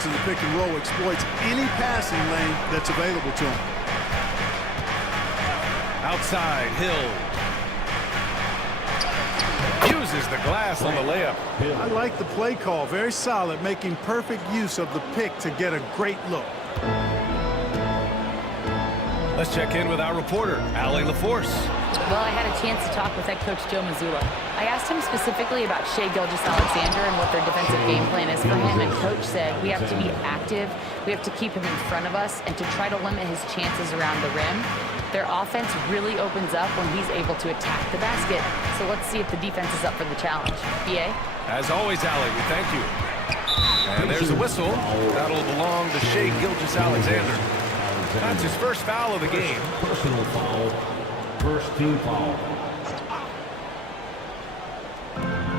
defense in the pick and roll exploits any passing lane that's available to him. Outside, Hill. Uses the glass on the layup. I like the play call. Very solid, making perfect use of the pick to get a great look. Let's check in with our reporter, Allie LaForce. Well, I had a chance to talk with head coach Joe Mazzulla. I asked him specifically about Shai Gilgeous-Alexander and what their defensive game plan is for him, and coach said we have to be active, we have to keep him in front of us, and to try to limit his chances around the rim. Their offense really opens up when he's able to attack the basket. So let's see if the defense is up for the challenge. BA? As always, Allie, we thank you. And there's a whistle. That'll belong to Shai Gilgeous-Alexander. That's his first foul of the game. Personal foul. First team foul.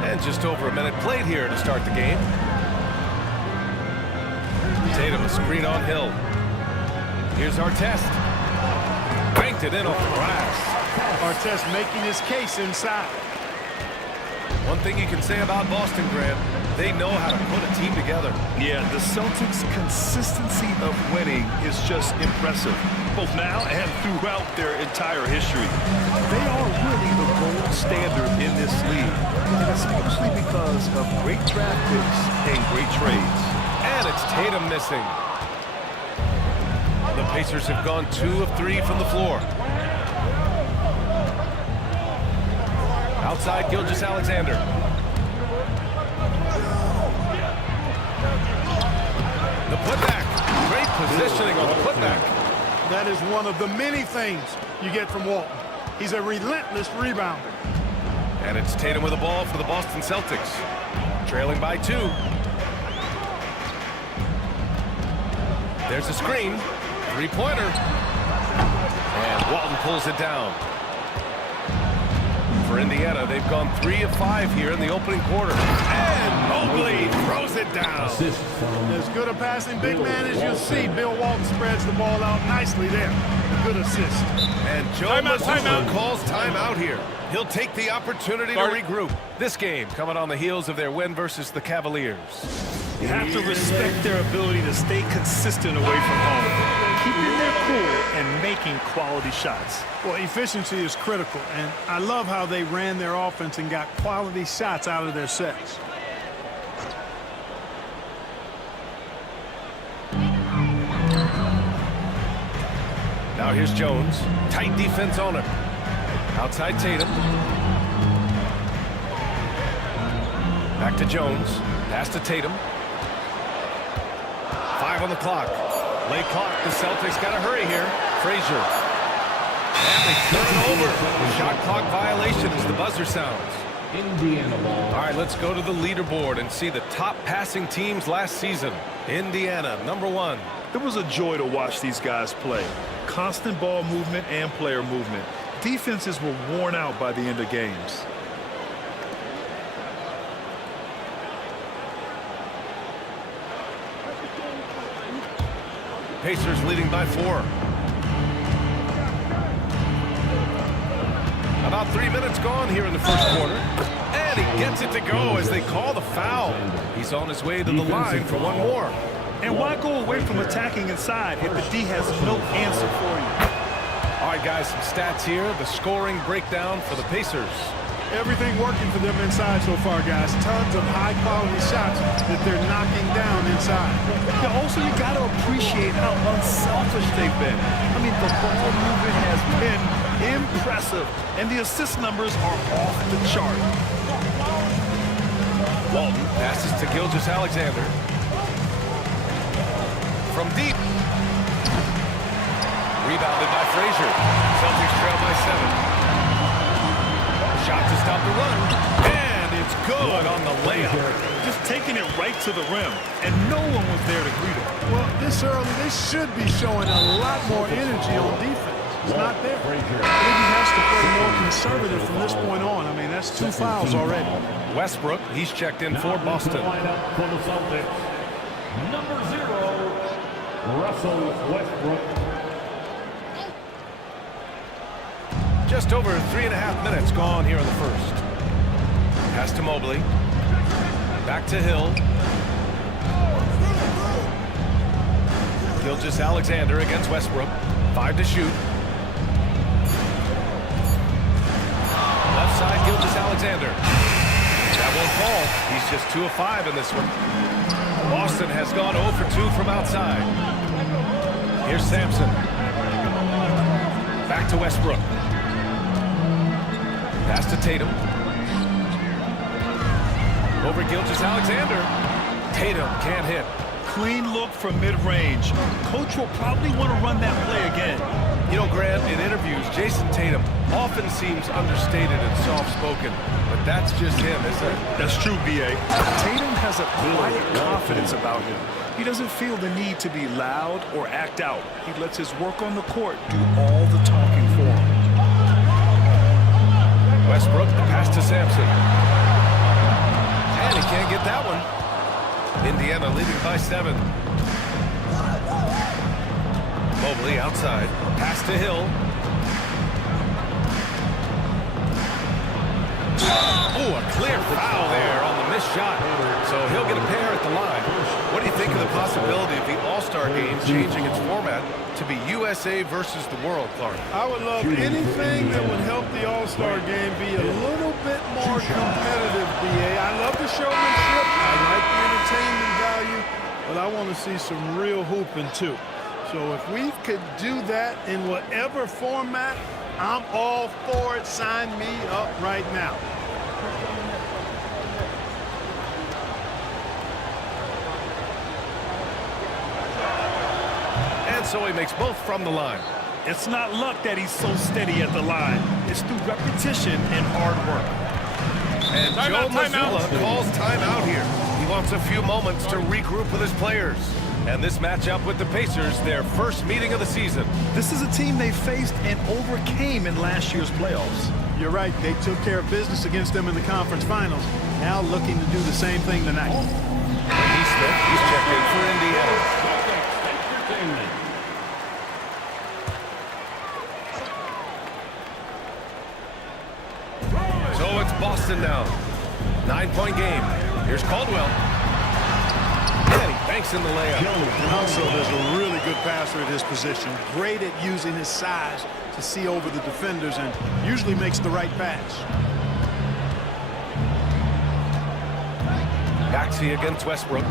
And just over a minute played here to start the game. Tatum, a screen on Hill. Here's Artest. Banked it in off the glass. Artest making his case inside. One thing you can say about Boston, Grant, they know how to put a team together. Yeah, the Celtics' consistency of winning is just impressive, both now and throughout their entire history. They are really the gold standard in this league, and it's mostly because of great draft picks and great trades. And it's Tatum missing. The Pacers have gone 2 of 3 from the floor. Outside, Gilgeous-Alexander. The putback. Great positioning on the putback. That is one of the many things you get from Walton. He's a relentless rebounder. And it's Tatum with the ball for the Boston Celtics. Trailing by 2. There's a screen. Three-pointer. And Walton pulls it down. For Indiana, they've gone 3 of 5 here in the opening quarter. And Mobley throws it down. As good a passing big man as you'll see. Bill Walton spreads the ball out nicely there. Good assist. And Joe Mazzulla calls timeout here. He'll take the opportunity to regroup. This game coming on the heels of their win versus the Cavaliers. You have to respect their ability to stay consistent away from home, keeping their cool and making quality shots. Well, efficiency is critical, and I love how they ran their offense and got quality shots out of their sets. Now here's Jones. Tight defense on him. Outside Tatum. Back to Jones. Pass to Tatum. 5 on the clock. Late clock. The Celtics got to hurry here. Frazier. And they turn it over. Shot clock violation as the buzzer sounds. Indiana ball. All right, let's go to the leaderboard and see the top passing teams last season. Indiana, number 1. It was a joy to watch these guys play. Constant ball movement and player movement. Defenses were worn out by the end of games. Pacers leading by 4. About 3 minutes gone here in the first quarter. And he gets it to go as they call the foul. He's on his way to the line for one more. And why go away from attacking inside if the D has no answer for you? All right, guys, some stats here. The scoring breakdown for the Pacers. Everything working for them inside so far, guys. Tons of high-quality shots that they're knocking down inside. Yeah, also, you got to appreciate how unselfish they've been. I mean, the ball movement has been impressive, and the assist numbers are off the chart. Walton passes to Gilgeous-Alexander. From deep. Rebounded by Frazier. Celtics trail by 7. Shot to stop the run. And it's good on the layup. Just taking it right to the rim, and no one was there to greet him. Well, this early, they should be showing a lot more energy on defense. It's not there. I think he has to play more conservative from this point on. I mean, that's 2 fouls already. Westbrook, he's checked in for Boston. For the Celtics, number 0, Russell Westbrook. Just over 3.5 minutes gone here in the first. Pass to Mobley. Back to Hill. Gilgeous-Alexander against Westbrook. 5 to shoot. Left side, Gilgeous-Alexander. That won't fall. He's just 2 of 5 in this one. Boston has gone 0 for 2 from outside. Here's Sampson. Back to Westbrook. Pass to Tatum. Over Gilgeous-Alexander. Tatum can't hit. Clean look from mid-range. Coach will probably want to run that play again. You know, Grant, in interviews, Jason Tatum often seems understated and soft-spoken, but that's just him, isn't it? That's true, B.A. Tatum has a quiet confidence about him. He doesn't feel the need to be loud or act out. He lets his work on the court do all the talking for him. Westbrook, the pass to Sampson. And he can't get that one. Indiana leading by 7. Mobley outside. Pass to Hill. Oh, a clear foul there on the missed shot. So he'll get a pair at the line. What do you think of the possibility of the All-Star game changing its format to be USA versus the world, Clark? I would love anything that would help the All-Star game be a little bit more competitive, BA. I love the showmanship. I like the entertainment value, but I want to see some real hooping, too. So if we could do that in whatever format, I'm all for it. Sign me up right now. And so he makes both from the line. It's not luck that he's so steady at the line. It's through repetition and hard work. And Joe Mazzulla calls timeout here. He wants a few moments to regroup with his players. And this matchup with the Pacers, their first meeting of the season. This is a team they faced and overcame in last year's playoffs. You're right. They took care of business against them in the conference finals. Now looking to do the same thing tonight. He's checked in for Indiana. So it's Boston now. 9-point game. Here's Caldwell. And he banks in the layup. And also, there's a really good passer at his position. Great at using his size to see over the defenders and usually makes the right pass. Maxey against Westbrook.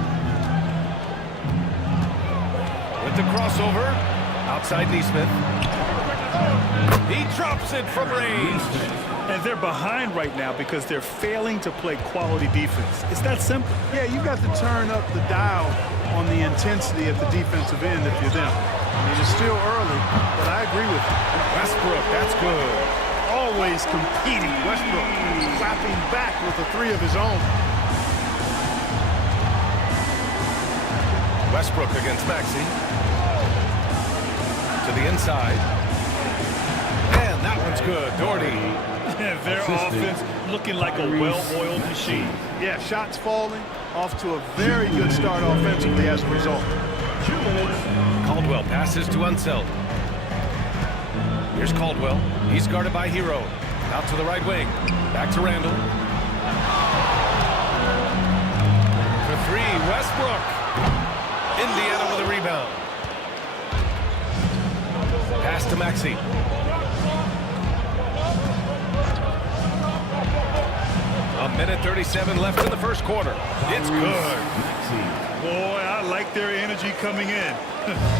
With the crossover. Outside Neesmith. He drops it from range. And they're behind right now because they're failing to play quality defense. It's that simple. Yeah, you've got to turn up the dial on the intensity at the defensive end if you're them. I mean, it's still early, but I agree with you. Westbrook, that's good. Always competing. Westbrook clapping back with a 3 of his own. Westbrook against Maxey. To the inside. And that one's good. Doherty. Their offense looking like a well-oiled machine. Yeah, shots falling. Off to a very good start offensively as a result. Caldwell passes to Unseld. Here's Caldwell. He's guarded by Hero. Out to the right wing. Back to Randall. For 3, Westbrook. Indiana with a rebound. Pass to Maxey. A minute 37 left in the first quarter. It's good. Boy, I like their energy coming in.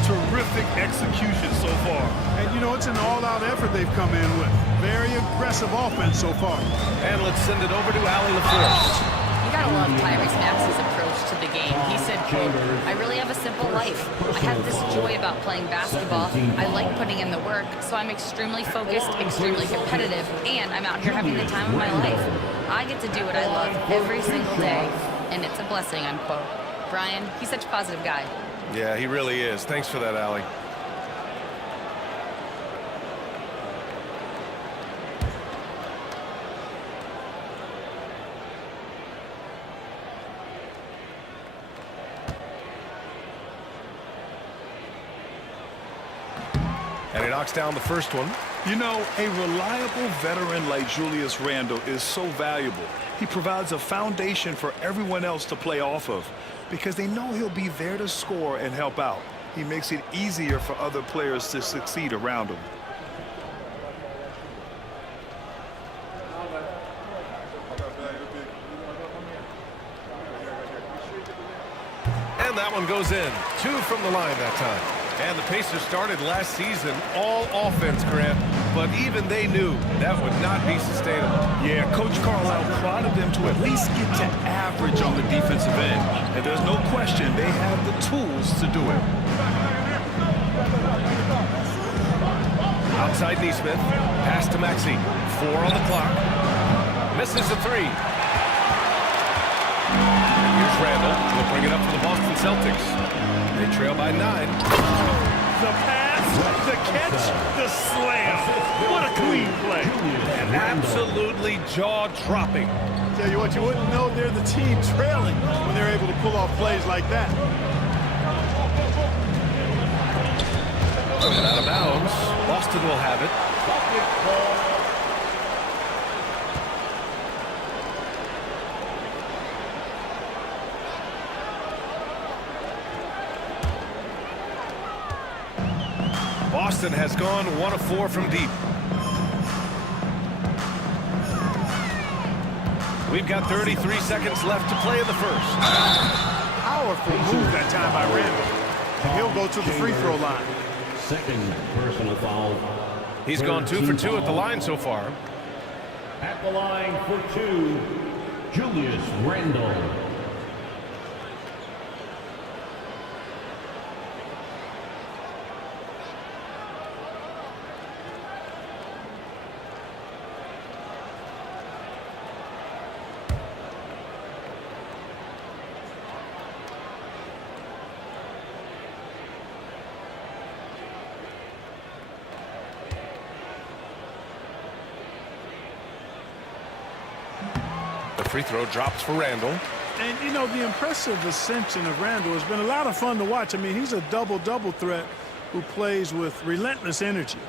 Terrific execution so far. And, you know, it's an all-out effort they've come in with. Very aggressive offense so far. And let's send it over to Allie LaForce. You gotta love Tyrese Maxey's approach to the game. He said, quote, I really have a simple life. I have this joy about playing basketball. I like putting in the work, so I'm extremely focused, extremely competitive, and I'm out here having the time of my life. I get to do what I love every single day, and it's a blessing, unquote. Brian, he's such a positive guy. Yeah, he really is. Thanks for that, Allie. And he knocks down the first one. You know, a reliable veteran like Julius Randle is so valuable. He provides a foundation for everyone else to play off of because they know he'll be there to score and help out. He makes it easier for other players to succeed around him. And that one goes in. 2 from the line that time. And the Pacers started last season all offense, Grant, but even they knew that would not be sustainable. Yeah, Coach Carlisle prodded them to at least get to average on the defensive end. And there's no question they have the tools to do it. Outside Neesmith. Pass to Maxey. 4 on the clock. Misses a 3. Here's Randall. He'll bring it up for the Boston Celtics. They trail by 9. The pass, the catch, the slam. What a clean play. And absolutely jaw-dropping. Tell you what, you wouldn't know they're the team trailing when they're able to pull off plays like that. And out of bounds. Boston will have it. Boston has gone 1 of 4 from deep. We've got 33 seconds left to play in the first. Powerful move that time by Randall. And he'll go to the free throw line. Second personal foul. He's gone 2 for 2 at the line so far. At the line for 2, Julius Randle. Free throw drops for Randall. And, you know, the impressive ascension of Randall has been a lot of fun to watch. I mean, he's a double-double threat who plays with relentless energy.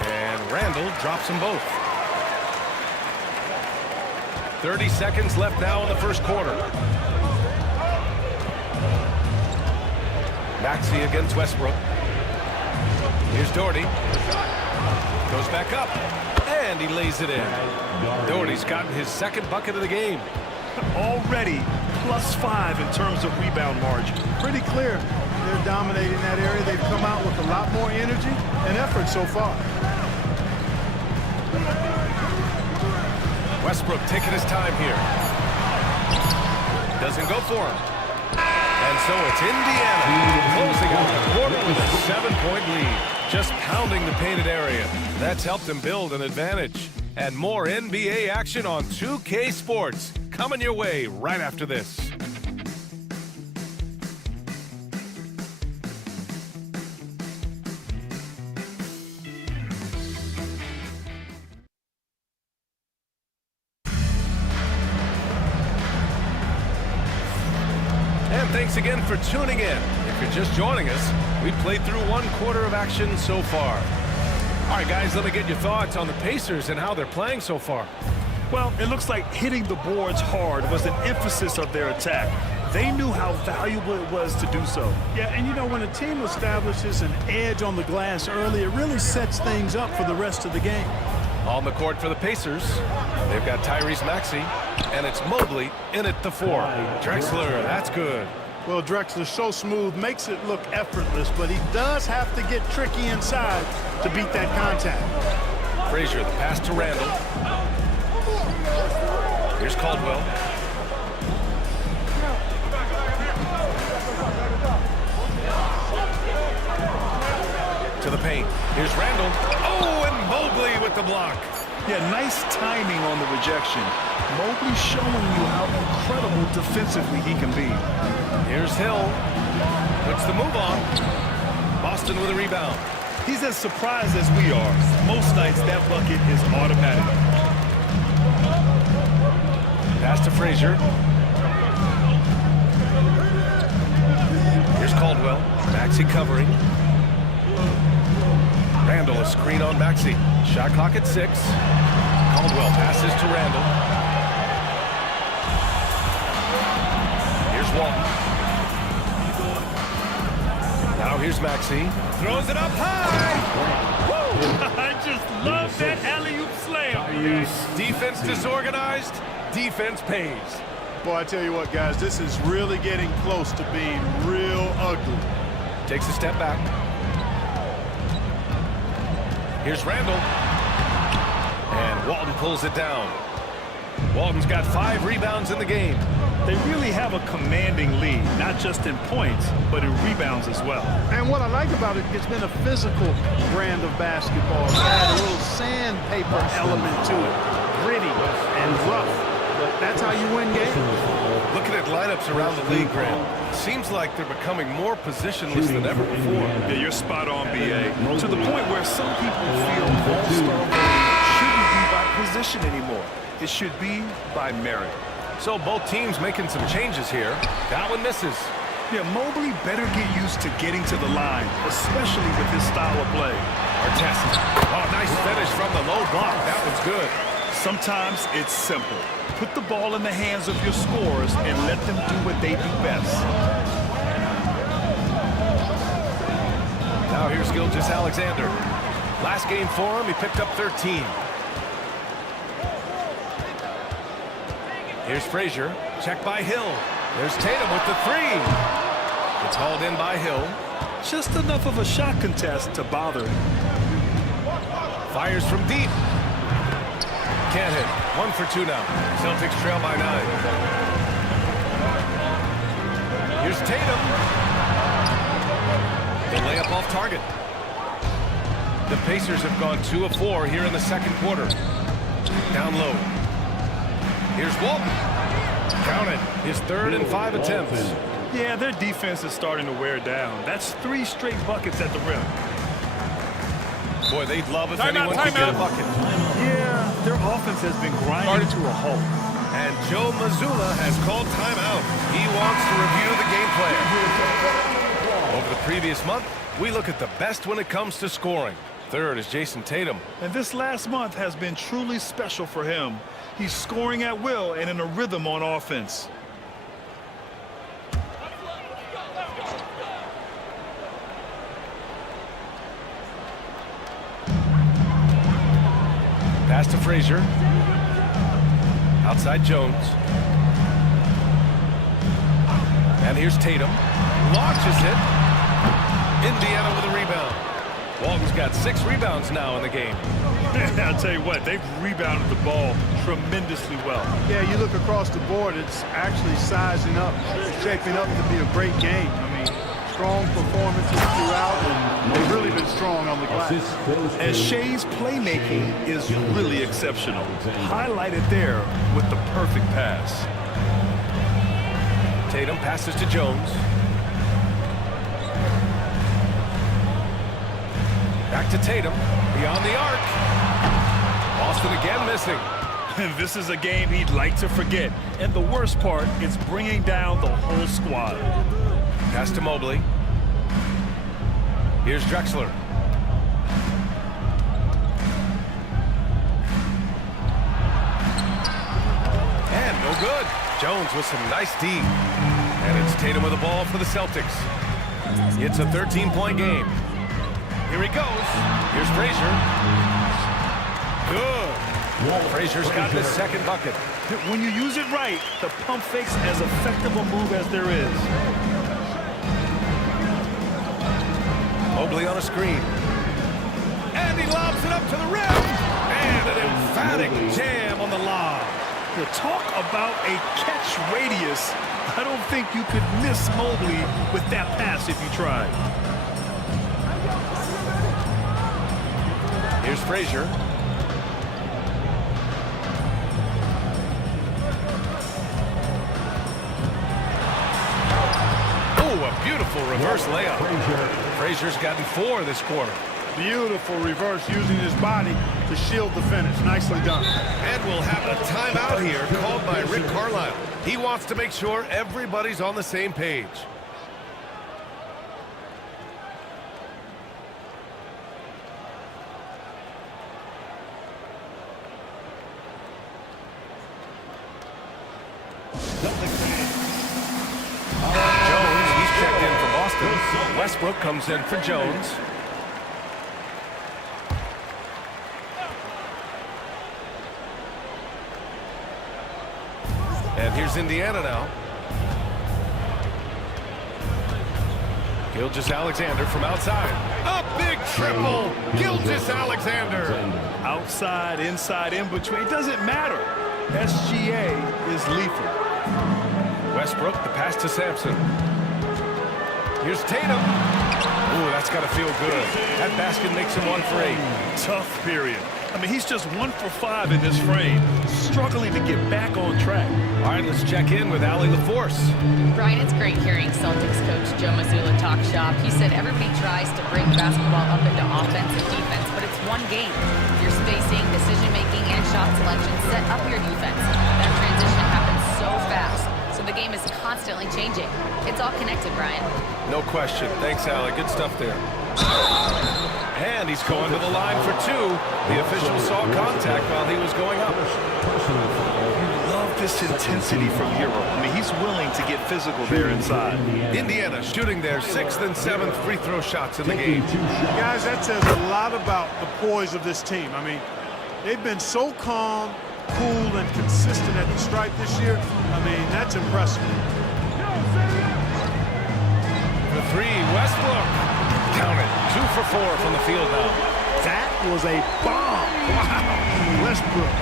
And Randall drops them both. 30 seconds left now in the first quarter. Maxey against Westbrook. Here's Doherty. Goes back up. And he lays it in. Doherty's gotten his second bucket of the game. Already +5 in terms of rebound margin. Pretty clear they're dominating that area. They've come out with a lot more energy and effort so far. Westbrook taking his time here. Doesn't go for him. And so it's Indiana closing out the quarter with a 7-point lead. Just pounding the painted area. That's helped them build an advantage. And more NBA action on 2K Sports coming your way right after this. Thanks again for tuning in. If you're just joining us, we played through 1 quarter of action so far. All right, guys, let me get your thoughts on the Pacers and how they're playing so far. Well, it looks like hitting the boards hard was an emphasis of their attack. They knew how valuable it was to do so. Yeah, and you know, when a team establishes an edge on the glass early, it really sets things up for the rest of the game. On the court for the Pacers, they've got Tyrese Maxey, and it's Mobley in at the 4. Drexler, that's good. Well, Drexler's so smooth, makes it look effortless, but he does have to get tricky inside to beat that contact. Frazier, the pass to Randall. Here's Caldwell. To the paint. Here's Randall. Oh, and Mobley with the block. Yeah, nice timing on the rejection. Mobley showing you how incredible defensively he can be. Here's Hill. Puts the move on. Boston with a rebound. He's as surprised as we are. Most nights that bucket is automatic. Pass to Frazier. Here's Caldwell. Maxey covering. Randall, a screen on Maxey. Shot clock at 6. Caldwell passes to Randall. Here's Walton. Now here's Maxey. Throws it up high. Woo! I just love that alley-oop slam. Defense disorganized. Defense pays. Boy, I tell you what, guys, this is really getting close to being real ugly. Takes a step back. Here's Randall. And Walton pulls it down. Walton's got 5 rebounds in the game. They really have a commanding lead, not just in points, but in rebounds as well. And what I like about it, it's been a physical brand of basketball. It's had a little sandpaper element to it, gritty and rough. But that's how you win games. Looking at lineups around the league, Graham, seems like they're becoming more positionless than ever before. Yeah, you're spot on, B.A. To the point where some people feel all-star voting shouldn't be by position anymore. It should be by merit. So both teams making some changes here. That one misses. Yeah, Mobley better get used to getting to the line, especially with his style of play. Artest. Oh, nice finish from the low block. That one's good. Sometimes it's simple. Put the ball in the hands of your scorers and let them do what they do best. Now here's Gilgeous-Alexander. Last game for him, he picked up 13. Here's Frazier. Check by Hill. There's Tatum with the 3. It's hauled in by Hill. Just enough of a shot contest to bother him. Fires from deep. Can't hit. 1 for 2 now. Celtics trail by 9. Here's Tatum. The layup off target. The Pacers have gone 2 of 4 here in the second quarter. Down low. Here's Walton. Count it. His 3rd and 5 attempts. Yeah, their defense is starting to wear down. That's 3 straight buckets at the rim. Boy, they'd love if anyone could get a bucket. Yeah, their offense has been grinding to a halt. And Joe Mazzulla has called timeout. He wants to review the game plan. Over the previous month, we look at the best when it comes to scoring. 3rd is Jason Tatum. And this last month has been truly special for him. He's scoring at will and in a rhythm on offense. Pass to Frazier. Outside Jones. And here's Tatum. Launches it. Indiana with a rebound. Walton's got 6 rebounds now in the game. I'll tell you what, they've rebounded the ball tremendously well. Yeah, you look across the board, it's actually sizing up, shaping up to be a great game. I mean, strong performances throughout, and they've really been strong on the glass. And Shea's playmaking is really exceptional. Highlighted there with the perfect pass. Tatum passes to Jones. Back to Tatum, beyond the arc. Boston again missing. This is a game he'd like to forget. And the worst part is bringing down the whole squad. Pass to Mobley. Here's Drexler. And no good. Jones with some nice D. And it's Tatum with the ball for the Celtics. It's a 13-point game. Here he goes. Here's Frazier. Good. Frazier's got his 2nd bucket. When you use it right, the pump fake's as effective a move as there is. Mobley on a screen. And he lobs it up to the rim. And an emphatic jam on the lob. To talk about a catch radius, I don't think you could miss Mobley with that pass if you tried. Here's Frazier. Oh, a beautiful reverse layup. Frazier's gotten 4 this quarter. Beautiful reverse, using his body to shield the finish. Nicely done. And we'll have a timeout here called by Rick Carlisle. He wants to make sure everybody's on the same page. Jones, he's checked in for Boston. Westbrook comes in for Jones. And here's Indiana now. Gilgeous-Alexander from outside. A big triple. Gilgeous-Alexander. Outside, inside, in between, doesn't matter. SGA is lethal. Westbrook, the pass to Sampson. Here's Tatum. Ooh, that's got to feel good. That basket makes him 1 for 8. Tough period. I mean, he's just 1 for 5 in this frame, struggling to get back on track. All right, let's check in with Allie LaForce. Brian, it's great hearing Celtics coach Joe Mazzulla talk shop. He said everybody tries to bring basketball up into offense and defense, but it's one game. Your spacing, decision-making, and shot selection set up your defense. That transition happens so fast, so the game is constantly changing. It's all connected, Brian. No question. Thanks, Allie. Good stuff there. And he's going to the line for 2. The official saw contact while he was going up. Love this intensity from Hero. I mean, he's willing to get physical there inside. Indiana shooting their 6th and 7th free throw shots in the game. Guys, that says a lot about the poise of this team. I mean, they've been so calm, cool, and consistent at the stripe this year. I mean, that's impressive. The 3, Westbrook. Count it. 2 for 4 from the field now. That was a bomb. Wow. Westbrook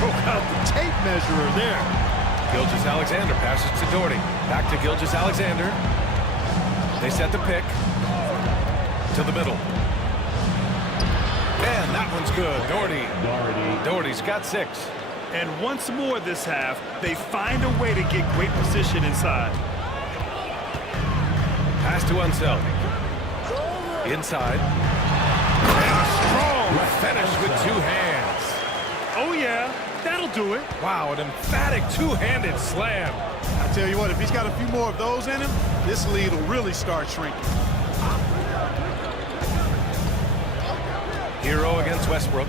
broke out the tape measurer there. Gilgeous-Alexander passes to Doherty. Back to Gilgeous-Alexander. They set the pick. To the middle. And that one's good. Doherty's got 6. And once more this half, they find a way to get great position inside. Pass to Unseld. Inside. And a strong finish with 2 hands. Oh, yeah, that'll do it. Wow, an emphatic 2-handed slam. I tell you what, if he's got a few more of those in him, this lead will really start shrinking. Hero against Westbrook.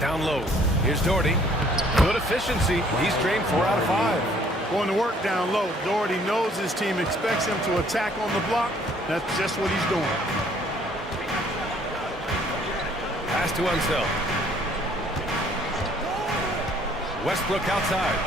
Down low. Here's Doherty. Good efficiency. He's drained 4 out of 5. Going to work down low. Doherty knows his team expects him to attack on the block. That's just what he's doing. Pass to Unseld. Westbrook outside.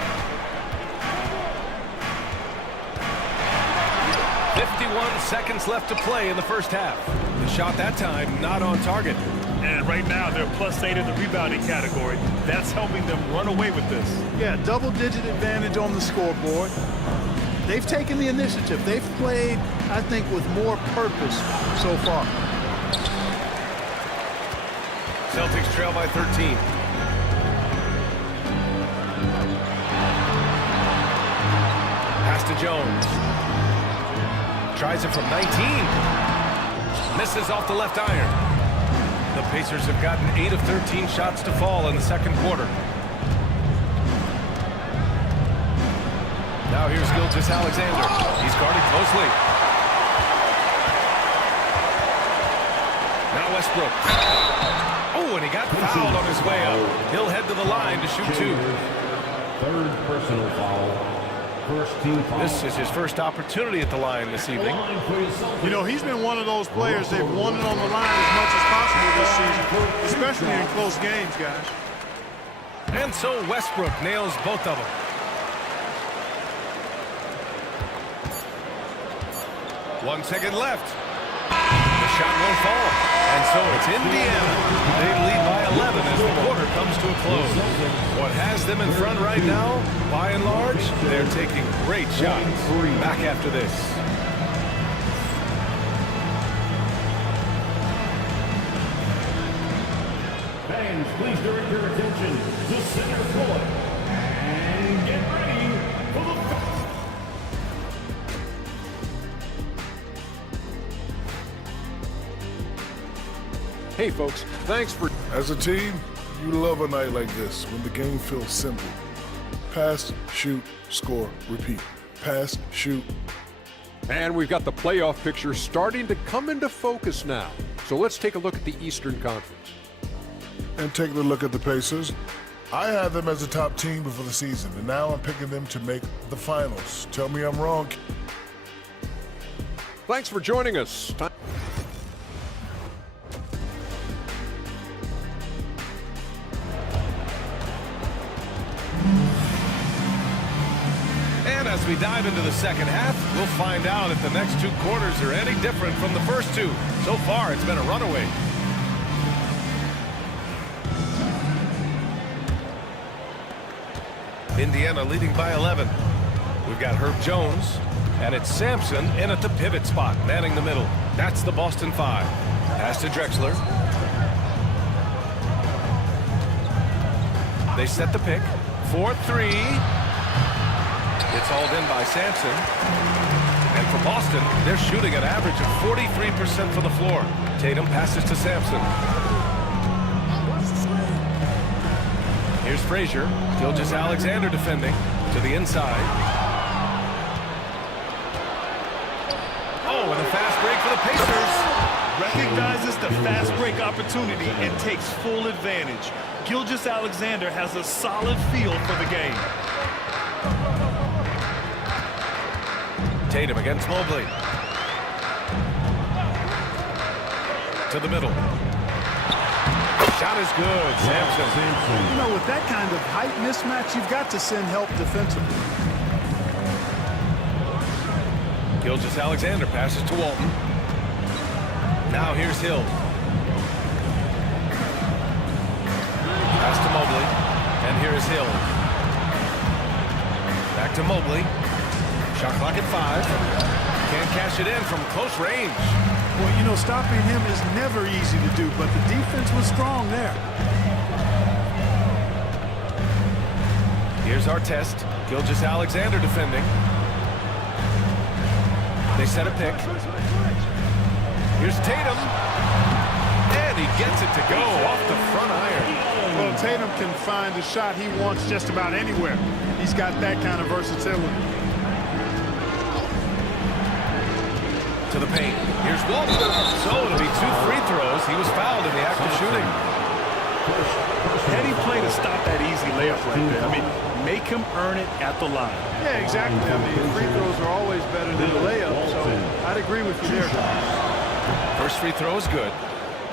51 seconds left to play in the first half. The shot that time not on target. And right now, they're +8 in the rebounding category. That's helping them run away with this. Yeah, double-digit advantage on the scoreboard. They've taken the initiative. They've played, I think, with more purpose so far. Celtics trail by 13. Pass to Jones. Tries it from 19. Misses off the left iron. The Pacers have gotten 8 of 13 shots to fall in the second quarter. Now here's Gilgeous-Alexander. He's guarded closely. Now Westbrook. Oh, and he got fouled on his way up. He'll head to the line to shoot 2. 3rd personal foul. First team foul. This is his first opportunity at the line this evening. You know, he's been one of those players they've wanted on the line as much as possible this season, especially in close games, guys. And so Westbrook nails both of them. One second left. The shot won't fall. And so it's Indiana. They lead by 11 as the quarter comes to a close. What has them in front right now, by and large, they're taking great shots. Back after this. Fans, please direct your attention to center court. And get ready for the... Hey folks, thanks for... As a team, you love a night like this when the game feels simple. Pass, shoot, score, repeat. Pass, shoot. And we've got the playoff picture starting to come into focus now. So let's take a look at the Eastern Conference. And taking a look at the Pacers, I had them as a top team before the season, and now I'm picking them to make the finals. Tell me I'm wrong. Thanks for joining us. And as we dive into the second half, we'll find out if the next two quarters are any different from the first two. So far, it's been a runaway. Indiana leading by 11. We've got Herb Jones, and it's Sampson in at the pivot spot, manning the middle. That's the Boston 5. Pass to Drexler. They set the pick. 4-3. It's hauled in by Sampson. And for Boston, they're shooting an average of 43% from the floor. Tatum passes to Sampson. Here's Frazier. Gilgeous-Alexander defending to the inside. Oh, and a fast break for the Pacers. Recognizes the fast break opportunity and takes full advantage. Gilgeous-Alexander has a solid feel for the game. Tatum against Mobley. To the middle. Shot is good. Sampson. You know, with that kind of height mismatch, you've got to send help defensively. Gilgeous-Alexander passes to Walton. Now here's Hill. Pass to Mobley. And here is Hill. Back to Mobley. Shot clock at 5. Can't cash it in from close range. Well, you know, stopping him is never easy to do, but the defense was strong there. Here's our test. Gilgeous-Alexander defending. They set a pick. Here's Tatum. And he gets it to go off the front iron. Well, Tatum can find the shot he wants just about anywhere. He's got that kind of versatility. To the paint. Here's Walton. So it'll be 2 free throws. He was fouled in the act of shooting. Heady play to stop that easy layup right there. I mean, make him earn it at the line. Yeah, exactly. I mean, free throws are always better than a layup, so I'd agree with you there. First free throw is good.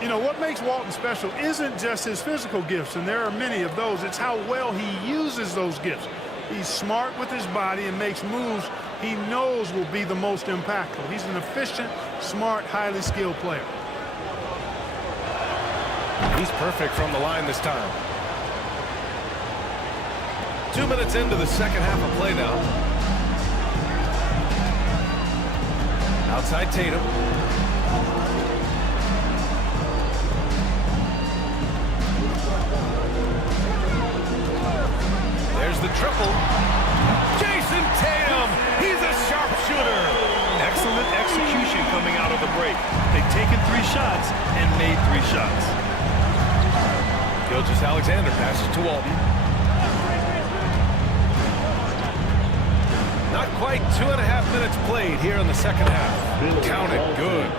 You know, what makes Walton special isn't just his physical gifts, and there are many of those. It's how well he uses those gifts. He's smart with his body and makes moves he knows will be the most impactful. He's an efficient, smart, highly skilled player. He's perfect from the line this time. 2 minutes into the second half of play now. Outside Tatum. There's the triple. Jason Tatum! He's a sharpshooter! Excellent execution coming out of the break. They've taken 3 shots and made 3 shots. Gilgeous-Alexander passes to Walton. Not quite 2.5 minutes played here in the second half. Count it good.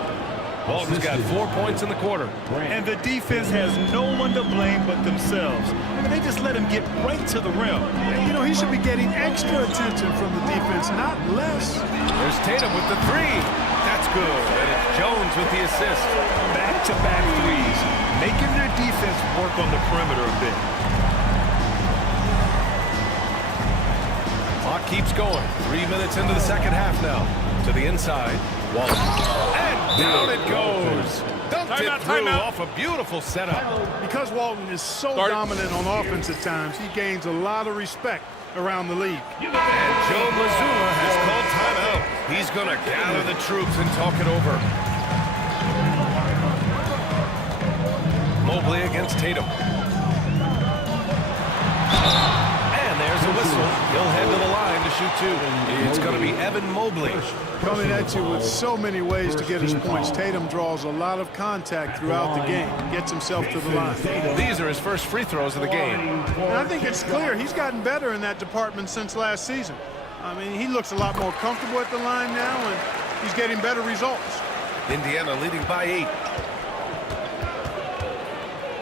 Walton's got 4 points in the quarter. And the defense has no one to blame but themselves. I mean, they just let him get right to the rim. You know, he should be getting extra attention from the defense, not less. There's Tatum with the 3. That's good. And it's Jones with the assist. Back-to-back threes, making their defense work on the perimeter a bit. Clock keeps going. 3 minutes into the second half now. To the inside. Walton. And down it goes. Dunked it through off a beautiful setup. Because Walton is so dominant on offense at times, he gains a lot of respect around the league. And Joe Mazzulla has called timeout. He's going to gather the troops and talk it over. Mobley against Tatum. And there's a whistle. He'll head to the line to shoot 2. It's going to be Evan Mobley. Coming at you with so many ways to get his points. Tatum draws a lot of contact throughout the game. Gets himself to the line. These are his first free throws of the game. And I think it's clear he's gotten better in that department since last season. I mean, he looks a lot more comfortable at the line now, and he's getting better results. Indiana leading by 8.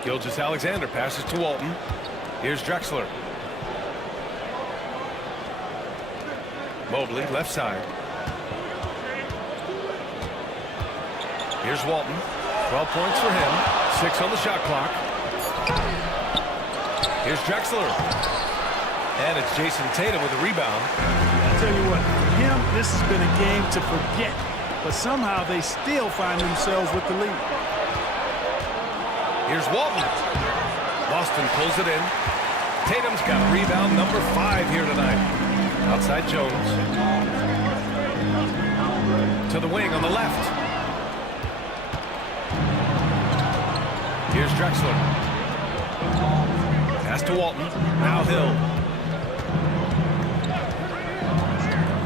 Gilgeous-Alexander passes to Walton. Here's Drexler. Mobley, left side. Here's Walton. 12 points for him. 6 on the shot clock. Here's Drexler. And it's Jason Tatum with a rebound. I tell you what, for him, this has been a game to forget. But somehow they still find themselves with the lead. Here's Walton. Boston pulls it in. Tatum's got rebound number 5 here tonight. Outside Jones. To the wing on the left. Here's Drexler. Pass to Walton. Now Hill.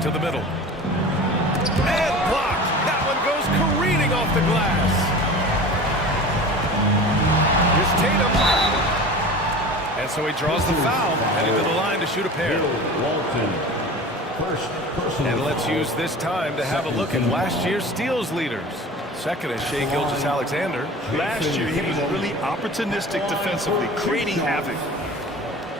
To the middle. And blocked. That one goes careening off the glass. Here's Tatum. And so he draws the foul, heading to the line to shoot a pair. And let's use this time to have a look at last year's steals leaders. Second is Shai Gilgeous-Alexander. Last year, he was really opportunistic defensively, creating havoc.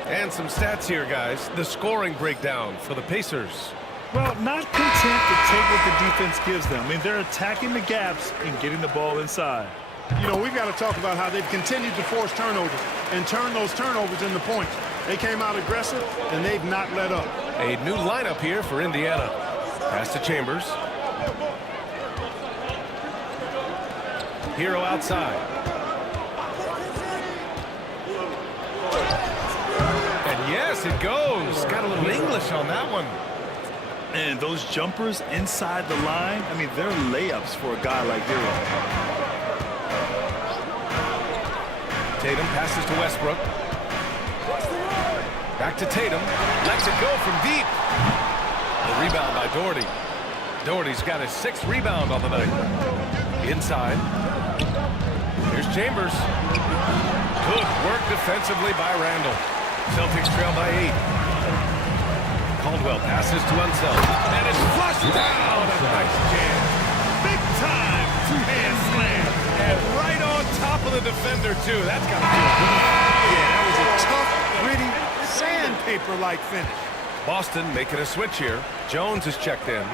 And some stats here, guys. The scoring breakdown for the Pacers. Well, not content to take what the defense gives them. I mean, they're attacking the gaps and getting the ball inside. You know, we've got to talk about how they've continued to force turnovers and turn those turnovers into points. They came out aggressive, and they've not let up. A new lineup here for Indiana. Pass to Chambers. Hero outside. And yes, it goes. Got a little English on that one. And those jumpers inside the line, I mean, they're layups for a guy like Hero. Tatum passes to Westbrook. Back to Tatum. Lets it go from deep. The rebound by Doherty. Doherty's got his 6th rebound on the night. Inside. Here's Chambers. Good work defensively by Randall. Celtics trail by 8. Caldwell passes to Unseld. And it's flushed down. A nice jam. Big time two-hand slam. And right on top of the defender, too. That's got to do it. Yeah, that was a tough, gritty, sandpaper-like finish. Boston making a switch here. Jones is checked in.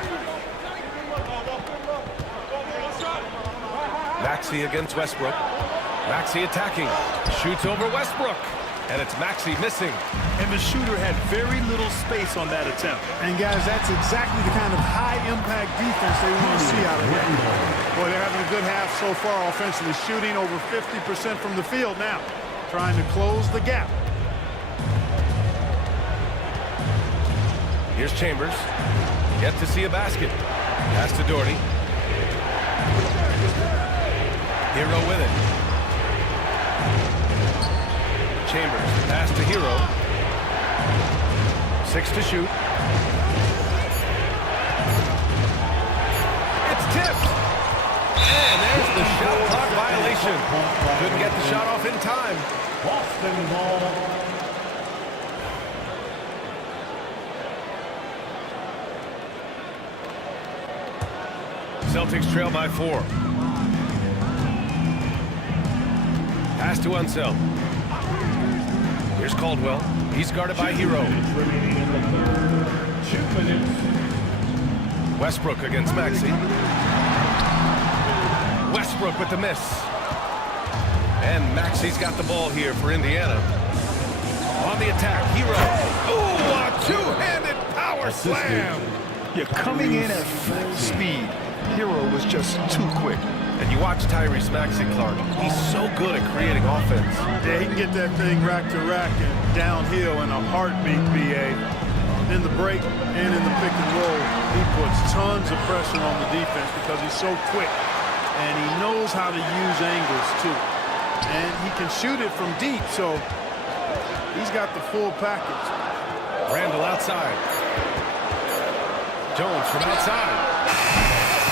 Maxey against Westbrook. Maxey attacking. Shoots over Westbrook. And it's Maxey missing. And the shooter had very little space on that attempt. And, guys, that's exactly the kind of high-impact defense they want to see out of them. Boy, they're having a good half so far offensively, shooting over 50% from the field now, trying to close the gap. Here's Chambers. Yet to see a basket. Pass to Doherty. Hero with it. Chambers, pass to Hero. 6 to shoot. It's tipped. And there's the shot clock violation. Couldn't get the shot off in time. Boston ball. Celtics trail by 4. Pass to Unseld. Here's Caldwell. He's guarded by Hero. Remaining in the third. 2 minutes. Westbrook against Maxey. Westbrook with the miss. And Maxey's got the ball here for Indiana. On the attack, Hero. Ooh, a two-handed power slam. Yeah, coming in at full speed. Hero was just too quick. And you watch Tyrese Maxey, Clark. He's so good at creating offense. Yeah, he can get that thing rack to rack and downhill in a heartbeat, BA. In the break and in the pick and roll, he puts tons of pressure on the defense because he's so quick. And he knows how to use angles, too. And he can shoot it from deep, so he's got the full package. Randall outside. Jones from outside.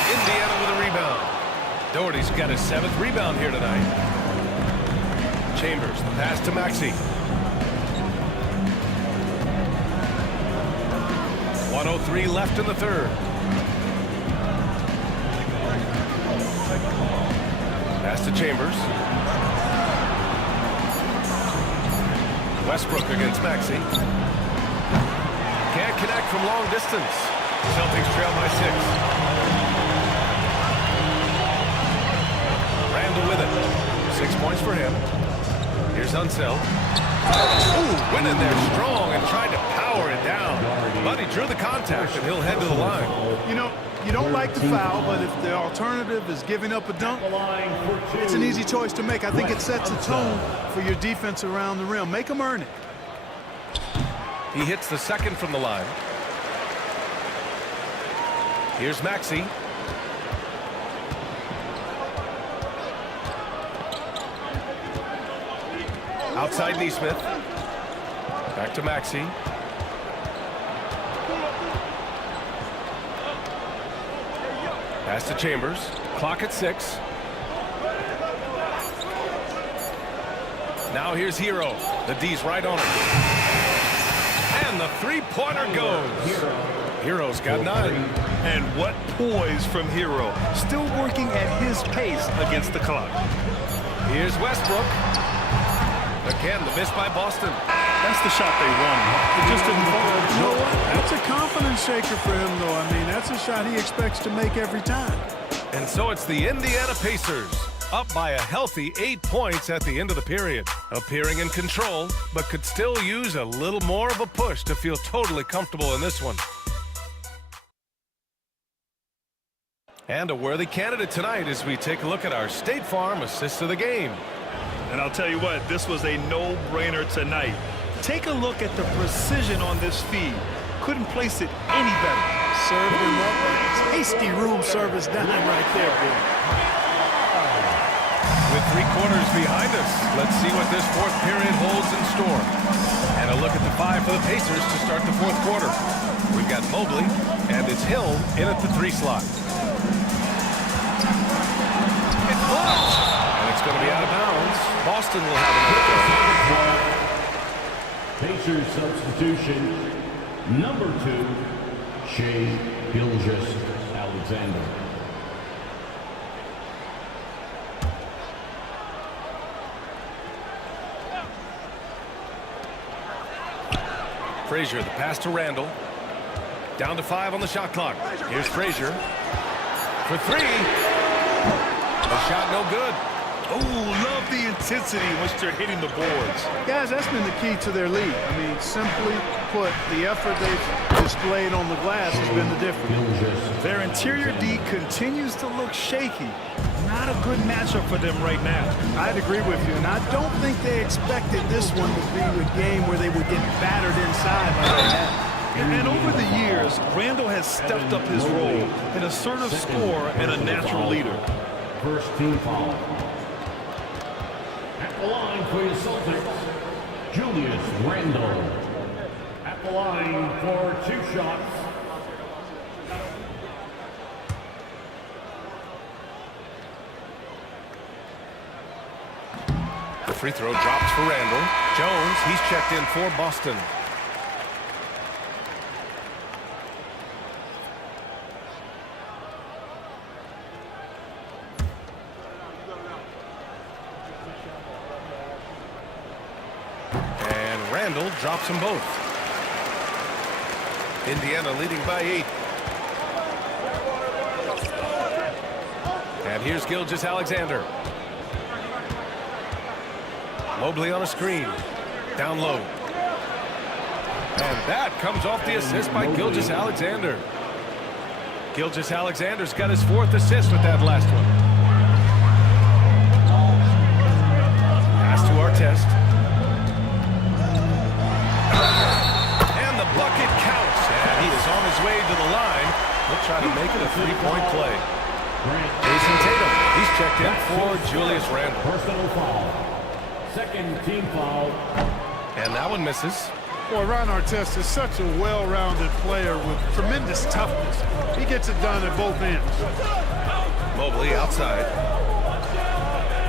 Indiana with a rebound. Doherty's got his 7th rebound here tonight. Chambers, the pass to Maxey. 1:03 left in the third. Pass to Chambers. Westbrook against Maxey. Can't connect from long distance. Celtics trail by 6. Randall with it. 6 points for him. Here's Unseld. Ooh, went in there strong and tried to power it down. But he drew the contact, and he'll head to the line. You know, you don't like the foul, but if the alternative is giving up a dunk, it's an easy choice to make. I think it sets a tone for your defense around the rim. Make them earn it. He hits the second from the line. Here's Maxey. Outside Neesmith. Back to Maxey. Pass to Chambers. Clock at 6. Now here's Hero. The D's right on it. And the three-pointer goes. Hero's got 9. And what poise from Hero. Still working at his pace against the clock. Here's Westbrook. Again, the miss by Boston. That's the shot they wanted. It just didn't fall. You know what? That's a confidence shaker for him, though. I mean, that's a shot he expects to make every time. And so it's the Indiana Pacers, up by a healthy 8 points at the end of the period. Appearing in control, but could still use a little more of a push to feel totally comfortable in this one. And a worthy candidate tonight as we take a look at our State Farm assist of the game. And I'll tell you what, this was a no-brainer tonight. Take a look at the precision on this feed. Couldn't place it any better. Served him up. Tasty room service dime right there, boy. With 3 quarters behind us, let's see what this fourth period holds in store. And a look at the 5 for the Pacers to start the fourth quarter. We've got Mobley, and it's Hill in at the 3 slot. It's blocked, and it's going to be out of bounds. Boston will have another. Pacers substitution, number 2, Shai Gilgeous-Alexander. Frazier, the pass to Randall. Down to 5 on the shot clock. Here's Frazier. For 3. The shot no good. Oh, love the intensity in which they're hitting the boards. Guys, that's been the key to their lead. I mean, simply put, the effort they've displayed on the glass has been the difference. Their interior D continues to look shaky. Not a good matchup for them right now. I'd agree with you, and I don't think they expected this one to be a game where they would get battered inside like they have. And over the years, Randall has stepped up his role, an assertive scorer and a natural leader. First team foul. At the line for your Celtics, Julius Randle. At the line for 2 shots. The free throw drops for Randall. Jones, he's checked in for Boston. And Randall drops them both. Indiana leading by 8. And here's Gilgeous-Alexander. Mobley on a screen. Down low. And that comes off the assist by Gilgeous-Alexander. Gilgeous-Alexander's got his 4th assist with that last one. Pass to Artest. And the bucket counts. And he is on his way to the line. He'll try to make it a 3-point play. Jason Tatum, he's checked in for Julius Randle. Personal foul. Second team foul. And that one misses. Boy, Ron Artest is such a well-rounded player with tremendous toughness. He gets it done at both ends. Mobley outside.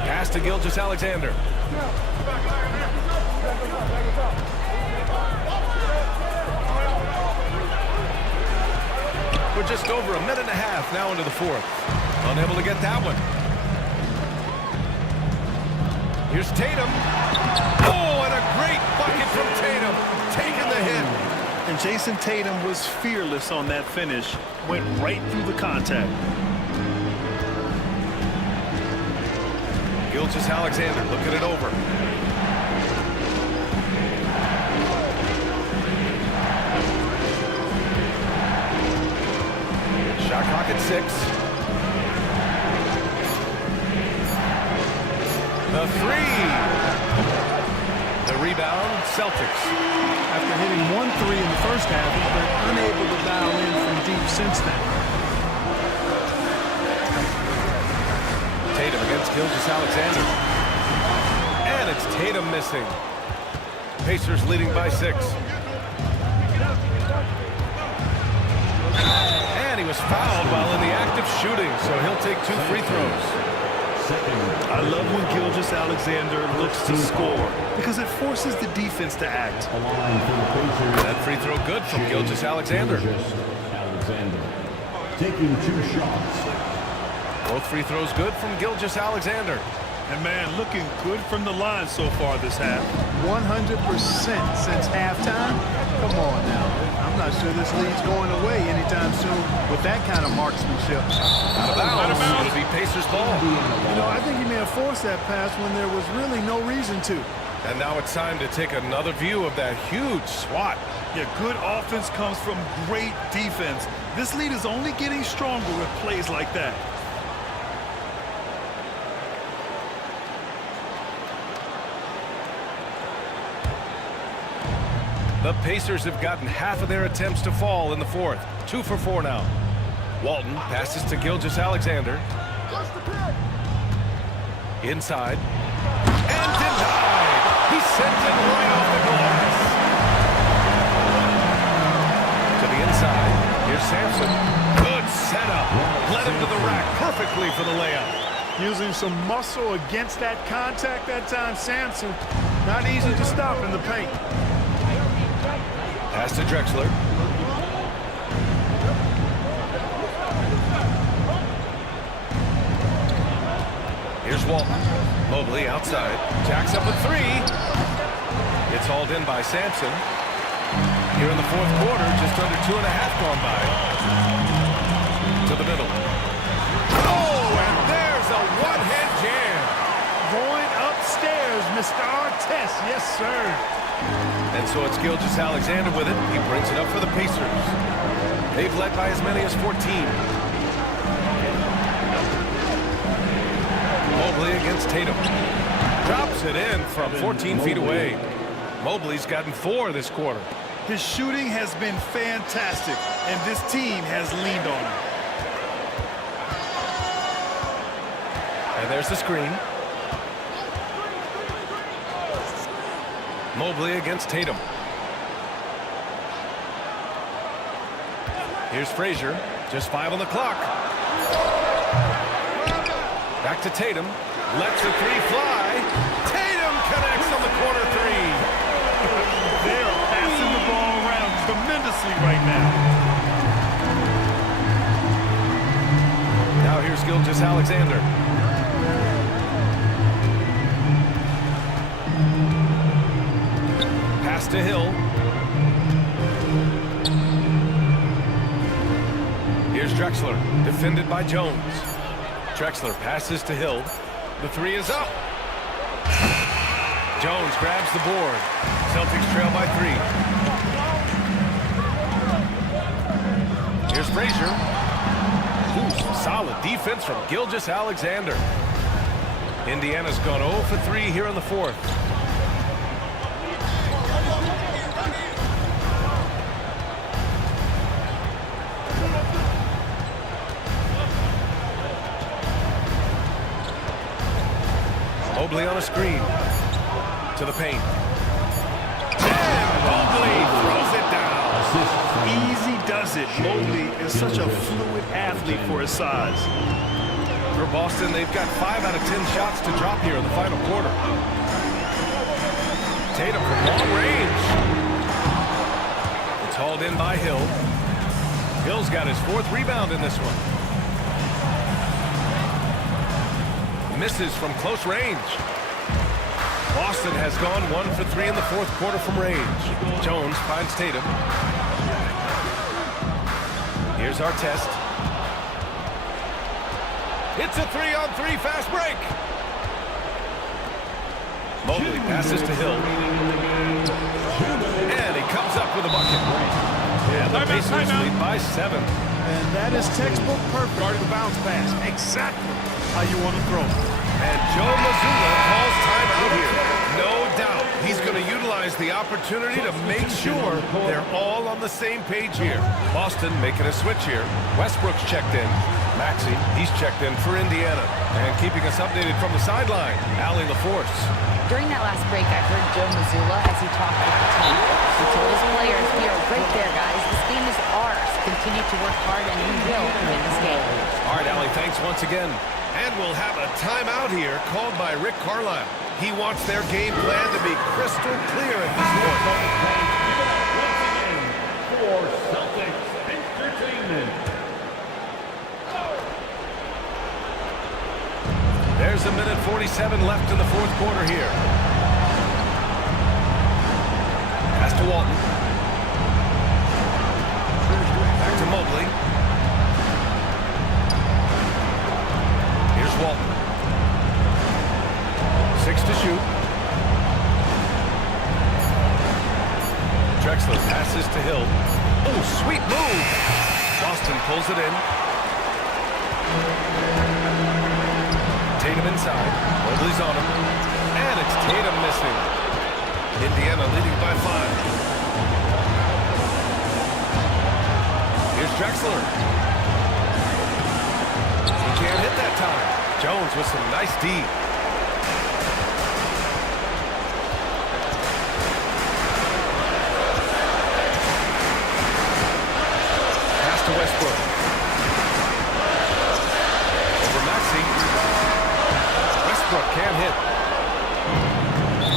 Pass to Gilgeous-Alexander. We're just over a minute and a half now into the 4th. Unable to get that one. Here's Tatum. Oh, and a great bucket from Tatum, taking the hit. And Jason Tatum was fearless on that finish. Went right through the contact. Gilgeous-Alexander looking it over. Shot clock at 6. The 3. The rebound, Celtics. After hitting 1 3 in the first half, he's been unable to dial in from deep since then. Tatum against Gilgeous-Alexander. And it's Tatum missing. Pacers leading by 6. And he was fouled while in the act of shooting, so he'll take 2 free throws. I love when Gilgeous-Alexander looks to score because it forces the defense to act. That free throw good from Gilgeous-Alexander. Taking 2 shots. Both free throws good from Gilgeous-Alexander. And man, looking good from the line so far this half. 100% since halftime. Come on now. I'm not sure this lead's going away anytime soon with that kind of marksmanship. Out of bounds. It'll be Pacers ball. You know, I think he may have forced that pass when there was really no reason to. And now it's time to take another view of that huge swat. Yeah, good offense comes from great defense. This lead is only getting stronger with plays like that. The Pacers have gotten half of their attempts to fall in the 4th. 2 for 4 now. Walton passes to Gilgeous-Alexander. Inside. And denied! He sends it right off the glass. To the inside. Here's Sampson. Good setup. Led him to the rack perfectly for the layup. Using some muscle against that contact that time, Sampson. Not easy to stop in the paint. Pass to Drexler. Here's Walton. Mobley outside. Jacks up a 3. It's hauled in by Sampson. Here in the 4th quarter, just under 2.5 gone by. To the middle. Oh, and there's a one-hand jam. Going upstairs, Mr. Artest. Yes, sir. And so it's Gilgeous-Alexander with it. He brings it up for the Pacers. They've led by as many as 14. Mobley against Tatum. Drops it in from 14 feet away. Mobley's gotten 4 this quarter. His shooting has been fantastic, and this team has leaned on him. And there's the screen. Mobley against Tatum. Here's Frazier. Just 5 on the clock. Back to Tatum. Lets the 3 fly. Tatum connects on the corner 3. They are passing the ball around tremendously right now. Now here's Gilgeous-Alexander. Pass to Hill. Here's Drexler, defended by Jones. Drexler passes to Hill. The 3 is up. Jones grabs the board. Celtics trail by 3. Here's Frazier. Ooh, some solid defense from Gilgeous-Alexander. Indiana's gone 0 for 3 here in the 4th. Mobley on a screen. To the paint. And Mobley throws it down. Easy does it. Mobley is such a fluid athlete for his size. For Boston, they've got 5 out of 10 shots to drop here in the final quarter. Tatum from long range. It's hauled in by Hill. Hill's got his 4th rebound in this one. Misses from close range. Boston has gone 1 for 3 in the fourth quarter from range. Jones finds Tatum. Here's Artest. It's a 3-on-3 fast break. Mobley passes to Hill. And he comes up with a bucket. And the Pacers lead by 7. And that is textbook perfect. Guarding the bounce pass. Exactly how you want to throw it. And Joe Mazzulla calls timeout here. No doubt he's going to utilize the opportunity to make sure they're all on the same page here. Boston making a switch here. Westbrook's checked in. Maxey, he's checked in for Indiana. And keeping us updated from the sideline, Allie LaForce. During that last break, I heard Joe Mazzulla as he talked with the team. He told his players, "We are right there, guys. This game is ours. Continue to work hard, and we will win this game." All right, Allie, thanks once again. And we'll have a timeout here called by Rick Carlisle. He wants their game plan to be crystal clear at this point. For Celtics Entertainment. There's a minute 47 left in the fourth quarter here. Pass to Walton. Back to Mobley. Here's Walton. 6 to shoot. Drexler passes to Hill. Oh, sweet move. Boston pulls it in. Tatum inside. Mobley's on him. And it's Tatum missing. Indiana leading by 5. Here's Drexler. He can't hit that time. Jones with some nice D. Pass to Westbrook. Over Maxey. Westbrook can't hit.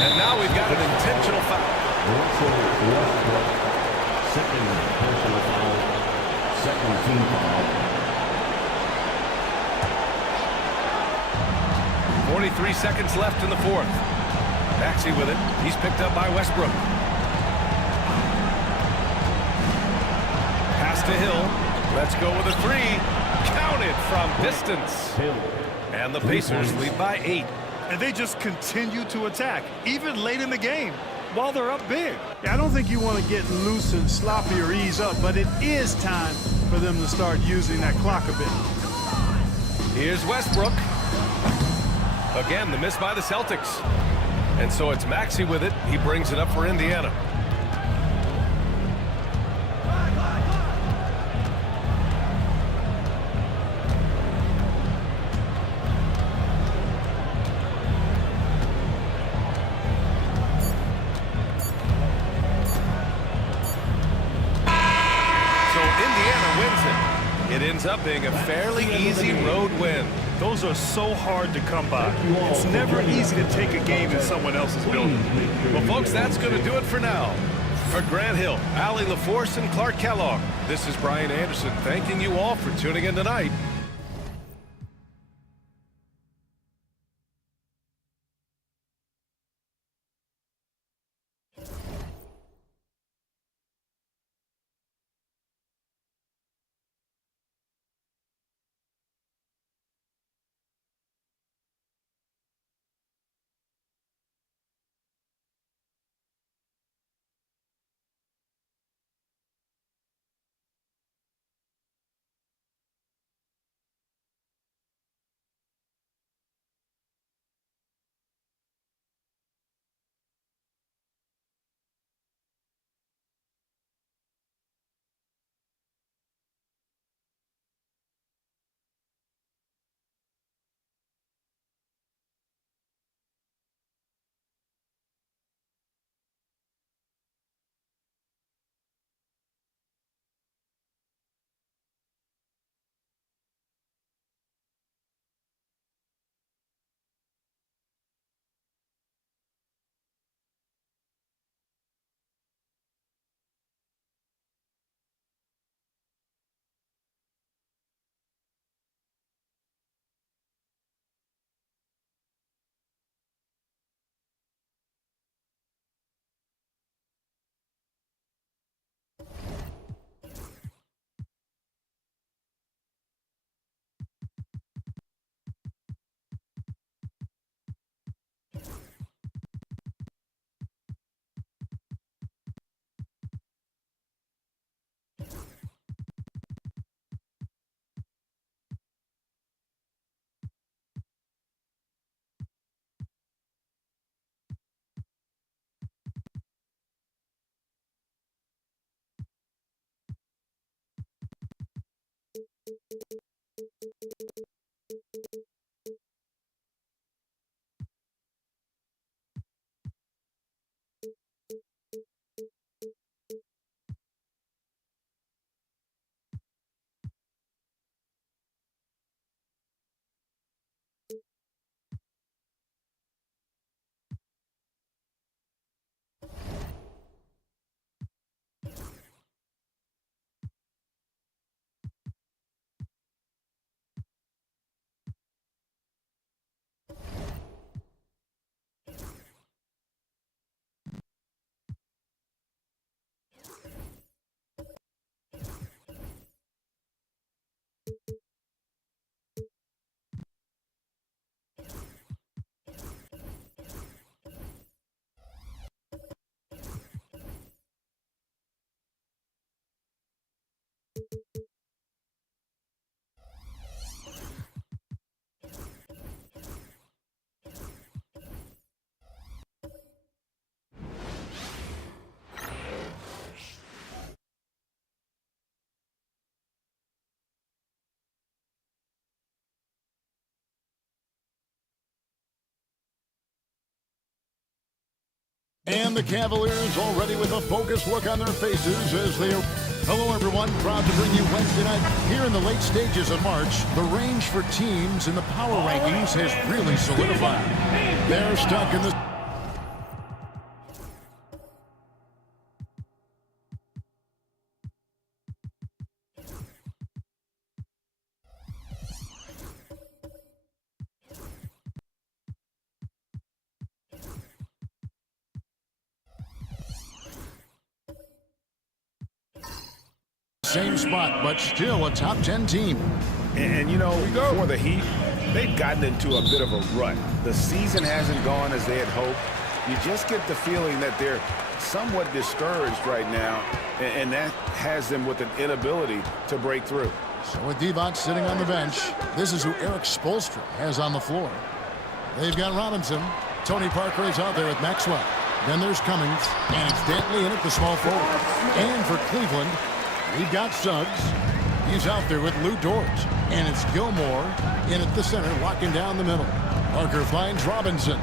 And now we've got an intentional foul. Westbrook, second personal foul, second team foul. 43 seconds left in the fourth. Maxey with it. He's picked up by Westbrook. Pass to Hill. Let's go with a 3. Counted from distance. And the Pacers lead by 8. And they just continue to attack, even late in the game, while they're up big. Yeah, I don't think you want to get loose and sloppy or ease up, but it is time for them to start using that clock a bit. Here's Westbrook. Again, the miss by the Celtics. And so it's Maxey with it. He brings it up for Indiana. It ends up being a fairly easy road win. Those are so hard to come by. It's never easy to take a game in someone else's building. Well, folks, that's going to do it for now. For Grant Hill, Allie LaForce, and Clark Kellogg, this is Brian Anderson thanking you all for tuning in tonight. And the Cavaliers already with a focused look on their faces as they are... Hello, everyone. Proud to bring you Wednesday night. Here in the late stages of March, the range for teams in the power rankings has really solidified. They're stuck in the... same spot, but still a top 10 team. And you know, for the Heat, they've gotten into a bit of a rut. The season hasn't gone as they had hoped. You just get the feeling that they're somewhat discouraged right now, and that has them with an inability to break through. So with Divac sitting on the bench, this is who Eric Spoelstra has on the floor. They've got Robinson. Tony Parker is out there with Maxwell. Then there's Cummings, and it's Dantley in at the small forward. And for Cleveland, we've got Suggs. He's out there with Lou Dort. And it's Gilmore in at the center, locking down the middle. Parker finds Robinson.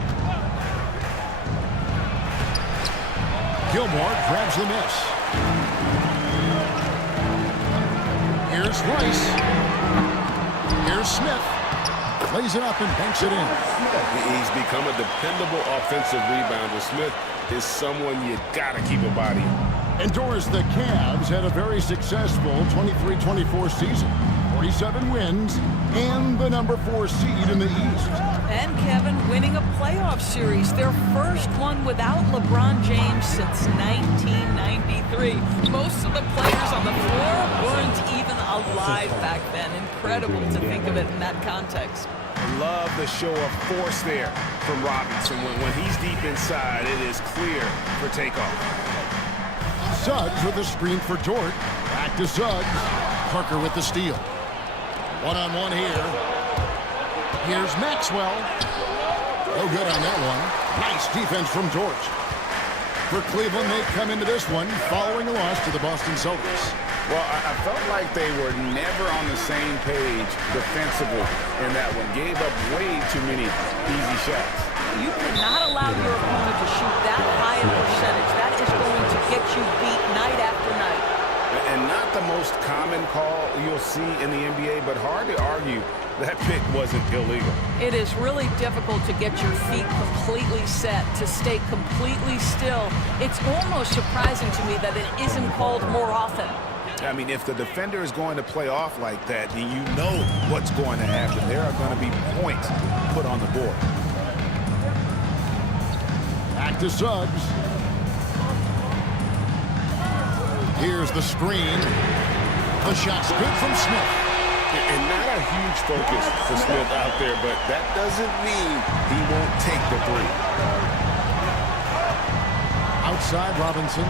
Gilmore grabs the miss. Here's Rice. Here's Smith. Plays it up and banks it in. He's become a dependable offensive rebounder. Smith is someone you gotta keep a body on. And Doris, the Cavs had a very successful 23-24 season. 47 wins and the number 4 seed in the East. And Kevin winning a playoff series, their first one without LeBron James since 1993. Most of the players on the floor weren't even alive back then. Incredible to think of it in that context. I love the show of force there from Robinson. When he's deep inside, it is clear for takeoff. Suggs with a screen for Dort. Back to Suggs. Parker with the steal. One-on-one here. Here's Maxwell. No good on that one. Nice defense from Dort. For Cleveland, they come into this one following a loss to the Boston Celtics. Well, I felt like they were never on the same page defensively in that one. Gave up way too many easy shots. You cannot allow your opponent to shoot that high a percentage. That is going to get you beat night after night. And not the most common call you'll see in the NBA, but hard to argue that pick wasn't illegal. It is really difficult to get your feet completely set, to stay completely still. It's almost surprising to me that it isn't called more often. I mean, if the defender is going to play off like that, then you know what's going to happen. There are going to be points put on the board. Back to Suggs. Here's the screen. The shot's good from Smith. And not a huge focus for Smith out there, but that doesn't mean he won't take the three. Outside Robinson.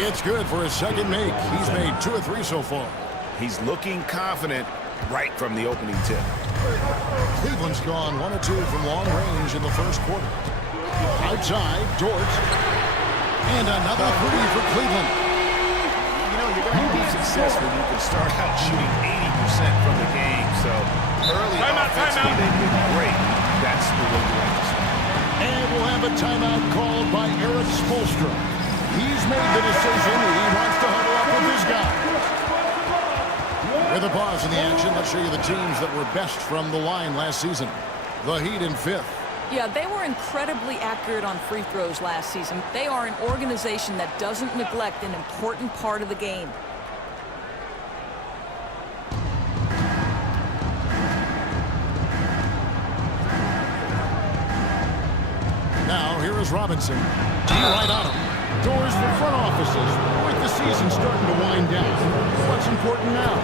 It's good for his second make. He's made 2 of 3 so far. He's looking confident right from the opening tip. Cleveland's gone 1 of 2 from long range in the first quarter. Outside, Dort. And another 3 for Cleveland. you know, you're going to have success when you can start out shooting 80% from the game. So early offensively, they've been great. That's the way you like to start. And we'll have a timeout called by Erik Spoelstra. He's made the decision he wants to huddle up with his guys. With a pause in the action, let's show you the teams that were best from the line last season. The Heat in 5th. Yeah, they were incredibly accurate on free throws last season. They are an organization that doesn't neglect an important part of the game. Now, here is Robinson. Right on him. Doors for front offices. With the season starting to wind down, what's important now?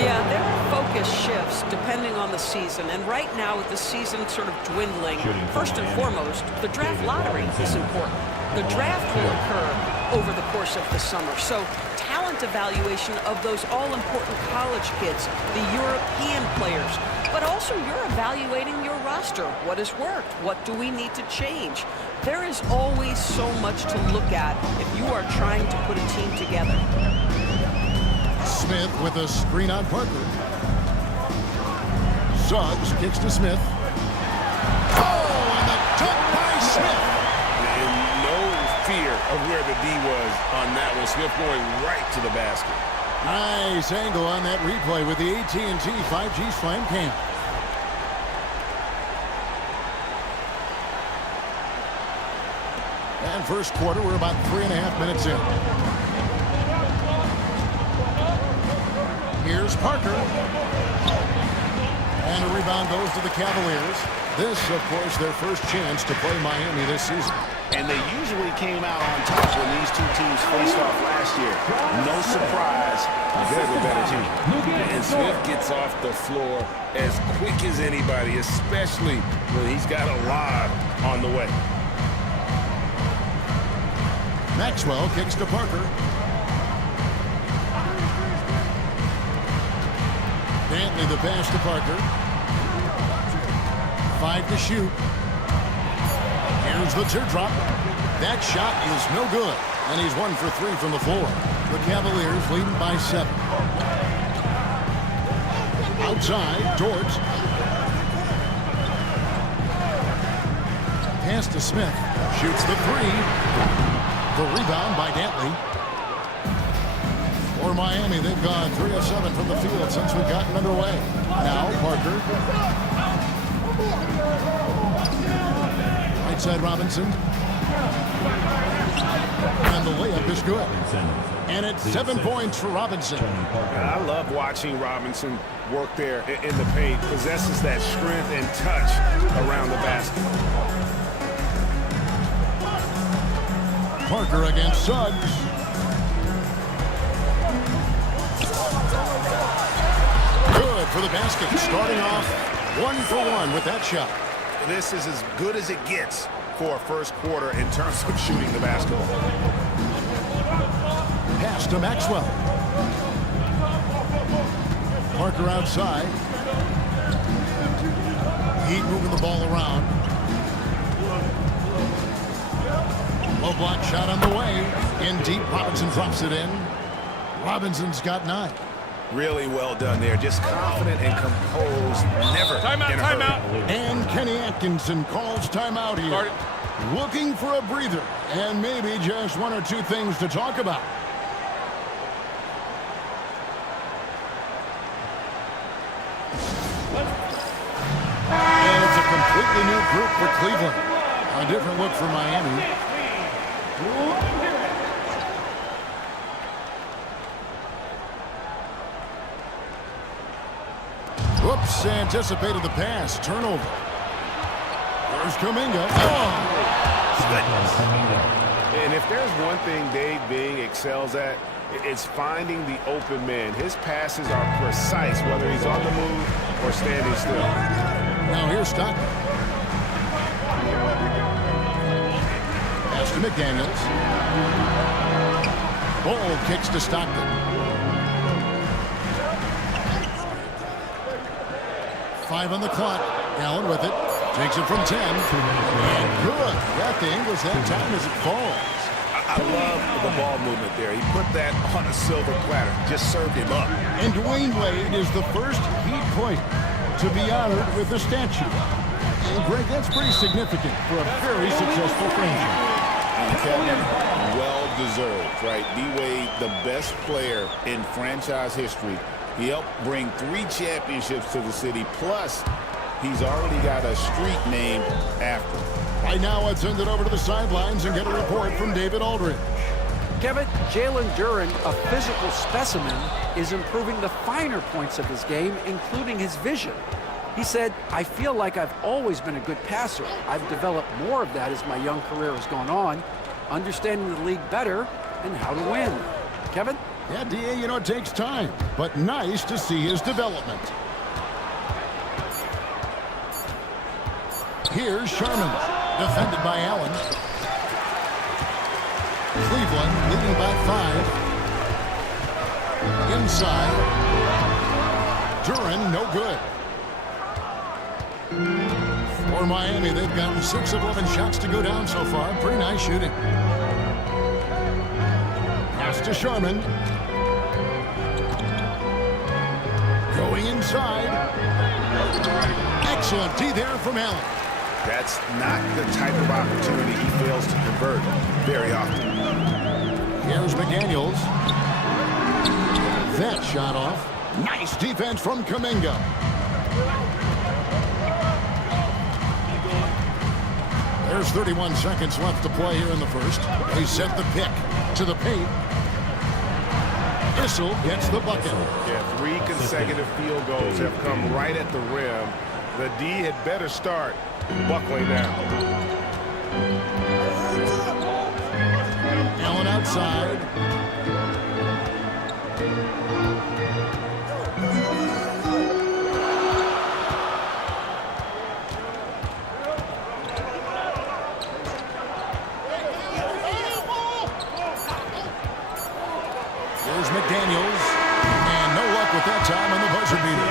Yeah, there are focus shifts depending on the season. And right now, with the season sort of dwindling, first and foremost, the draft lottery is important. The draft will occur over the course of the summer. So talent evaluation of those all-important college kids, the European players, but also you're evaluating your roster. What has worked? What do we need to change? There is always so much to look at if you are trying to put a team together. Smith with a screen on Parker. Suggs kicks to Smith. Oh, and the dunk by Smith. And no fear of where the D was on that one. Smith going right to the basket. Nice angle on that replay with the AT&T 5G Slam Cam. And first quarter, we're about 3.5 minutes in. Here's Parker. And a rebound goes to the Cavaliers. This, of course, their first chance to play Miami this season. And they usually came out on top when these two teams faced off last year. No surprise, they're the better team. And Smith gets off the floor as quick as anybody, especially when he's got a lob on the way. Maxwell kicks to Parker. Dantley the pass to Parker. 5 to shoot. Here's the teardrop. That shot is no good. And he's 1 for 3 from the floor. The Cavaliers leading by 7. Outside, Dort. Pass to Smith. Shoots the 3. The rebound by Dantley. For Miami, they've gone 3 of 7 from the field since we've gotten underway. Now Parker. Right side Robinson. And the layup is good. And it's 7 points for Robinson. I love watching Robinson work there in the paint. Possesses that strength and touch around the basket. Parker against Suggs. Good for the basket. Starting off 1 for 1 with that shot. This is as good as it gets for a first quarter in terms of shooting the basketball. Pass to Maxwell. Parker outside. Heat moving the ball around. Low block shot on the way. In deep, Robinson drops it in. Robinson's got 9. Really well done there. Just confident and composed. Never Timeout. And Kenny Atkinson calls timeout here. Looking for a breather. And maybe just 1 or 2 things to talk about. And it's a completely new group for Cleveland. A different look for Miami. Whoops, anticipated the pass. Turnover. There's Kuminga. Oh! And if there's one thing Dave Bing excels at, it's finding the open man. His passes are precise, whether he's on the move or standing still. Now here's Stockton. Pass to McDaniels. Ball kicks to Stockton. 5 on the clock. Allen with it. Takes it from 10. And good. Got the English that time as it falls. I love the ball movement there. He put that on a silver platter, just served him up. And Dwayne Wade is the first Heat player to be honored with a statue. And Greg, that's pretty significant for a very successful franchise. And Kevin, well-deserved, right? D-Wade, the best player in franchise history. He helped bring 3 championships to the city, plus he's already got a street named after him. Right now, let's send it over to the sidelines and get a report from David Aldridge. Kevin, Jalen Duren, a physical specimen, is improving the finer points of his game, including his vision. He said, "I feel like I've always been a good passer. I've developed more of that as my young career has gone on, understanding the league better and how to win." Kevin? Yeah, D.A., you know, it takes time, but nice to see his development. Here's Sherman, defended by Allen. Cleveland leading by 5. Inside. Duren, no good. For Miami, they've gotten 6 of 11 shots to go down so far. Pretty nice shooting. Pass to Sherman. Going inside. Excellent D there from Allen. That's not the type of opportunity he fails to convert very often. Here's McDaniels. That shot off. Nice defense from Kuminga. There's 31 seconds left to play here in the first. They set the pick to the paint. Issel gets the bucket. Yeah, 3 consecutive field goals have come right at the rim. The D had better start buckling down. Allen outside. There's McDaniels. And no luck with that time on the buzzer beater.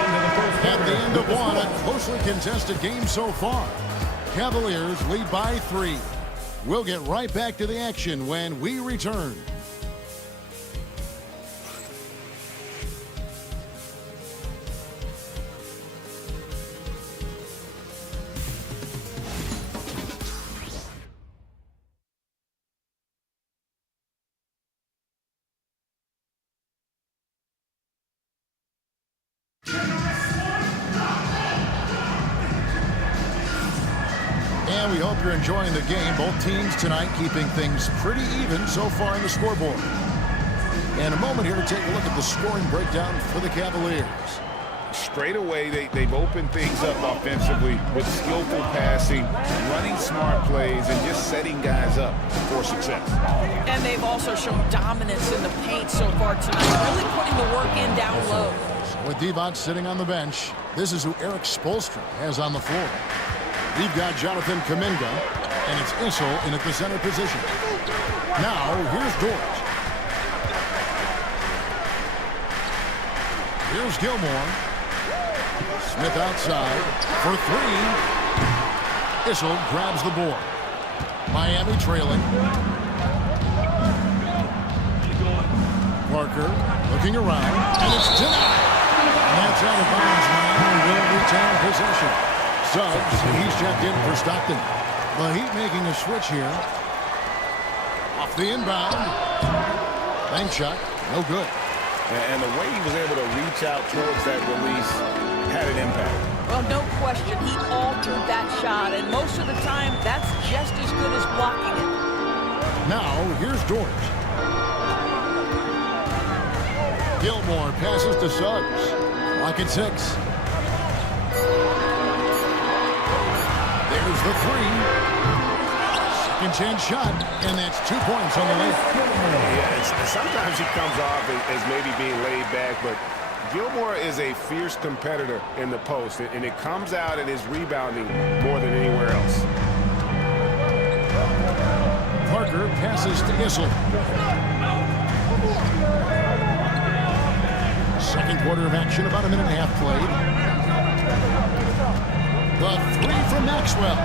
At the end of one, a closely contested game so far. Cavaliers lead by 3. We'll get right back to the action when we return. And we hope you're enjoying the game. Both teams tonight keeping things pretty even so far in the scoreboard. And a moment here to take a look at the scoring breakdown for the Cavaliers. Straight away, they've opened things up offensively with skillful passing, running smart plays, and just setting guys up for success. And they've also shown dominance in the paint so far tonight, really putting the work in down low. So with Divac sitting on the bench, this is who Erik Spoelstra has on the floor. We've got Jonathan Kuminga, and it's Issel in at the center position. Now, here's Dort. Here's Gilmore. Smith outside for 3. Issel grabs the board. Miami trailing. Parker looking around, and it's denied. And that's out of bounds. Miami will retain possession. Suggs, he's checked in for Stockton. The Heat making a switch here. Off the inbound. Bank shot, no good. And the way he was able to reach out towards that release had an impact. Well, no question, he altered that shot, and most of the time, that's just as good as blocking it. Now, here's Dort. Gilmore passes to Suggs. Clock at 6. There's the 3. Second chance shot, and that's 2 points on the layup. Yeah, sometimes he comes off as maybe being laid back, but Gilmore is a fierce competitor in the post, and it comes out in his rebounding more than anywhere else. Parker passes to Issel. Second quarter of action, about a minute and a half played. The 3 from Maxwell.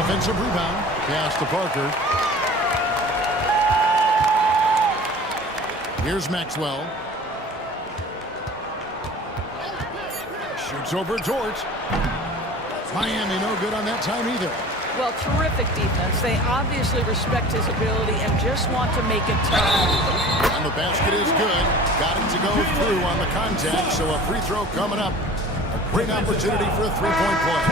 Offensive rebound. Pass to Parker. Here's Maxwell. Shoots over Dort. Miami no good on that time either. Well, terrific defense. They obviously respect his ability and just want to make it tough. And the basket is good. Got it to go through on the contact, so a free throw coming up. A great opportunity for a three-point play.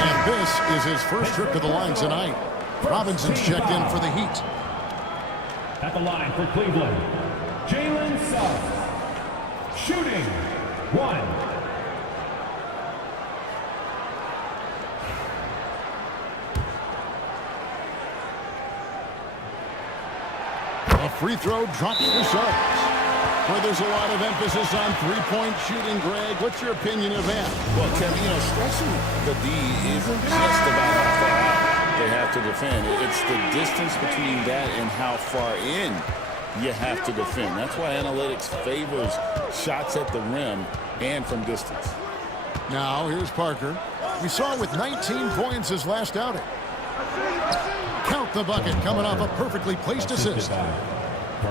And this is his first trip to the line tonight. Robinson's checked in for the Heat. At the line for Cleveland, Jalen Suggs. Shooting, 1. A free throw drops for Suggs. Well, there's a lot of emphasis on three-point shooting, Greg. What's your opinion of that? Well, Kevin, stretching the D isn't just about how far out they have to defend. It's the distance between that and how far in you have to defend. That's why analytics favors shots at the rim and from distance. Now, here's Parker. We saw him with 19 points his last outing. Count the bucket coming off a perfectly placed assist.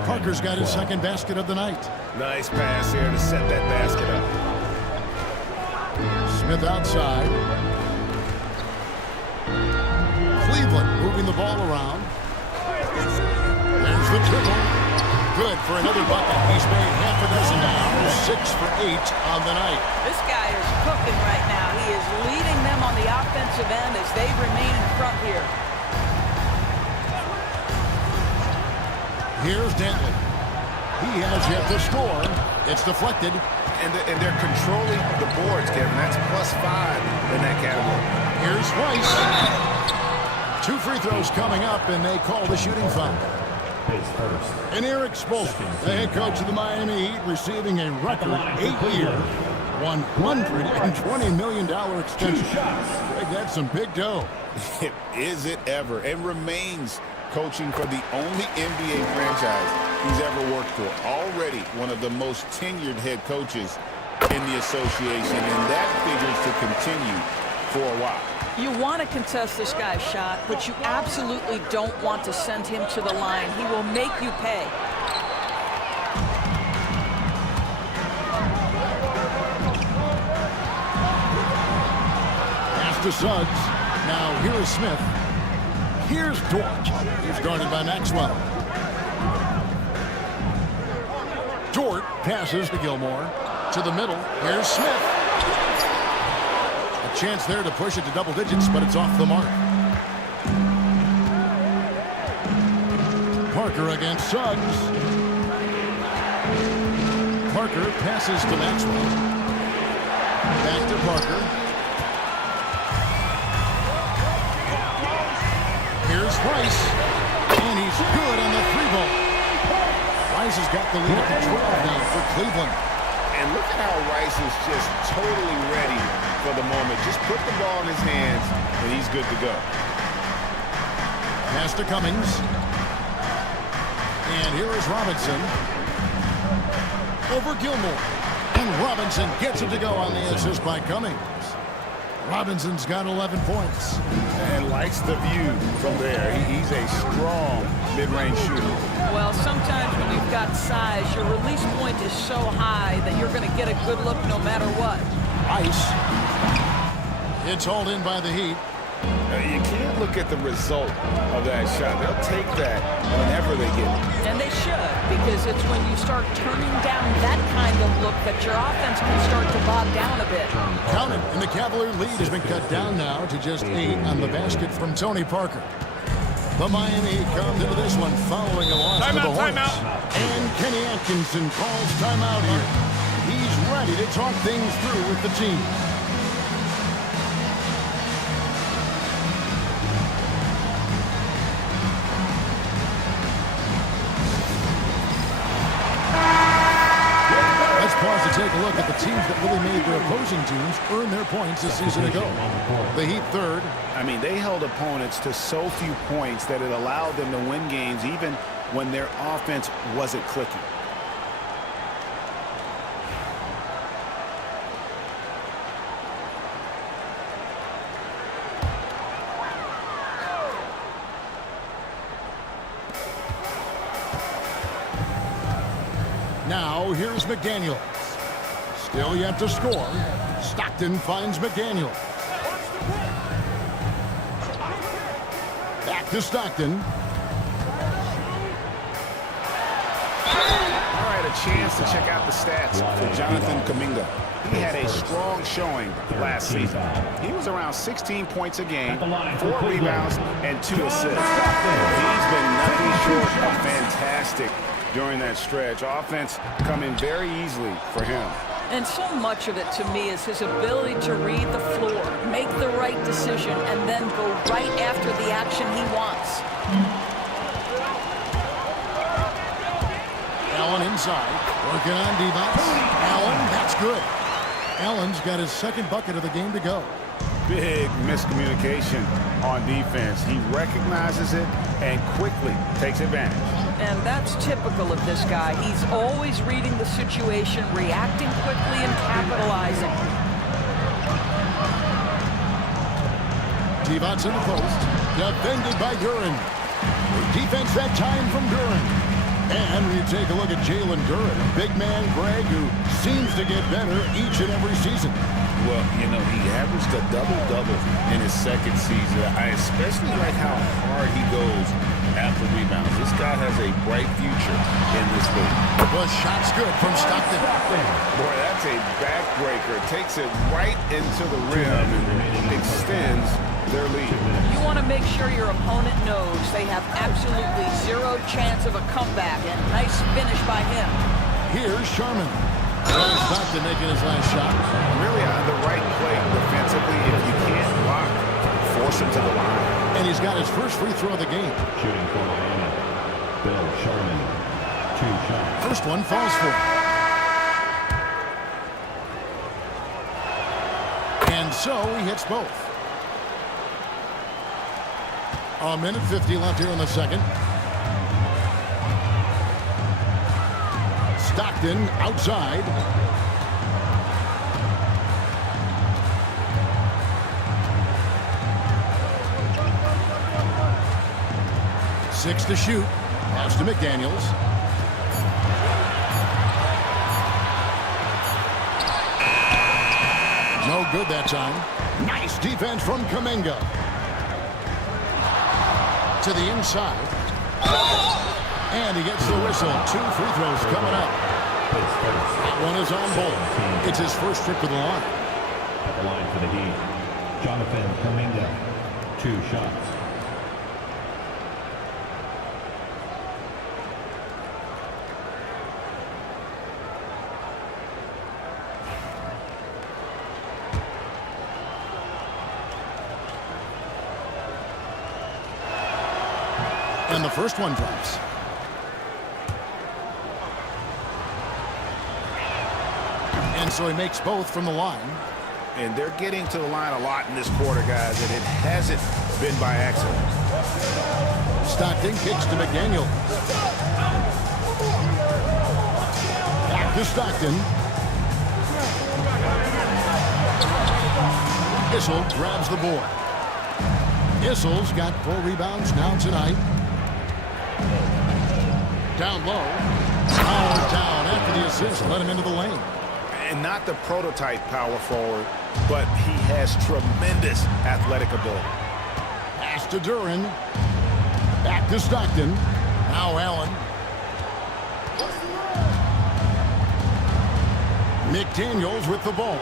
Parker's got his second basket of the night. Nice pass here to set that basket up. Smith outside. Cleveland moving the ball around. There's the triple. Good for another bucket. He's made half a dozen now. 6 for 8 on the night. This guy is cooking right now. He is leading them on the offensive end as they remain in front here. Here's Dantley. He has yet to score. It's deflected. And they're controlling the boards, Kevin. That's +5 in that category. Here's Weiss. 2 free throws coming up, and they call the shooting foul. And Eric Spoelstra, the head coach of the Miami Heat, receiving a record 8-year, $120 million extension. Greg, that's some big dough. Is it ever? And remains coaching for the only NBA franchise he's ever worked for. Already one of the most tenured head coaches in the association, and that figures to continue for a while. You want to contest this guy's shot, but you absolutely don't want to send him to the line. He will make you pay. Pass to Suggs. Now here is Smith. Here's Dort. He's guarded by Maxwell. Dort passes to Gilmore. To the middle. Here's Smith. A chance there to push it to double digits, but it's off the mark. Parker against Suggs. Parker passes to Maxwell. Back to Parker. Here's Rice, and he's good on the 3-ball. Rice has got the lead at the 12 now for Cleveland. And look at how Rice is just totally ready for the moment. Just put the ball in his hands, and he's good to go. Pass to Cummings. And here is Robinson. Over Gilmore. And Robinson gets it to go on the assist by Cummings. Robinson's got 11 points. And likes the view from there. He's a strong mid-range shooter. Well, sometimes when you've got size, your release point is so high that you're going to get a good look no matter what. Rice. It's hauled in by the Heat. You can't look at the result of that shot. They'll take that whenever they get it. And they should, because it's when you start turning down that kind of look that your offense can start to bog down a bit. Count it, and the Cavalier lead has been cut down now to just 8 on the basket from Tony Parker. The Miami Heat comes into this one following a loss to the Hornets. And Kenny Atkinson calls timeout here. He's ready to talk things through with the team. To take a look at the teams that really made their opposing teams earn their points a season ago. The Heat third. I mean, they held opponents to so few points that it allowed them to win games even when their offense wasn't clicking. Now here's McDaniels. Still yet to score. Stockton finds McDaniels. Back to Stockton. All right, a chance to check out the stats for Jonathan Kuminga. He had a strong showing last season. He was around 16 points a game, 4 rebounds, and 2 assists. He's been nothing short of fantastic during that stretch. Offense coming very easily for him. And so much of it, to me, is his ability to read the floor, make the right decision, and then go right after the action he wants. Allen inside, working on Divac. Allen, that's good. Allen's got his second bucket of the game to go. Big miscommunication on defense. He recognizes it and quickly takes advantage. And that's typical of this guy. He's always reading the situation, reacting quickly, and capitalizing. Divac in the post, defended by Duren. Defense that time from Duren. And we take a look at Jalen Duren, big man Greg, who seems to get better each and every season. Well, you know, he averaged a double-double in his second season. I especially like how hard he goes after rebounds. This guy has a bright future in this league. The shot's good from Stockton. Boy, that's a backbreaker. Takes it right into the rim and extends their lead. You want to make sure your opponent knows they have absolutely zero chance of a comeback, and nice finish by him. Here's Sherman. Stockton making his last shot. Really on the right play defensively. If you can't block, force him to the line. And he's got his first free throw of the game. Shooting for Miami, Bill Sherman. 2 shots. First one falls for him. And so he hits both. A minute 50 left here in the second. Stockton outside. Six to shoot. Pass to McDaniels. No good that time. Nice defense from Kuminga. To the inside. And he gets the whistle. 2 free throws coming up. That one is on board. It's his first trip to the line. At the line for the Heat, Jonathan Kuminga. 2 shots. And the first one drops. And so he makes both from the line. And they're getting to the line a lot in this quarter, guys, and it hasn't been by accident. Stockton kicks to McDaniel. Back to Stockton. Issel grabs the board. Issel's got 4 rebounds now tonight. Down low. Power down after the assist. Let him into the lane. And not the prototype power forward, but he has tremendous athletic ability. Pass to Duren. Back to Stockton. Now Allen. McDaniels with the ball.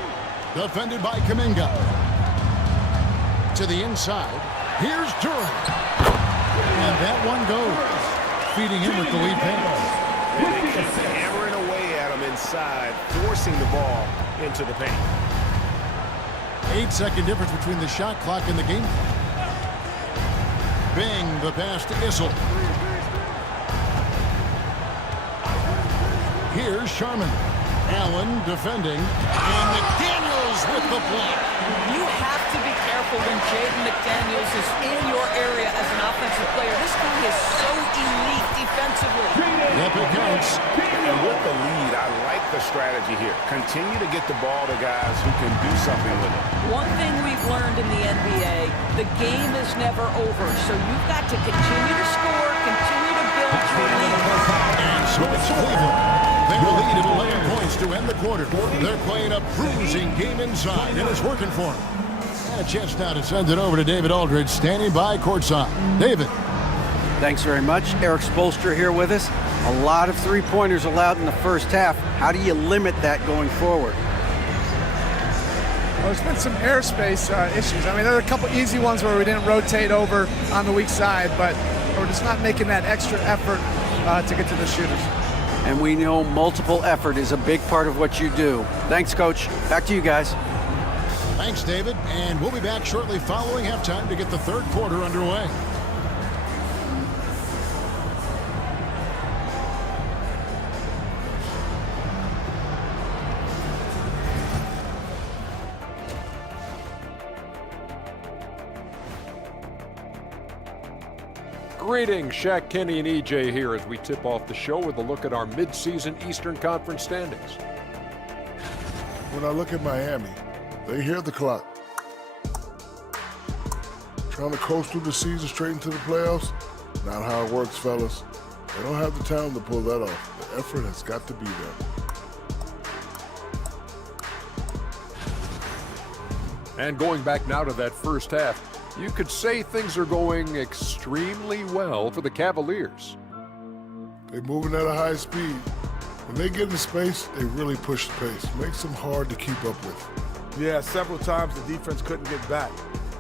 Defended by Kuminga. To the inside. Here's Duren. And that one goes. Feeding him with the lead pass. And they keep hammering away at him inside, forcing the ball into the paint. 8-second difference between the shot clock and the game clock. Bing, the pass to Issel. Here's Sherman. Allen defending. And McDaniels with the block. You have to be careful when Jaden McDaniels is in your area as an offensive player. This guy is so elite defensively. Yep, it counts. And with the lead, I like the strategy here. Continue to get the ball to guys who can do something with it. One thing we've learned in the NBA, the game is never over. So you've got to continue to score, continue to build your lead. And so it's Cleveland. They will lead at 11 points to end the quarter. They're playing a bruising game inside, and it's working for them. And a chance now to send it over to David Aldridge, standing by courtside. David. Thanks very much. Eric Spoelstra here with us. A lot of three-pointers allowed in the first half. How do you limit that going forward? Well, there's been some airspace issues. I mean, there are a couple easy ones where we didn't rotate over on the weak side, but we're just not making that extra effort to get to the shooters. And we know multiple effort is a big part of what you do. Thanks, Coach. Back to you guys. Thanks, David. And we'll be back shortly following halftime to get the third quarter underway. Greetings, Shaq, Kenny, and EJ here as we tip off the show with a look at our midseason Eastern Conference standings. When I look at Miami, they hear the clock. Trying to coast through the season straight into the playoffs? Not how it works, fellas. They don't have the talent to pull that off. The effort has got to be there. And going back now to that first half, you could say things are going extremely well for the Cavaliers. They're moving at a high speed. When they get in space, they really push the pace. Makes them hard to keep up with. Yeah, several times the defense couldn't get back.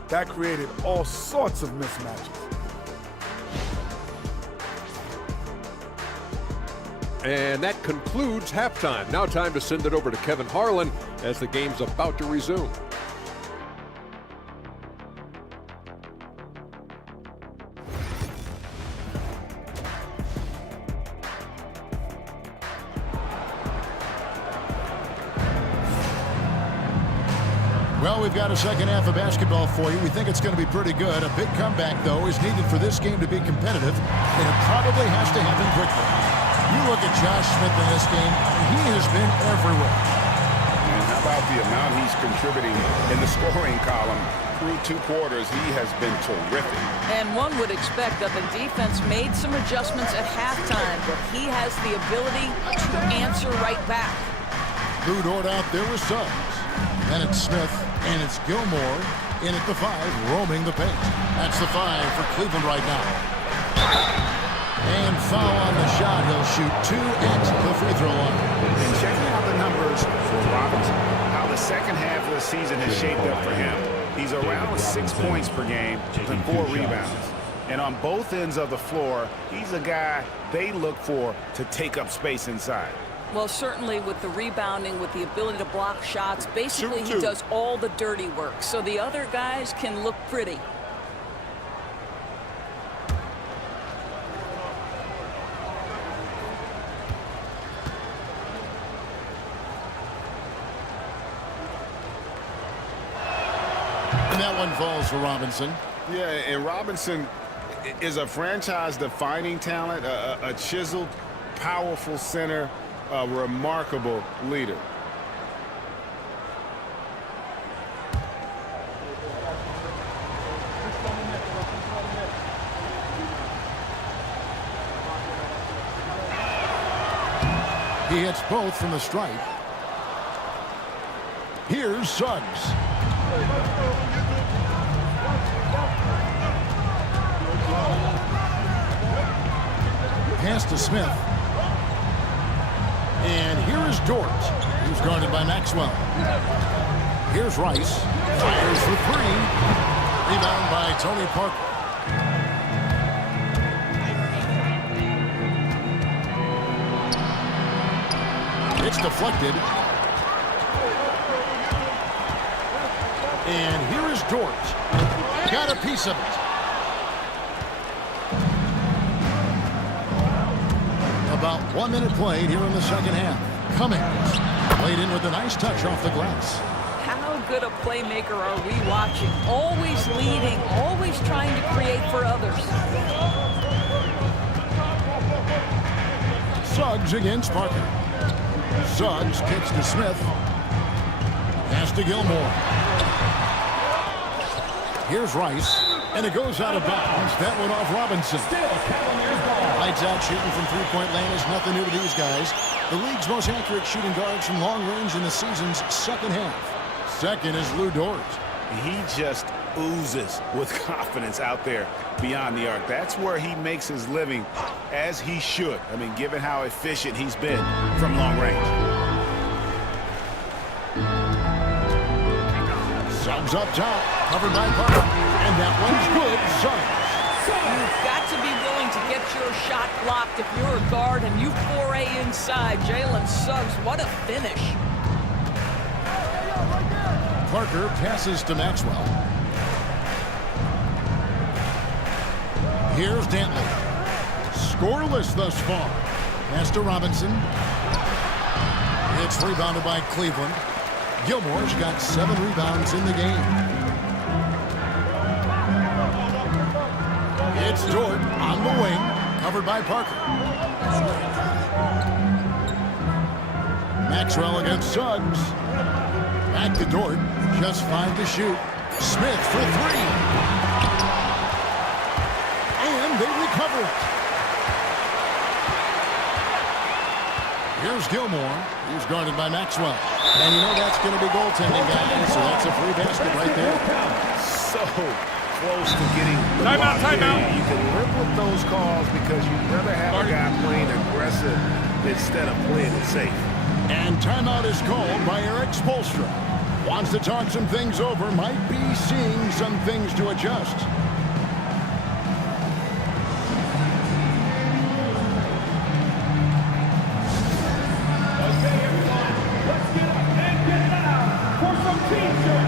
That created all sorts of mismatches. And that concludes halftime. Now time to send it over to Kevin Harlan as the game's about to resume. Well, we've got a second half of basketball for you. We think it's going to be pretty good. A big comeback, though, is needed for this game to be competitive, and it probably has to happen quickly. You look at Josh Smith in this game, he has been everywhere. And how about the amount he's contributing in the scoring column? Through two quarters, he has been terrific. And one would expect that the defense made some adjustments at halftime, but he has the ability to answer right back. Lou Dort out there with Suggs. Then it's Smith, and it's Gilmore in at the 5, roaming the paint. That's the 5 for Cleveland right now. And foul on the shot. He'll shoot 2 at the free throw line. And checking out the numbers for Robinson, how the second half of the season has shaped up for him. He's around 6 points per game and 4 rebounds. And on both ends of the floor, he's a guy they look for to take up space inside. Well, certainly with the rebounding, with the ability to block shots, basically he does all the dirty work, so the other guys can look pretty. And that one falls for Robinson. Yeah, and Robinson is a franchise-defining talent, a chiseled, powerful center, a remarkable leader. He hits both from the stripe. Here's Suggs. Pass to Smith. And here is Dort, who's guarded by Maxwell. Here's Rice. Fires for 3. Rebound by Tony Parker. It's deflected. And here is Dort. Got a piece of it. About 1 minute played here in the second half. Cummings played in with a nice touch off the glass. How good a playmaker are we watching? Always leading, always trying to create for others. Suggs against Parker. Suggs kicks to Smith. Pass to Gilmore. Here's Rice. And it goes out of bounds. That went off Robinson. Lights out shooting from three-point land is nothing new to these guys. The league's most accurate shooting guards from long range in the season's second half. Second is Lou Dort. He just oozes with confidence out there beyond the arc. That's where he makes his living, as he should. I mean, given how efficient he's been from long range. Suggs up top, covered by Parker, and that one's good. Suggs. You've got to be willing to get your shot blocked if you're a guard and you foray inside. Jalen Suggs, what a finish. Parker passes to Maxwell. Here's Dantley. Scoreless thus far. Pass to Robinson. It's rebounded by Cleveland. Gilmore's got 7 rebounds in the game. It's Dort on the wing, covered by Parker. Maxwell against Suggs. Back to Dort. Just 5 to shoot. Smith for 3. And they recover it. Here's Gilmore. He's guarded by Maxwell. And you know that's going to be goaltending, guys. So that's a free basket right there. So close to getting the block there. You can live with those calls because you'd rather have a guy playing aggressive instead of playing it safe. And timeout is called by Eric Spoelstra. Wants to talk some things over, might be seeing some things to adjust. Okay, everyone, let's get up and get down for some team show.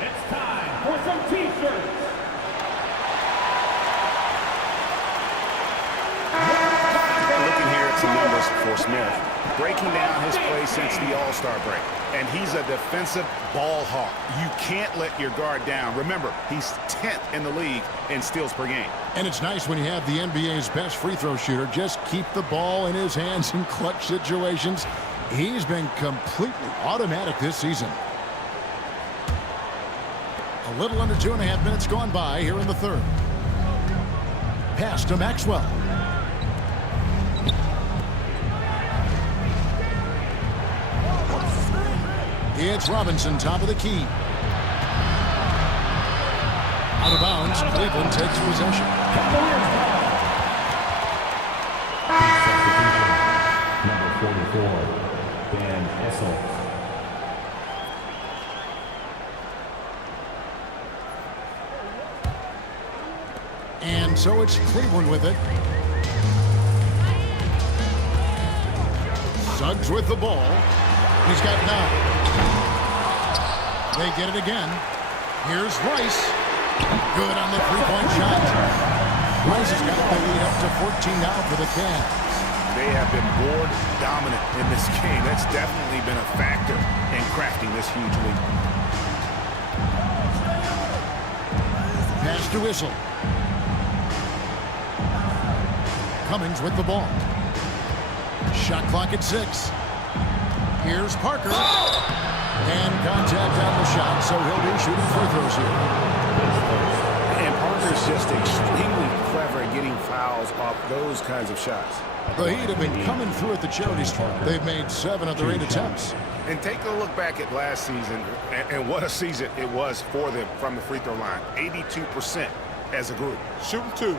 It's time for some T-shirts. Looking here at some numbers for Smith, breaking down his play since the All-Star break. And he's a defensive ball hawk. You can't let your guard down. Remember, he's 10th in the league in steals per game. And it's nice when you have the NBA's best free throw shooter just keep the ball in his hands in clutch situations. He's been completely automatic this season. A little under 2.5 minutes gone by here in the third. Pass to Maxwell. It's Robinson, top of the key. Out of bounds, Cleveland takes possession. Number 44, Dan Essel. And so it's Cleveland with it. Suggs with the ball. He's got 9. They get it again. Here's Rice. Good on the three-point shot. Rice has got the lead up to 14 now for the Cavs. They have been board dominant in this game. That's definitely been a factor in crafting this huge lead. Pass to Whistle. Cummings with the ball. Shot clock at 6. Here's Parker. And contact on the shot, so he'll be shooting free throws here. And Parker's just extremely clever at getting fouls off those kinds of shots. The Heat have been coming through at the charity stripe. They've made 7 of their 8 attempts. And take a look back at last season, and what a season it was for them from the free throw line. 82% as a group. Shooting 2.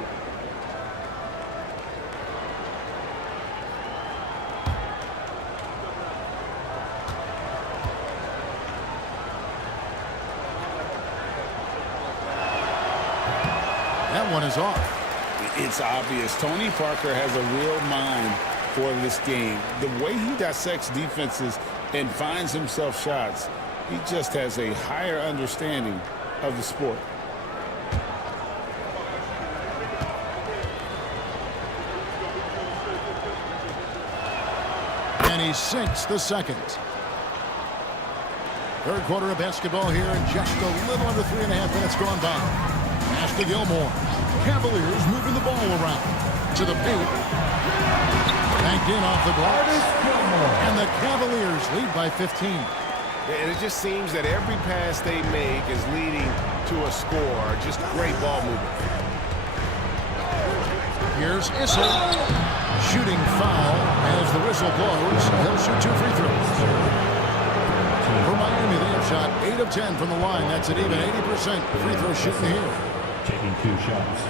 That one is off. It's obvious. Tony Parker has a real mind for this game. The way he dissects defenses and finds himself shots, he just has a higher understanding of the sport. And he sinks the second. Third quarter of basketball here, and just a little under 3.5 minutes gone by. Pass to Gilmore. Cavaliers moving the ball around to the paint. Banked in off the glass. And the Cavaliers lead by 15. And it just seems that every pass they make is leading to a score. Just great ball movement. Here's Issel. Shooting foul as the whistle blows. He'll shoot 2 free throws. For Miami, they have shot 8 of 10 from the line. That's an even 80% free throw shooting here. Taking 2 shots.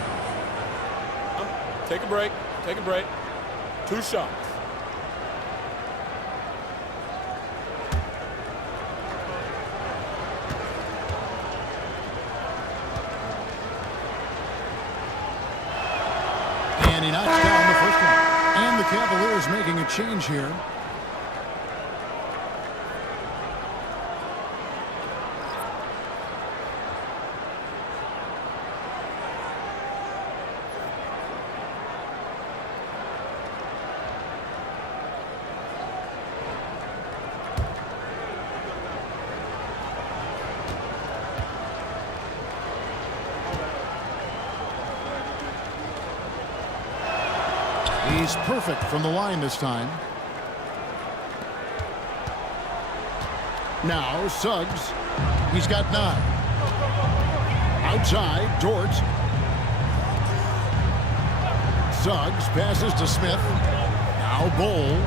Take a break. Take a break. 2 shots. And he knocks down the first one. And the Cavaliers making a change here. He's perfect from the line this time. Now Suggs. He's got 9. Outside, Dort. Suggs passes to Smith. Now Bol.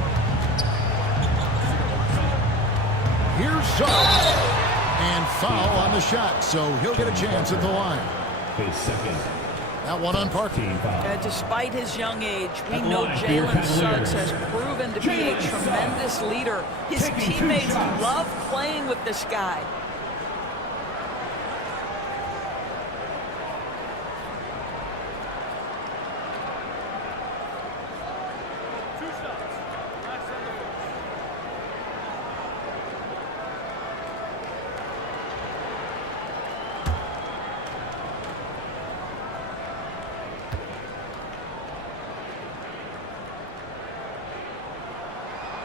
Here's Suggs. And foul on the shot, so he'll get a chance at the line. His second. That one on Parker. Despite his young age, we know Jalen Suggs has proven to be a tremendous leader. His teammates love playing with this guy.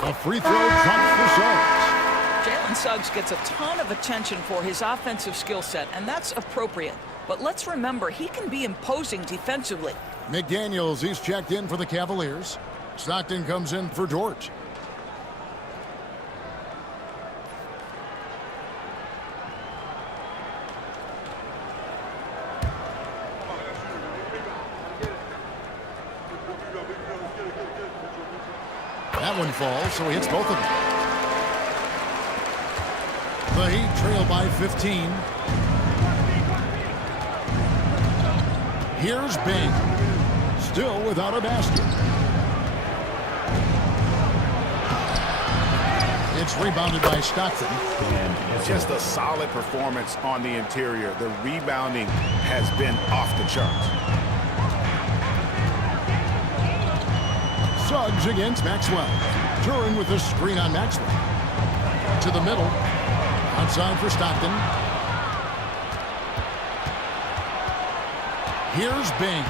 A free throw dropped for Suggs. Jalen Suggs gets a ton of attention for his offensive skill set, and that's appropriate. But let's remember, he can be imposing defensively. McDaniels, he's checked in for the Cavaliers. Stockton comes in for Dort. That one falls, so he hits both of them. The Heat trail by 15. Here's Bing. Still without a basket. It's rebounded by Stockton. Just a solid performance on the interior. The rebounding has been off the charts. Suggs against Maxwell. Duren with a screen on Maxwell. To the middle. Outside for Stockton. Here's Bing.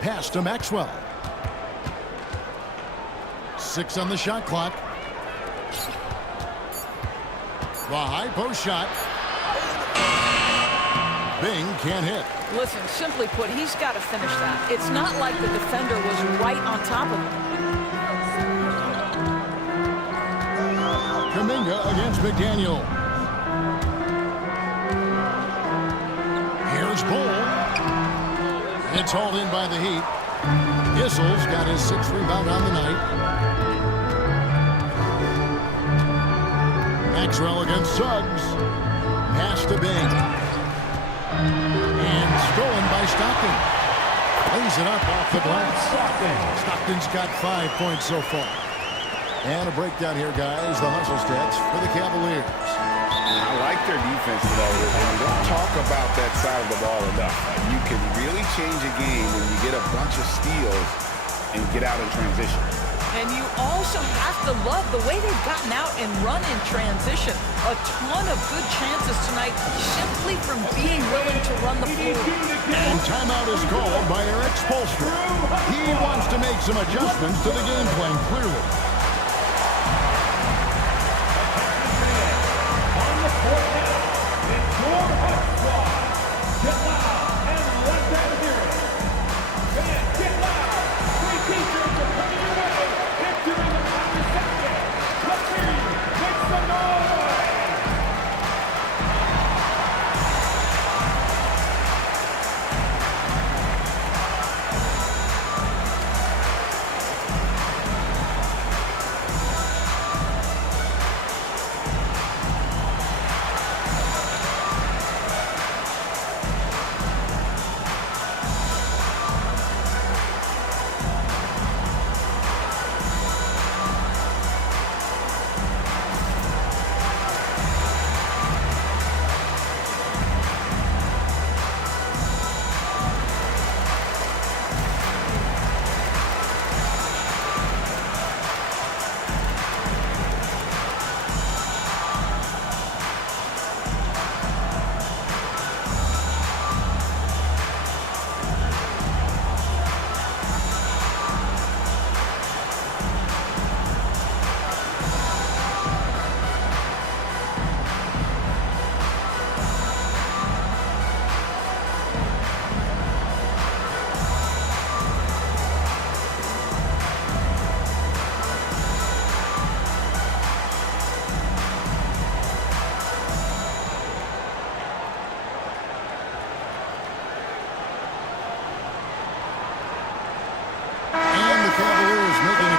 Pass to Maxwell. 6 on the shot clock. The high post shot. Bing can't hit. Listen, simply put, he's got to finish that. It's not like the defender was right on top of him. Kuminga against McDaniel. Here's Bull. It's hauled in by the Heat. Issel's got his 6th rebound on the night. Maxwell against Suggs. Pass to Bing. And stolen by Stockton. Lays it up off the glass. Stockton's got 5 points so far. And a breakdown here, guys. The hustle stats for the Cavaliers. I like their defense today. And we don't talk about that side of the ball enough. You can really change a game when you get a bunch of steals and get out in transition. And you also have to love the way they've gotten out and run in transition. A ton of good chances tonight simply from being willing to run the floor. And timeout is called by Eric Spoelstra. He wants to make some adjustments to the game plan, clearly. On the court now, it's your Hawk squad. Get loud and let them hear it. Fans, get loud. Three teachers are coming your way. Entering the final second. Let's hear you. Make some noise.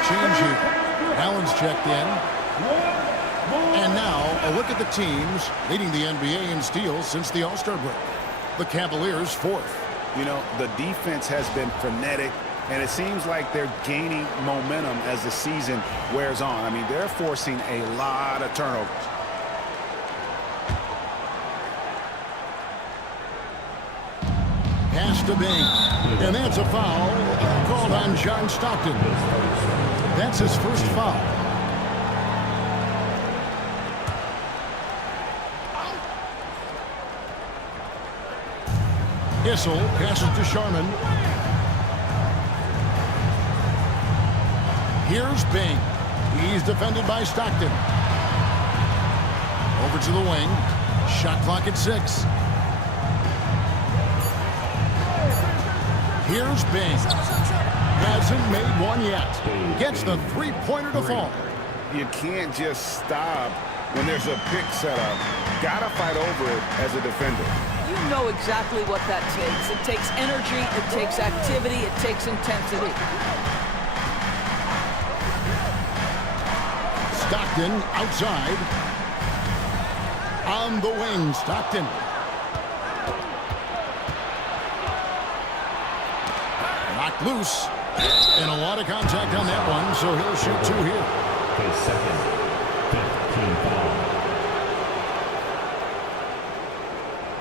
Change here. Allen's checked in. And now a look at the teams leading the NBA in steals since the All-Star break. The Cavaliers 4th. You know, the defense has been frenetic, and it seems like they're gaining momentum as the season wears on. I mean, they're forcing a lot of turnovers. Pass to Bing. And that's a foul called on John Stockton. That's his first foul. Issel passes to Sharman. Here's Bing. He's defended by Stockton. Over to the wing. Shot clock at 6. Here's Bing. Hasn't made one yet. Gets the three-pointer to fall. You can't just stop when there's a pick set up. Gotta fight over it as a defender. You know exactly what that takes. It takes energy, it takes activity, it takes intensity. Stockton outside. On the wing, Stockton. Knocked loose. And a lot of contact on that one, so he'll shoot 2 here. His second, 15 foul.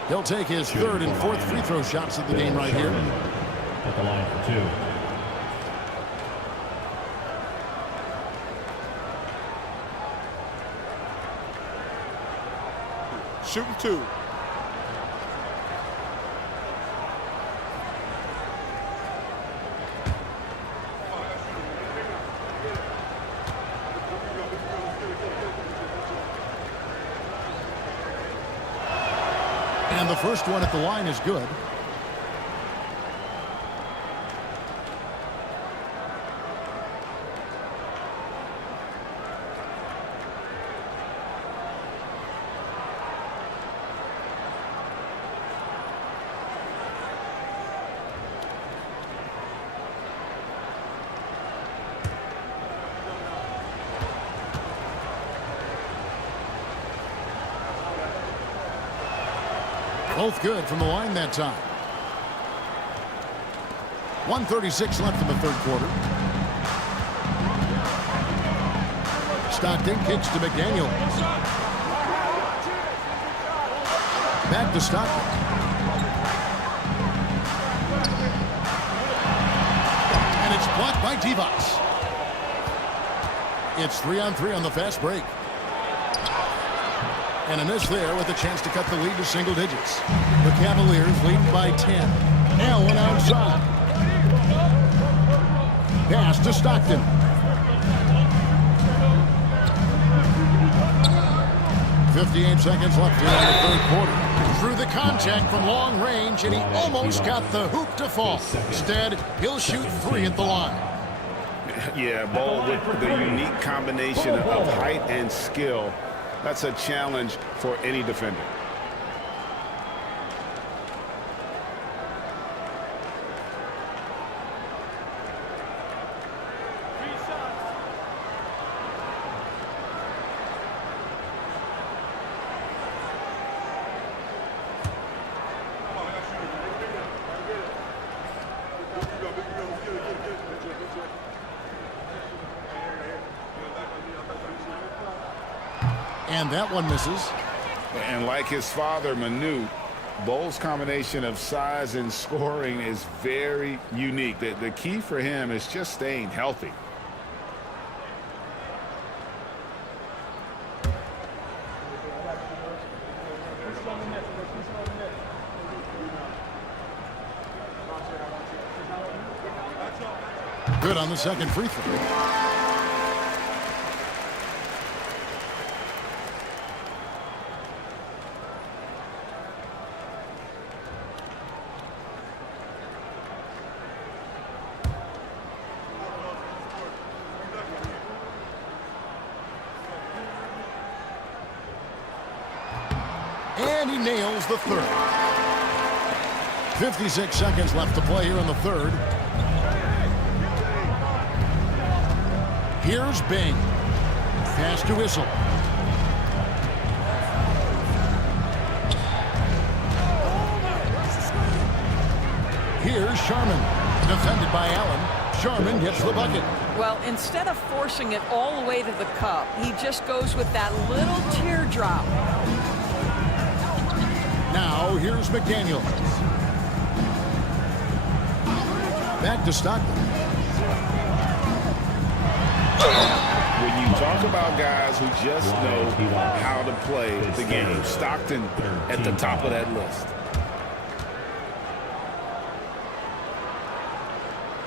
He'll take his 3rd and 4th free throw shots of the game right here. At the line for 2. Shooting 2. And the first one at the line is good. Both good from the line that time. 1:36 left in the third quarter. Stockton kicks to McDaniel. Back to Stockton. And it's blocked by Divac. It's 3-on-3 on the fast break. And a miss there with a chance to cut the lead to single digits. The Cavaliers lead by 10. Allen outside. Pass to Stockton. .58 seconds left here in the third quarter. Through the contact from long range, and he almost got the hoop to fall. Instead, he'll shoot 3 at the line. Yeah, Ball with the unique combination of height and skill. That's a challenge for any defender. And that one misses. And like his father, Manu, Bowles' combination of size and scoring is very unique. The key for him is just staying healthy. Good on the second free throw. And he nails the third. 56 seconds left to play here in the third. Here's Bing. Pass to Whistle. Here's Sharman. Defended by Allen. Sharman hits the bucket. Well, instead of forcing it all the way to the cup, he just goes with that little teardrop. Now, here's McDaniel. Back to Stockton. When you talk about guys who just know how to play the game, Stockton at the top of that list.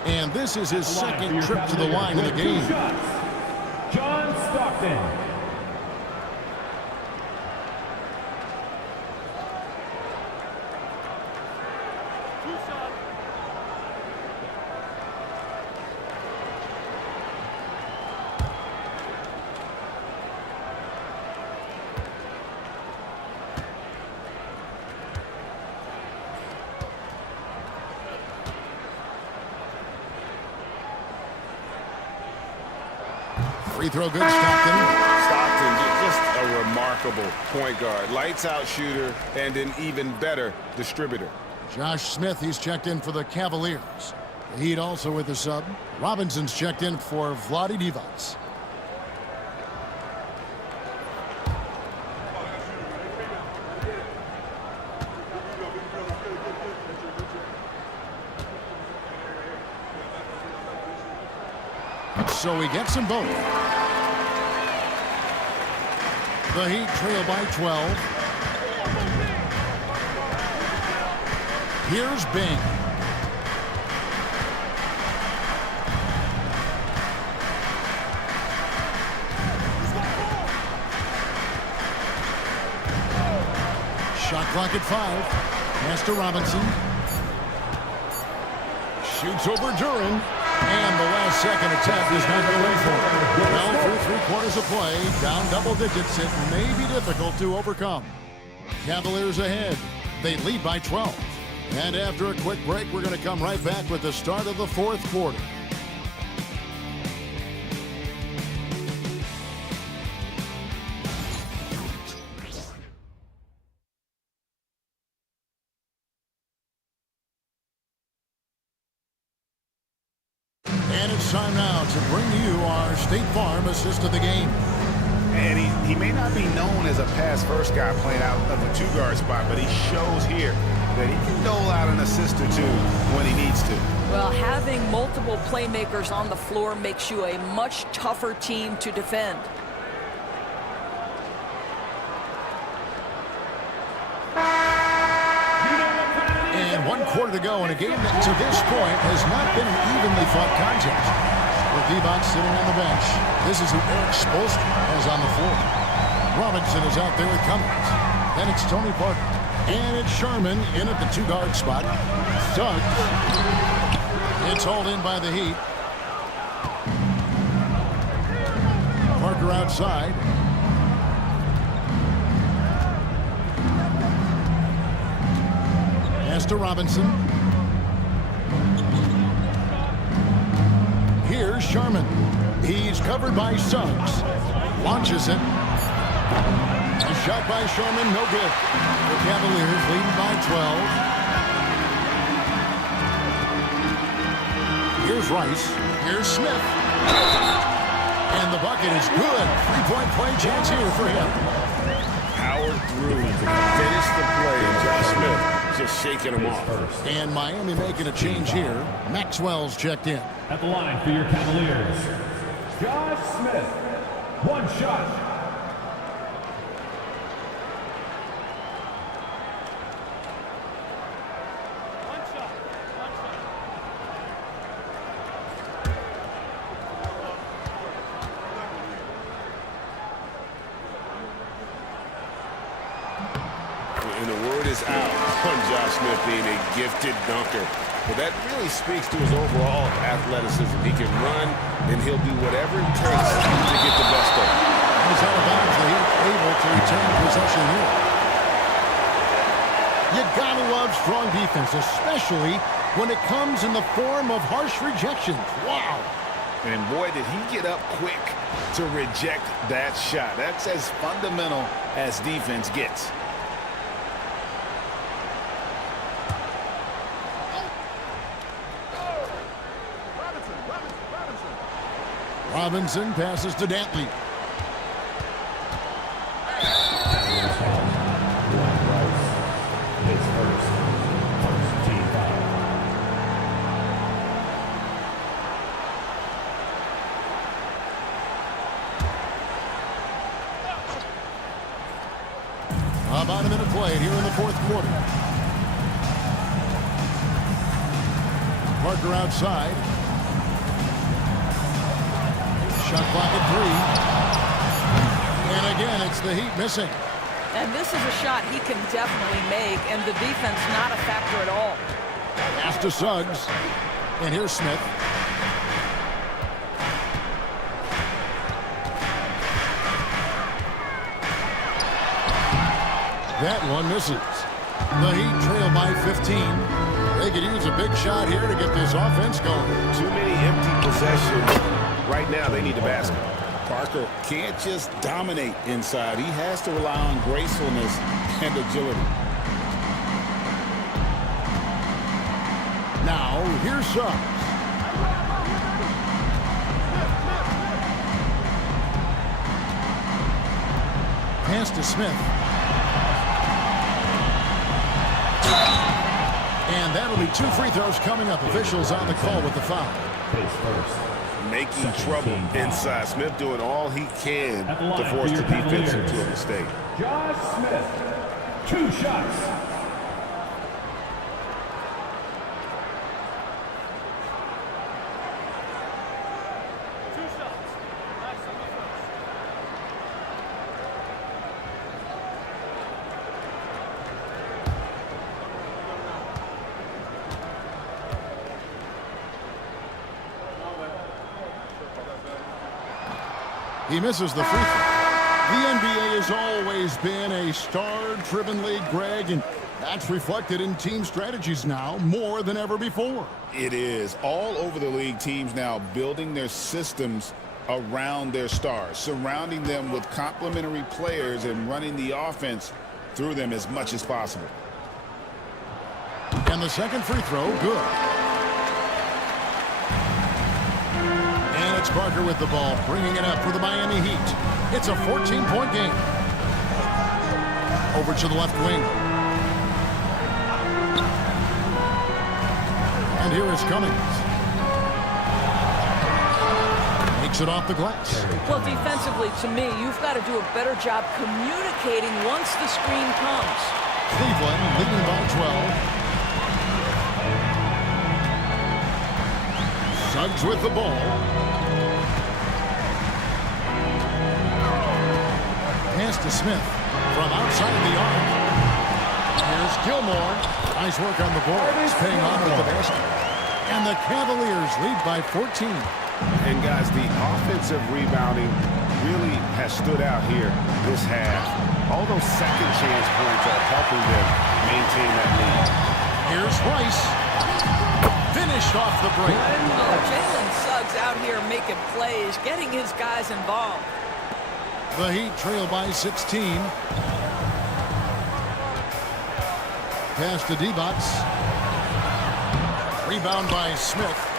And this is his second trip to the line in the game. John Stockton. Free throw good, Stockton. Stockton, just a remarkable point guard. Lights out shooter and an even better distributor. Josh Smith, he's checked in for the Cavaliers. The Heat also with the sub. Robinson's checked in for Vlade Divac. So he gets them both. The Heat trail by 12. Here's Bing. Shot clock at 5. Pass to Robinson. Shoots over Duran. And the last second attempt is not going in for him. Well, through 3 quarters of play, down double digits, it may be difficult to overcome. Cavaliers ahead. They lead by 12. And after a quick break, we're going to come right back with the start of the 4th quarter. And it's time now to bring you our State Farm assist of the game. And he may not be known as a pass-first guy playing out of a 2-guard spot, but he shows here that he can dole out an assist or 2 when he needs to. Well, having multiple playmakers on the floor makes you a much tougher team to defend. And 1 quarter to go in a game that to this point has not been an evenly fought contest. With Divac sitting on the bench, this is who Erik Spoelstra has on the floor. Robinson is out there with Cummings. Then it's Tony Parker. And it's Sherman in at the 2-guard spot. Suggs. It's hauled in by the Heat. Parker outside. Pass to Robinson. Here's Sherman. He's covered by Suggs. Launches it. A shot by Sherman, no good. The Cavaliers leading by 12. Here's Rice. Here's Smith. And the bucket is good. 3-point play chance here for him. Powered through to finish the play, and Josh Smith just shaking him off. And Miami making a change here. Maxwell's checked in. At the line for your Cavaliers, Josh Smith. 1 shot. And the word is out on Josh Smith being a gifted dunker. But that really speaks to his overall athleticism. He can run, and he'll do whatever it takes to get the best of him. He's out of bounds. The Heat able to retain possession here. You gotta love strong defense, especially when it comes in the form of harsh rejections. Wow. And boy, did he get up quick to reject that shot. That's as fundamental as defense gets. Robinson passes to Dantley. About a minute played here in the 4th quarter. Parker outside. Shot clock at 3. And again, it's the Heat missing. And this is a shot he can definitely make, and the defense not a factor at all. Pass to Suggs. And here's Smith. That one misses. The Heat trail by 15. They could use a big shot here to get this offense going. Too many empty possessions. Right now, they need the basket. Parker can't just dominate inside. He has to rely on gracefulness and agility. Now, here's Suggs. Pass to Smith. And that'll be 2 free throws coming up. Officials on the call with the foul. Making trouble inside. Smith doing all he can to force the defense into a mistake. Josh Smith, 2 shots. He misses the free throw. The NBA has always been a star-driven league, Greg, and that's reflected in team strategies now more than ever before. It is. All over the league, teams now building their systems around their stars, surrounding them with complementary players and running the offense through them as much as possible. And the second free throw, good. And it's Parker with the ball, bringing it up for the Miami Heat. It's a 14-point game. Over to the left wing. And here is Cummings. Makes it off the glass. Well, defensively, to me, you've got to do a better job communicating once the screen comes. Cleveland leading by 12. Suggs with the ball. Pass to Smith from outside the arc. Here's Gilmore. Nice work on the board. He's paying off with the basket. And the Cavaliers lead by 14. And guys, the offensive rebounding really has stood out here this half. All those second chance points are helping them maintain that lead. Here's Rice. Finished off the break. Oh, Jalen Suggs out here making plays, getting his guys involved. The Heat trail by 16. Pass to Divac. Rebound by Smith.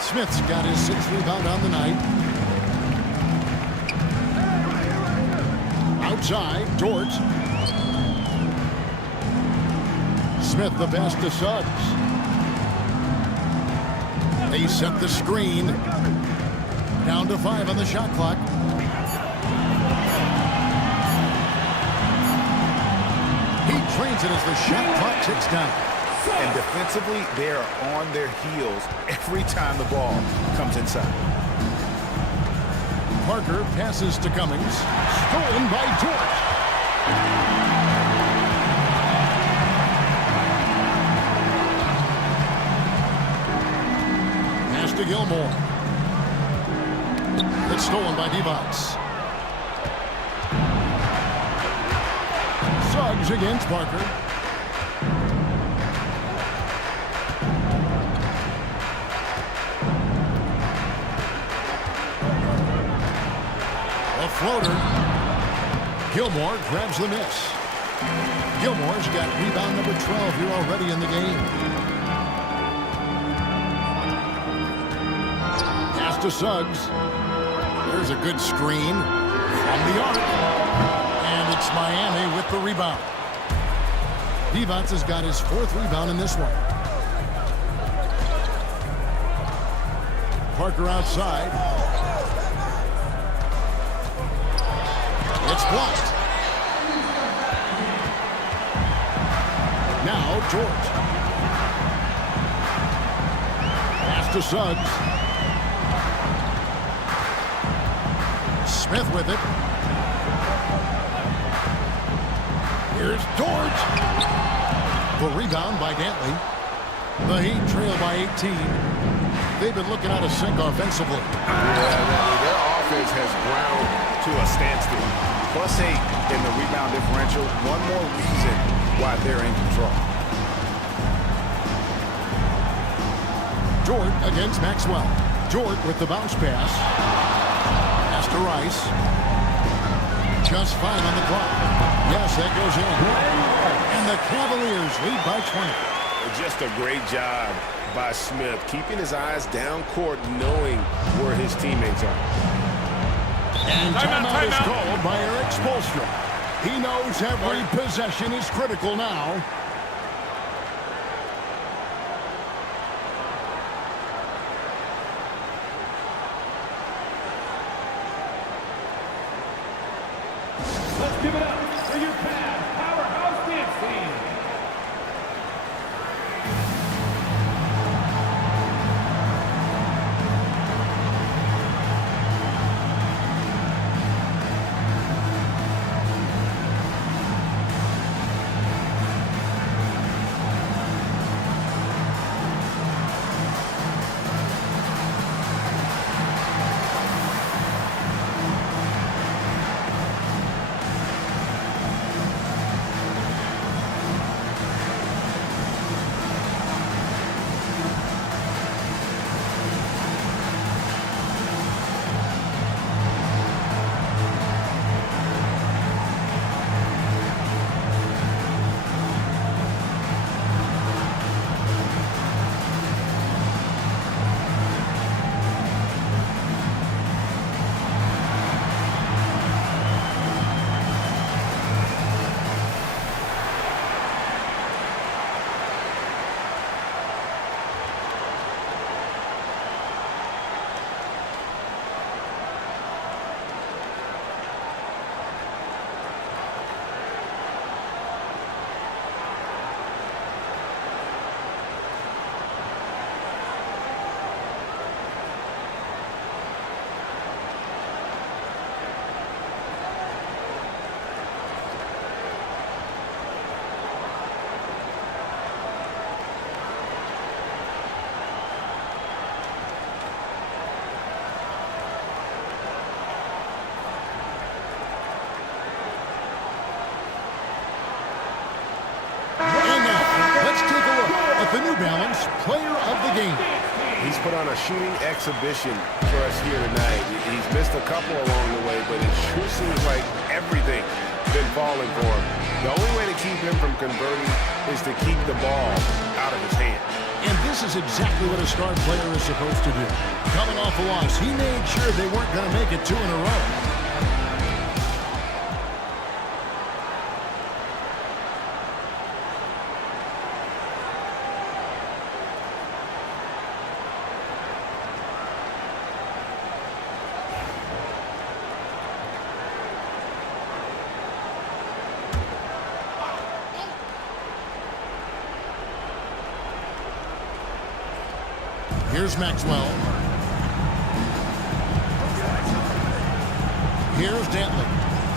Smith's got his 6th rebound on the night. Outside, Dort. Smith the pass to Suggs. They set the screen. Down to 5 on the shot clock. Trains it as the shot clock ticks down. And defensively, they are on their heels every time the ball comes inside. Parker passes to Cummings. Stolen by Dort. Pass to Gilmore. It's stolen by Divac. Suggs against Parker. A floater. Gilmore grabs the miss. Gilmore's got rebound number 12 here already in the game. Pass to Suggs. There's a good screen from the arc. And it's Miami with the rebound. Divac has got his 4th rebound in this one. Parker outside. It's blocked. Now George. Pass to Suggs. Smith with it. Here's Dort. The rebound by Dantley. The Heat trail by 18. They've been looking out of sync offensively. Their offense has ground to a standstill. +8 in the rebound differential. One more reason why they're in control. Dort against Maxwell. Dort with the bounce pass. Pass to Rice. Just 5 on the clock. Yes, that goes in. And the Cavaliers lead by 20. Just a great job by Smith, keeping his eyes down court, knowing where his teammates are. And timeout is called by Eric Spoelstra. He knows every possession is critical now. Let's give it up for your Cavs powerhouse dance team. player of the game. He's put on a shooting exhibition for us here tonight. He's missed a couple along the way, but it sure seems like everything's been falling for him. The only way to keep him from converting is to keep the ball out of his hand. And this is exactly what a star player is supposed to do. Coming off a loss, he made sure they weren't going to make it 2 in a row. Here's Maxwell. Here's Dantley.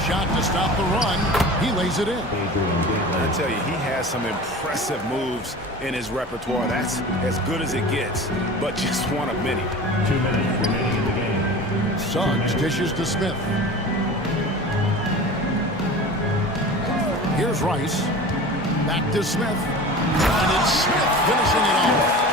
Shot to stop the run. He lays it in. I tell you, he has some impressive moves in his repertoire. That's as good as it gets, but just one of many. 2 minutes remaining in the game. Suggs dishes to Smith. Here's Rice. Back to Smith. And it's Smith finishing it off.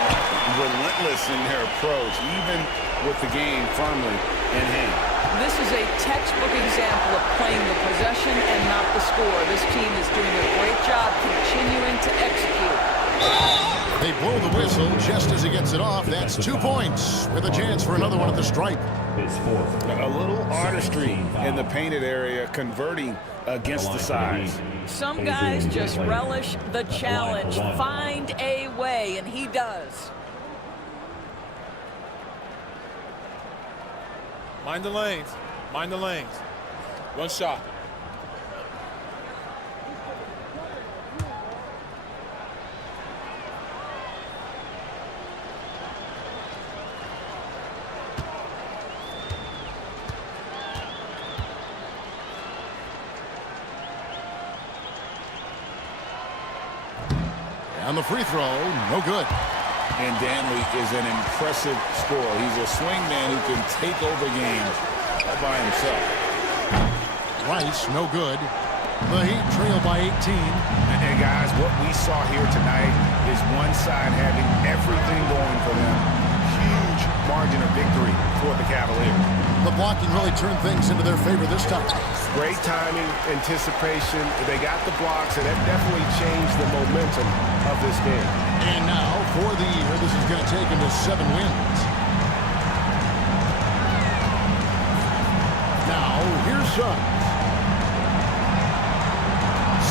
Relentless in their approach, even with the game firmly in hand. This is a textbook example of playing the possession and not the score. This team is doing a great job continuing to execute. They blow the whistle just as he gets it off. That's 2 points with a chance for another one at the stripe. A little artistry in the painted area, converting against the size. Some guys just relish the challenge. Find a way, and he does. Mind the lanes. Mind the lanes. 1 shot. And the free throw, no good. And Dantley is an impressive scorer. He's a swing man who can take over games all by himself. Rice, no good. The Heat trail by 18. And guys, what we saw here tonight is one side having everything going for them. Huge margin of victory for the Cavaliers. The blocking really turned things into their favor this time. Great timing, anticipation. They got the blocks, and that definitely changed the momentum of this game. And now, for the year, this is going to take him to 7 wins. Now, here's Suggs.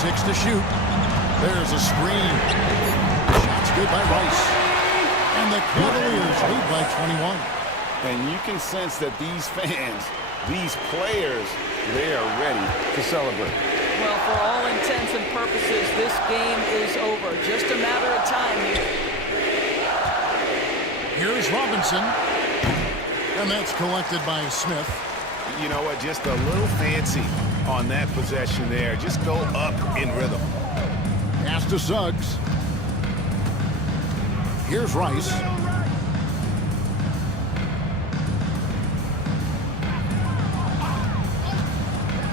6 to shoot. There's a screen. Shot's good by Rice. And the Cavaliers lead by 21. And you can sense that these fans, these players, they are ready to celebrate. Well, for all intents and purposes, this game is over. Just a matter of time here. Here's Robinson. And that's collected by Smith. You know what? Just a little fancy on that possession there. Just go up in rhythm. Pass to Suggs. Here's Rice.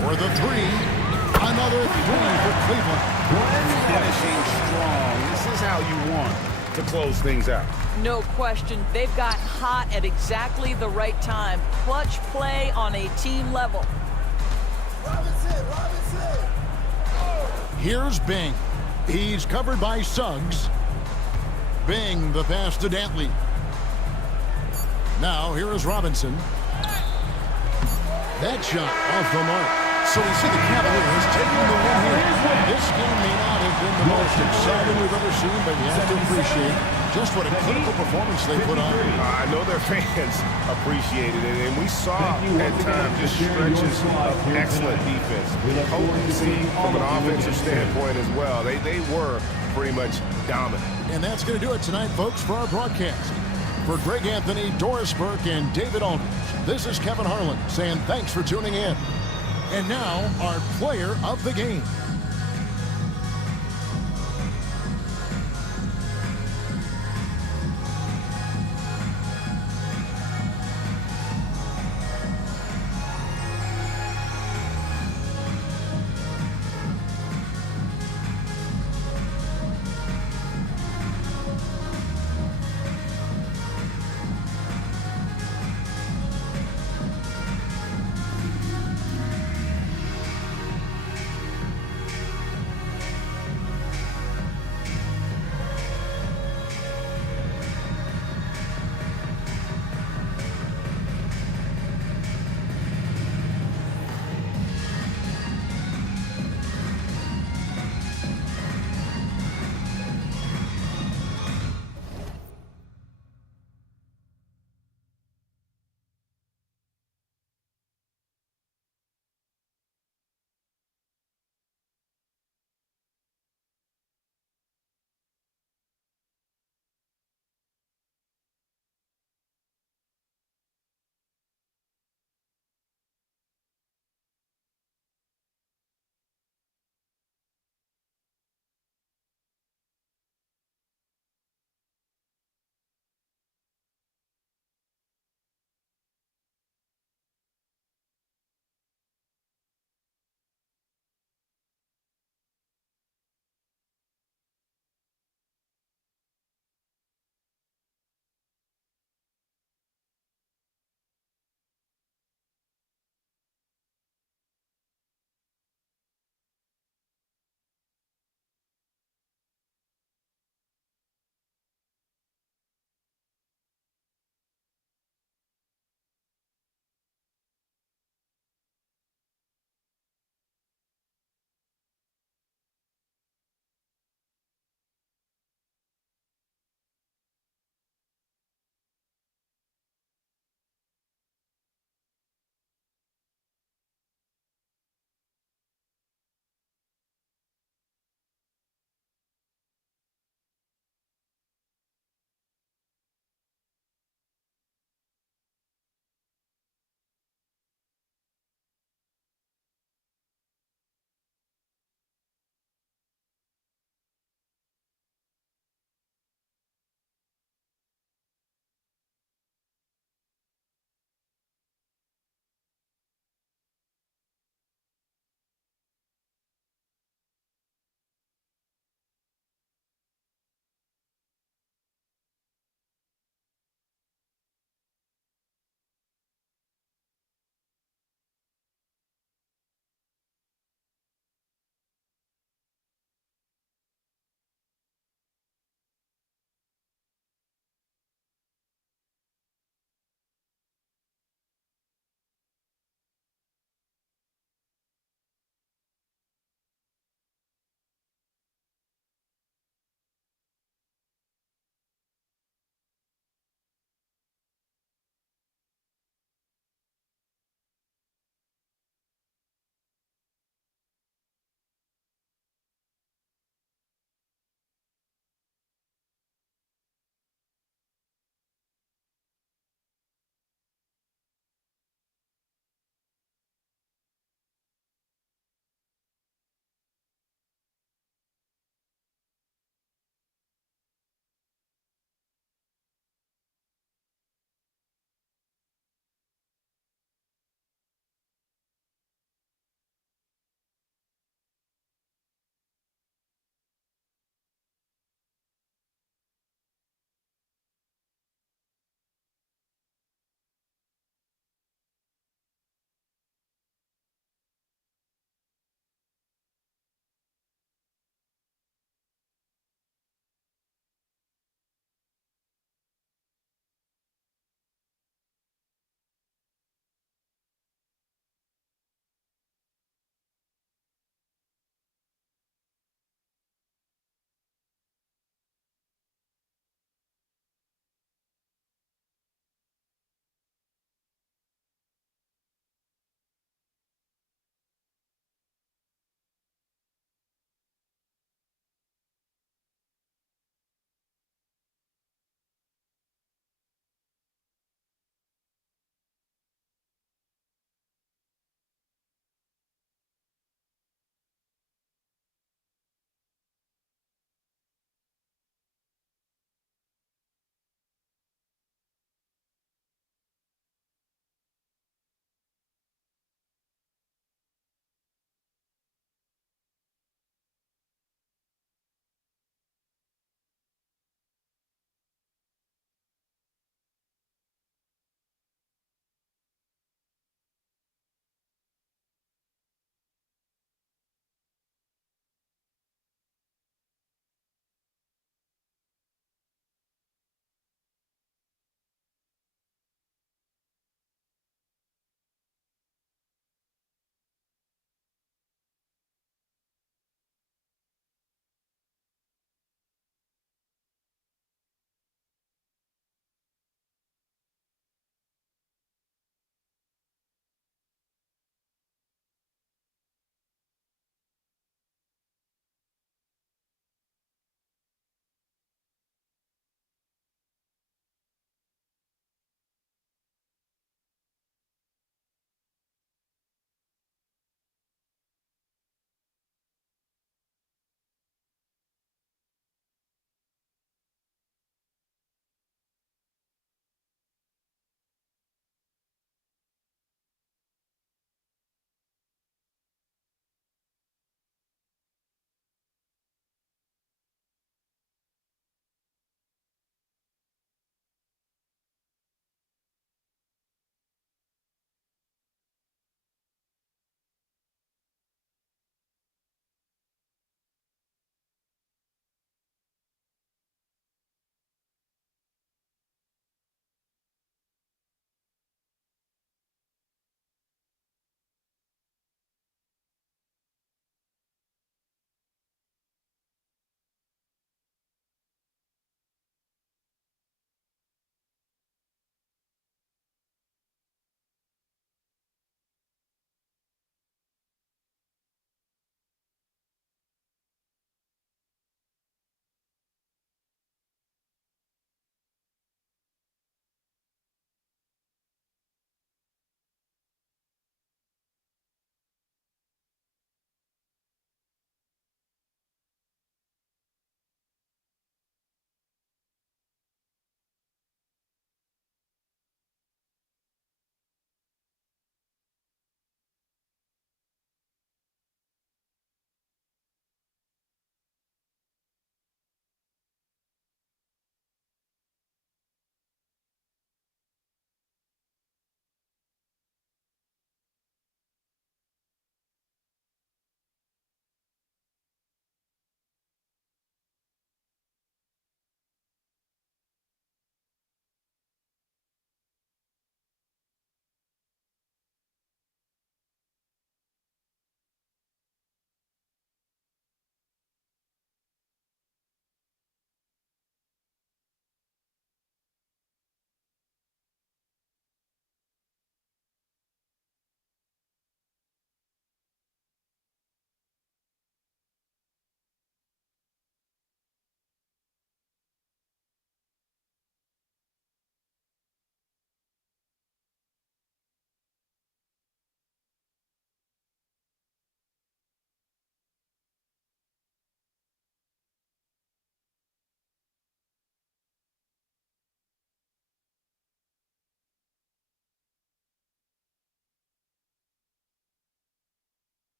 For the three. Another 3 for Cleveland. Finishing strong. This is how you want to close things out. No question. They've got hot at exactly the right time. Clutch play on a team level. Here's Bing. He's covered by Suggs. Bing, the pass to Dantley. Now, here is Robinson. That shot off the mark. So we see the Cavaliers taking the win here. This game may not have been the most exciting we've ever seen, but you have to appreciate just what a clinical performance they put on. I know their fans appreciated it, and we saw at times just stretches of excellent defense. Potency from an offensive standpoint as well. They were pretty much dominant. And that's going to do it tonight, folks, for our broadcast. For Greg Anthony, Doris Burke, and David Aldridge, this is Kevin Harlan saying thanks for tuning in. And now, our player of the game.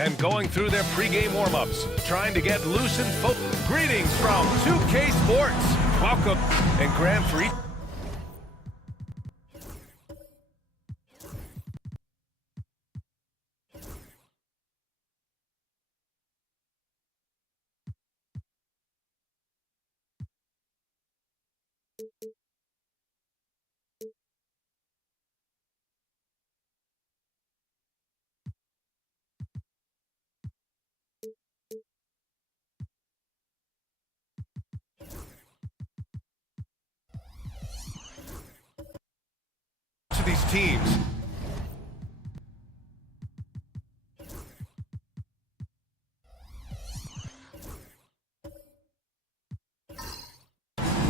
And going through their pregame warm-ups, trying to get loose and focused. Greetings from 2K Sports. Welcome and Grand Prix. To these teams.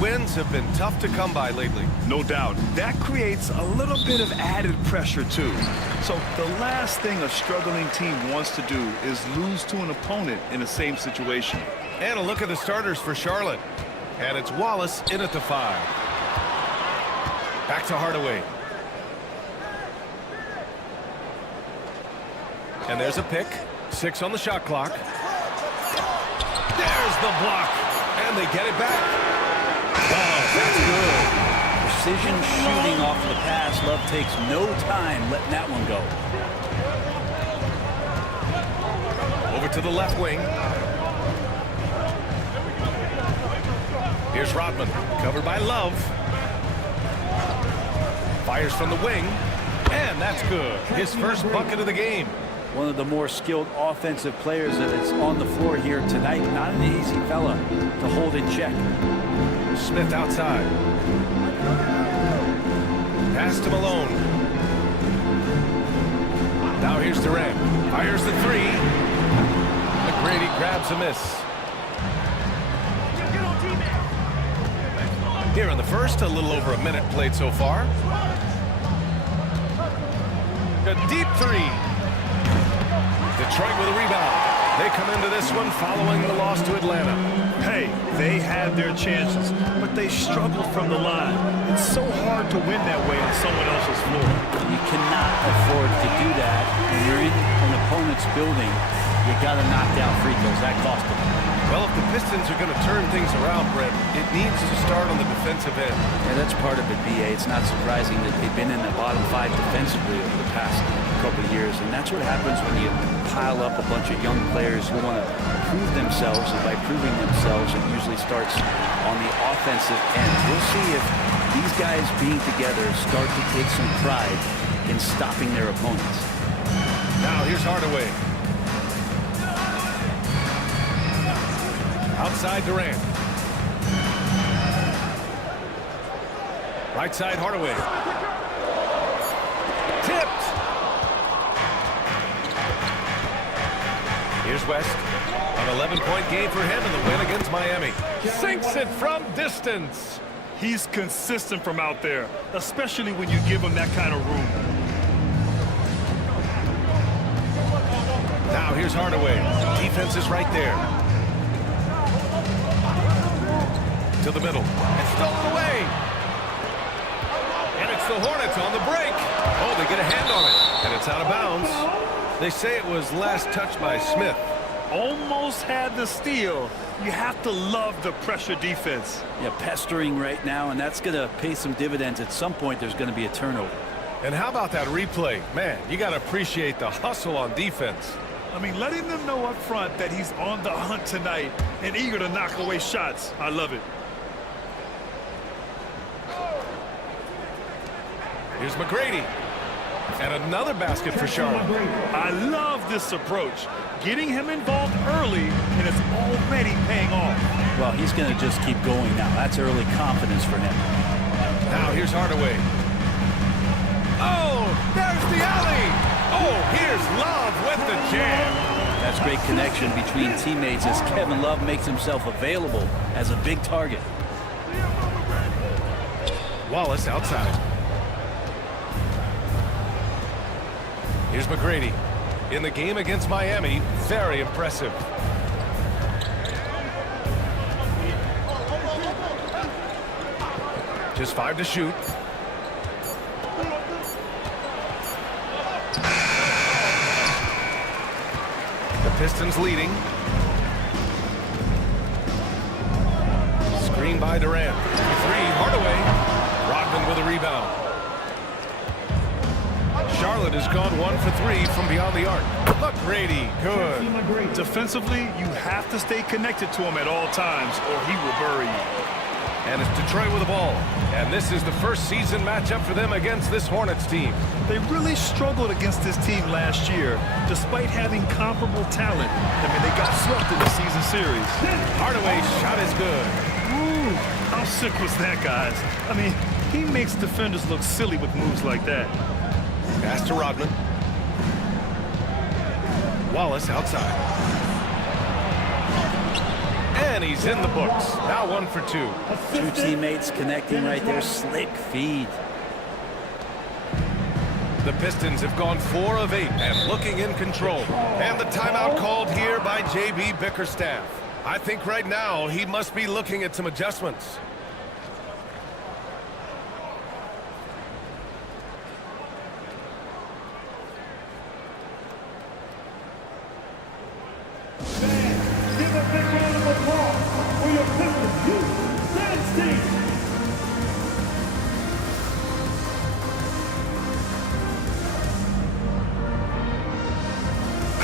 Wins have been tough to come by lately. No doubt. That creates a little bit of added pressure, too. So the last thing a struggling team wants to do is lose to an opponent in the same situation. And a look at the starters for Charlotte. And it's Wallace in at the 5. Back to Hardaway. And there's a pick. 6 on the shot clock. There's the block. And they get it back. Oh, that's good. Precision shooting off the pass. Love takes no time letting that one go. Over to the left wing. Here's Rodman. Covered by Love. Fires from the wing. And that's good. His first bucket of the game. One of the more skilled offensive players that is on the floor here tonight. Not an easy fella to hold in check. Smith outside. Pass to Malone. Now here's Durant. Fires the 3. McGrady grabs a miss. Here in the first, a little over a minute played so far. A deep 3. Detroit with a rebound. They come into this one following the loss to Atlanta. Hey, they had their chances, but they struggled from the line. It's so hard to win that way on someone else's floor. You cannot afford to do that. When you're in an opponent's building, you got to knock down free throws. That cost them. Well, if the Pistons are going to turn things around, Brett, it needs to start on the defensive end. Yeah, that's part of it, B.A. It's not surprising that they've been in the bottom 5 defensively over the past couple of years, and that's what happens when you pile up a bunch of young players who want to prove themselves, and by proving themselves, it usually starts on the offensive end. We'll see if these guys being together start to take some pride in stopping their opponents. Now here's Hardaway. Outside Durant. Right side Hardaway. Tipped. Here's West. An 11-point game for him in the win against Miami. Sinks it from distance. He's consistent from out there, especially when you give him that kind of room. Now here's Hardaway. Defense is right there. To the middle. It's stolen away. And it's the Hornets on the break. Oh, they get a hand on it. And it's out of bounds. They say it was last touched by Smith. Almost had the steal. You have to love the pressure defense. Yeah, pestering right now, and that's going to pay some dividends. At some point, there's going to be a turnover. And how about that replay? Man, you got to appreciate the hustle on defense. I mean, letting them know up front that he's on the hunt tonight and eager to knock away shots. I love it. Here's McGrady. And another basket for Charlotte. I love this approach. Getting him involved early, and it's already paying off. Well, he's going to just keep going now. That's early confidence for him. Now here's Hardaway. Oh, there's the alley. Oh, here's Love with the jam. That's great connection between teammates as Kevin Love makes himself available as a big target. Wallace outside. Here's McGrady. In the game against Miami, very impressive. Just 5 to shoot. The Pistons leading. Screen by Durant. 3, Hardaway. Rodman with a rebound. Charlotte has gone 1 for 3 from beyond the arc. McGrady, good. Defensively, you have to stay connected to him at all times, or he will bury you. And it's Detroit with the ball. And this is the first season matchup for them against this Hornets team. They really struggled against this team last year, despite having comparable talent. I mean, they got swept in the season series. Hardaway's shot is good. Ooh, how sick was that, guys? I mean, he makes defenders look silly with moves like that. Pass to Rodman. Wallace outside. And he's in the books. Now 1 for 2. 2 teammates connecting right there. Slick feed. The Pistons have gone 4 of 8 and looking in control. And the timeout called here by J.B. Bickerstaff. I think right now he must be looking at some adjustments. Give a big round of applause for your Pistons youth dance team.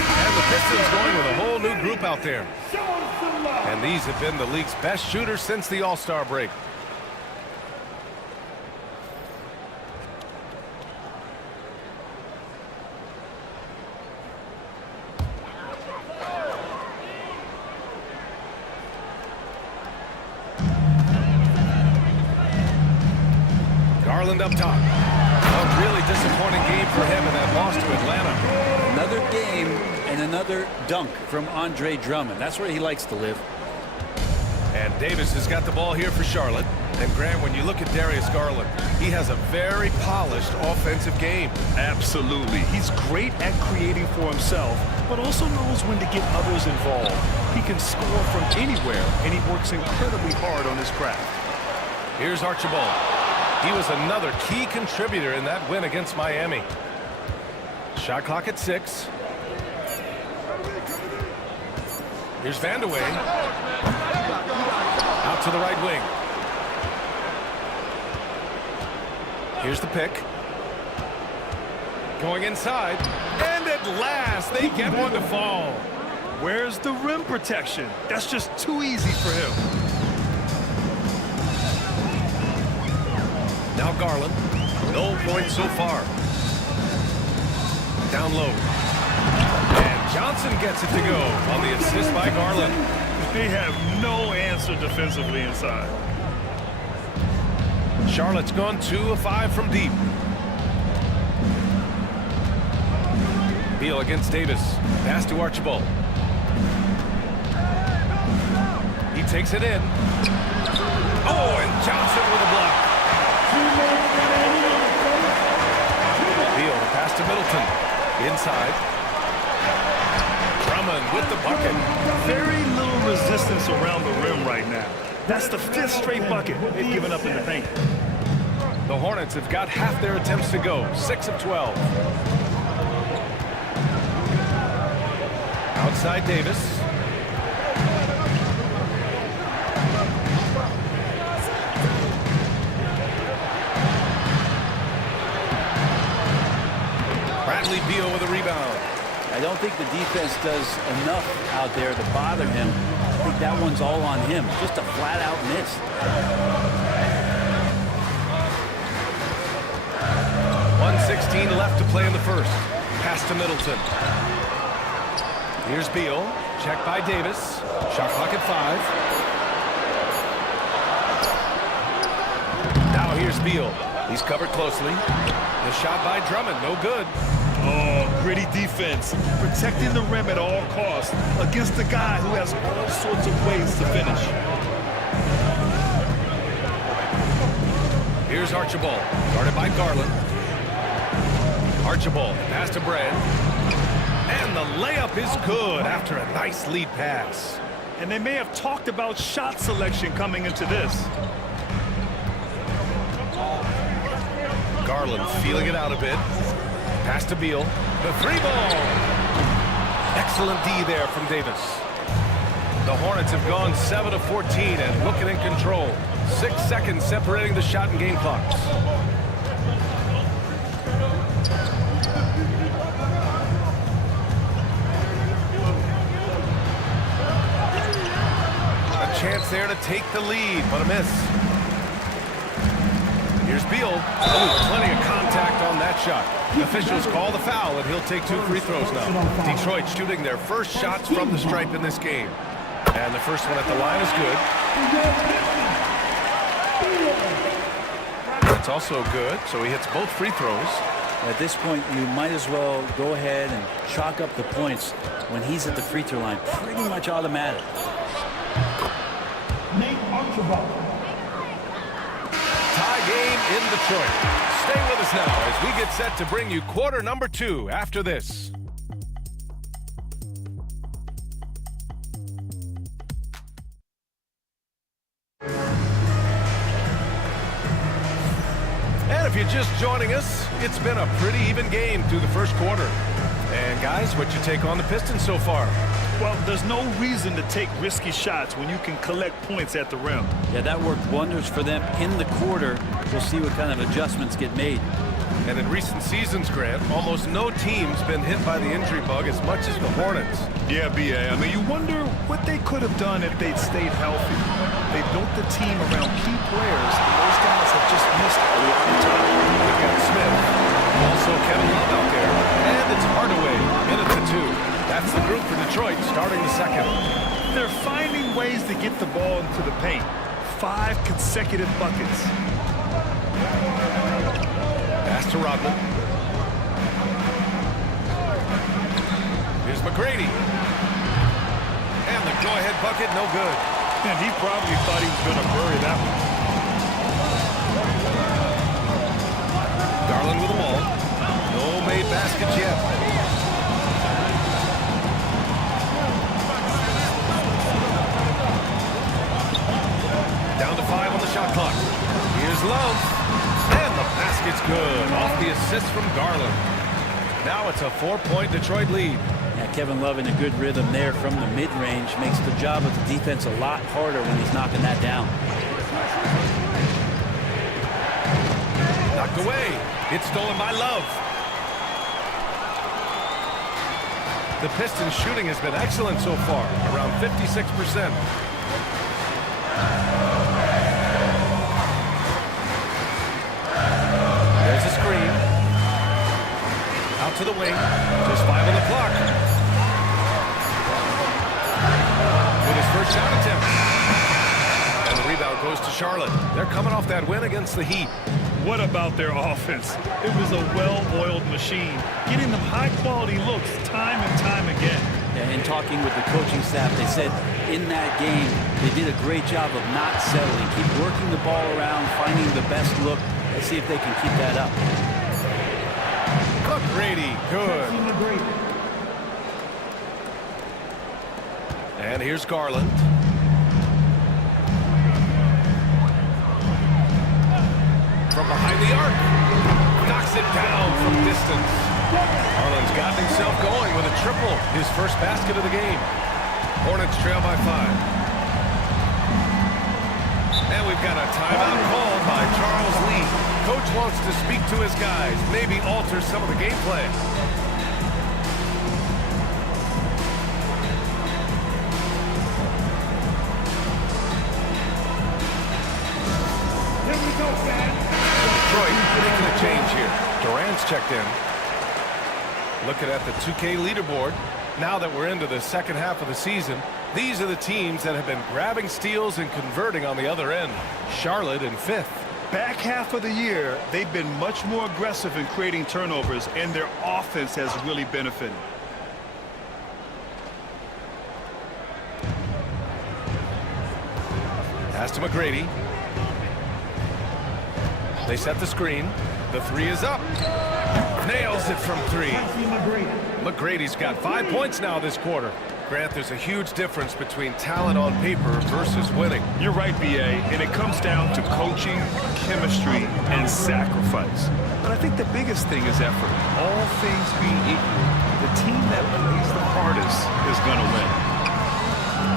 And the Pistons going with a whole new group out there. And these have been the league's best shooters since the All-Star break. Garland up top. A really disappointing game for him in that loss to Atlanta. Another game and another dunk from Andre Drummond. That's where he likes to live. And Davis has got the ball here for Charlotte. And Graham, when you look at Darius Garland, he has a very polished offensive game. Absolutely. He's great at creating for himself, but also knows when to get others involved. He can score from anywhere, and he works incredibly hard on his craft. Here's Archibald. He was another key contributor in that win against Miami. Shot clock at 6. Here's Vandeweghe. Out to the right wing. Here's the pick. Going inside. And at last, they get one to fall. Where's the rim protection? That's just too easy for him. Now Garland. No points so far. Down low. And Johnson gets it to go on the assist by Garland. They have no answer defensively inside. Charlotte's gone 2 of 5 from deep. Beal against Davis. Pass to Archibald. He takes it in. Oh, and Johnson with a block. Beal pass to Middleton. Inside. Drummond with the bucket. Very little resistance around the rim right now. That's the 5th straight bucket they've given up in the paint. The Hornets have got half their attempts to go. 6 of 12. Outside Davis. Bradley Beal with a rebound. I don't think the defense does enough out there to bother him. I think that one's all on him. Just a flat-out miss. 1:16 left to play in the first. Pass to Middleton. Here's Beal. Checked by Davis. Shot clock at 5. Now here's Beal. He's covered closely. The shot by Drummond, no good. Oh, gritty defense. Protecting the rim at all costs against a guy who has all sorts of ways to finish. Here's Archibald, guarded by Garland. Archibald, pass to Brand. And the layup is good after a nice lead pass. And they may have talked about shot selection coming into this. Garland feeling it out a bit. Pass to Beal. The three ball. Excellent D there from Davis. The Hornets have gone 7 of 14 and looking in control. 6 seconds separating the shot and game clocks. A chance there to take the lead, but a miss. Here's Beal. Oh, plenty of contact on that shot. Officials call the foul, and he'll take 2 free throws now. Detroit shooting their first shots from the stripe in this game. And the first one at the line is good. It's also good, so he hits both free throws. At this point, you might as well go ahead and chalk up the points when he's at the free throw line. Pretty much automatic. Nate Archibald. Tie game in Detroit. Stay with us now as we get set to bring you quarter number 2 after this. And if you're just joining us, it's been a pretty even game through the first quarter. And guys, what's your take on the Pistons so far? Well, there's no reason to take risky shots when you can collect points at the rim. Yeah, that worked wonders for them in the quarter. We'll see what kind of adjustments get made. And in recent seasons, Grant, almost no team's been hit by the injury bug as much as the Hornets. Yeah, B.A. I mean, you wonder what they could have done if they'd stayed healthy. They built the team around key players, and those guys have just missed early on time. We've got Smith, also Kevin Love out there, and it's Hardaway, minute to 2. That's the group for Detroit starting the second. They're finding ways to get the ball into the paint. 5 consecutive buckets. Pass to Rodman. Here's McGrady. And the go-ahead bucket, no good. And he probably thought he was going to bury that one. Garland with the ball. No made baskets yet. Down to 5 on the shot clock. Here's Love. And the basket's good. Off the assist from Garland. Now it's a 4-point Detroit lead. Yeah, Kevin Love in a good rhythm there from the mid-range. Makes the job of the defense a lot harder when he's knocking that down. Knocked away. It's stolen by Love. The Pistons shooting has been excellent so far, around 56%. There's a screen. Out to the wing. Just 5 on the clock. With his first shot attempt. And the rebound goes to Charlotte. They're coming off that win against the Heat. What about their offense? It was a well-oiled machine, getting them high-quality looks time and time again. Yeah, in talking with the coaching staff, they said in that game they did a great job of not settling. Keep working the ball around, finding the best look. Let's see if they can keep that up. McGrady, good. And here's Garland. From behind the arc. Knocks it down from distance. Garland's gotten himself going with a triple. His first basket of the game. Hornets trail by 5. And we've got a timeout called by Charles Lee. Coach wants to speak to his guys, maybe alter some of the gameplay. Here we go, fans. Detroit making a change here. Durant's checked in. Looking at the 2K leaderboard. Now that we're into the second half of the season, these are the teams that have been grabbing steals and converting on the other end. Charlotte in 5th. Back half of the year, they've been much more aggressive in creating turnovers, and their offense has really benefited. Pass to McGrady. They set the screen. The three is up. Nails it from three. McGrady's got 5 points now this quarter. Grant, there's a huge difference between talent on paper versus winning. You're right, B.A., and it comes down to coaching, chemistry, and sacrifice. But I think the biggest thing is effort. All things being equal, the team that plays the hardest is going to win.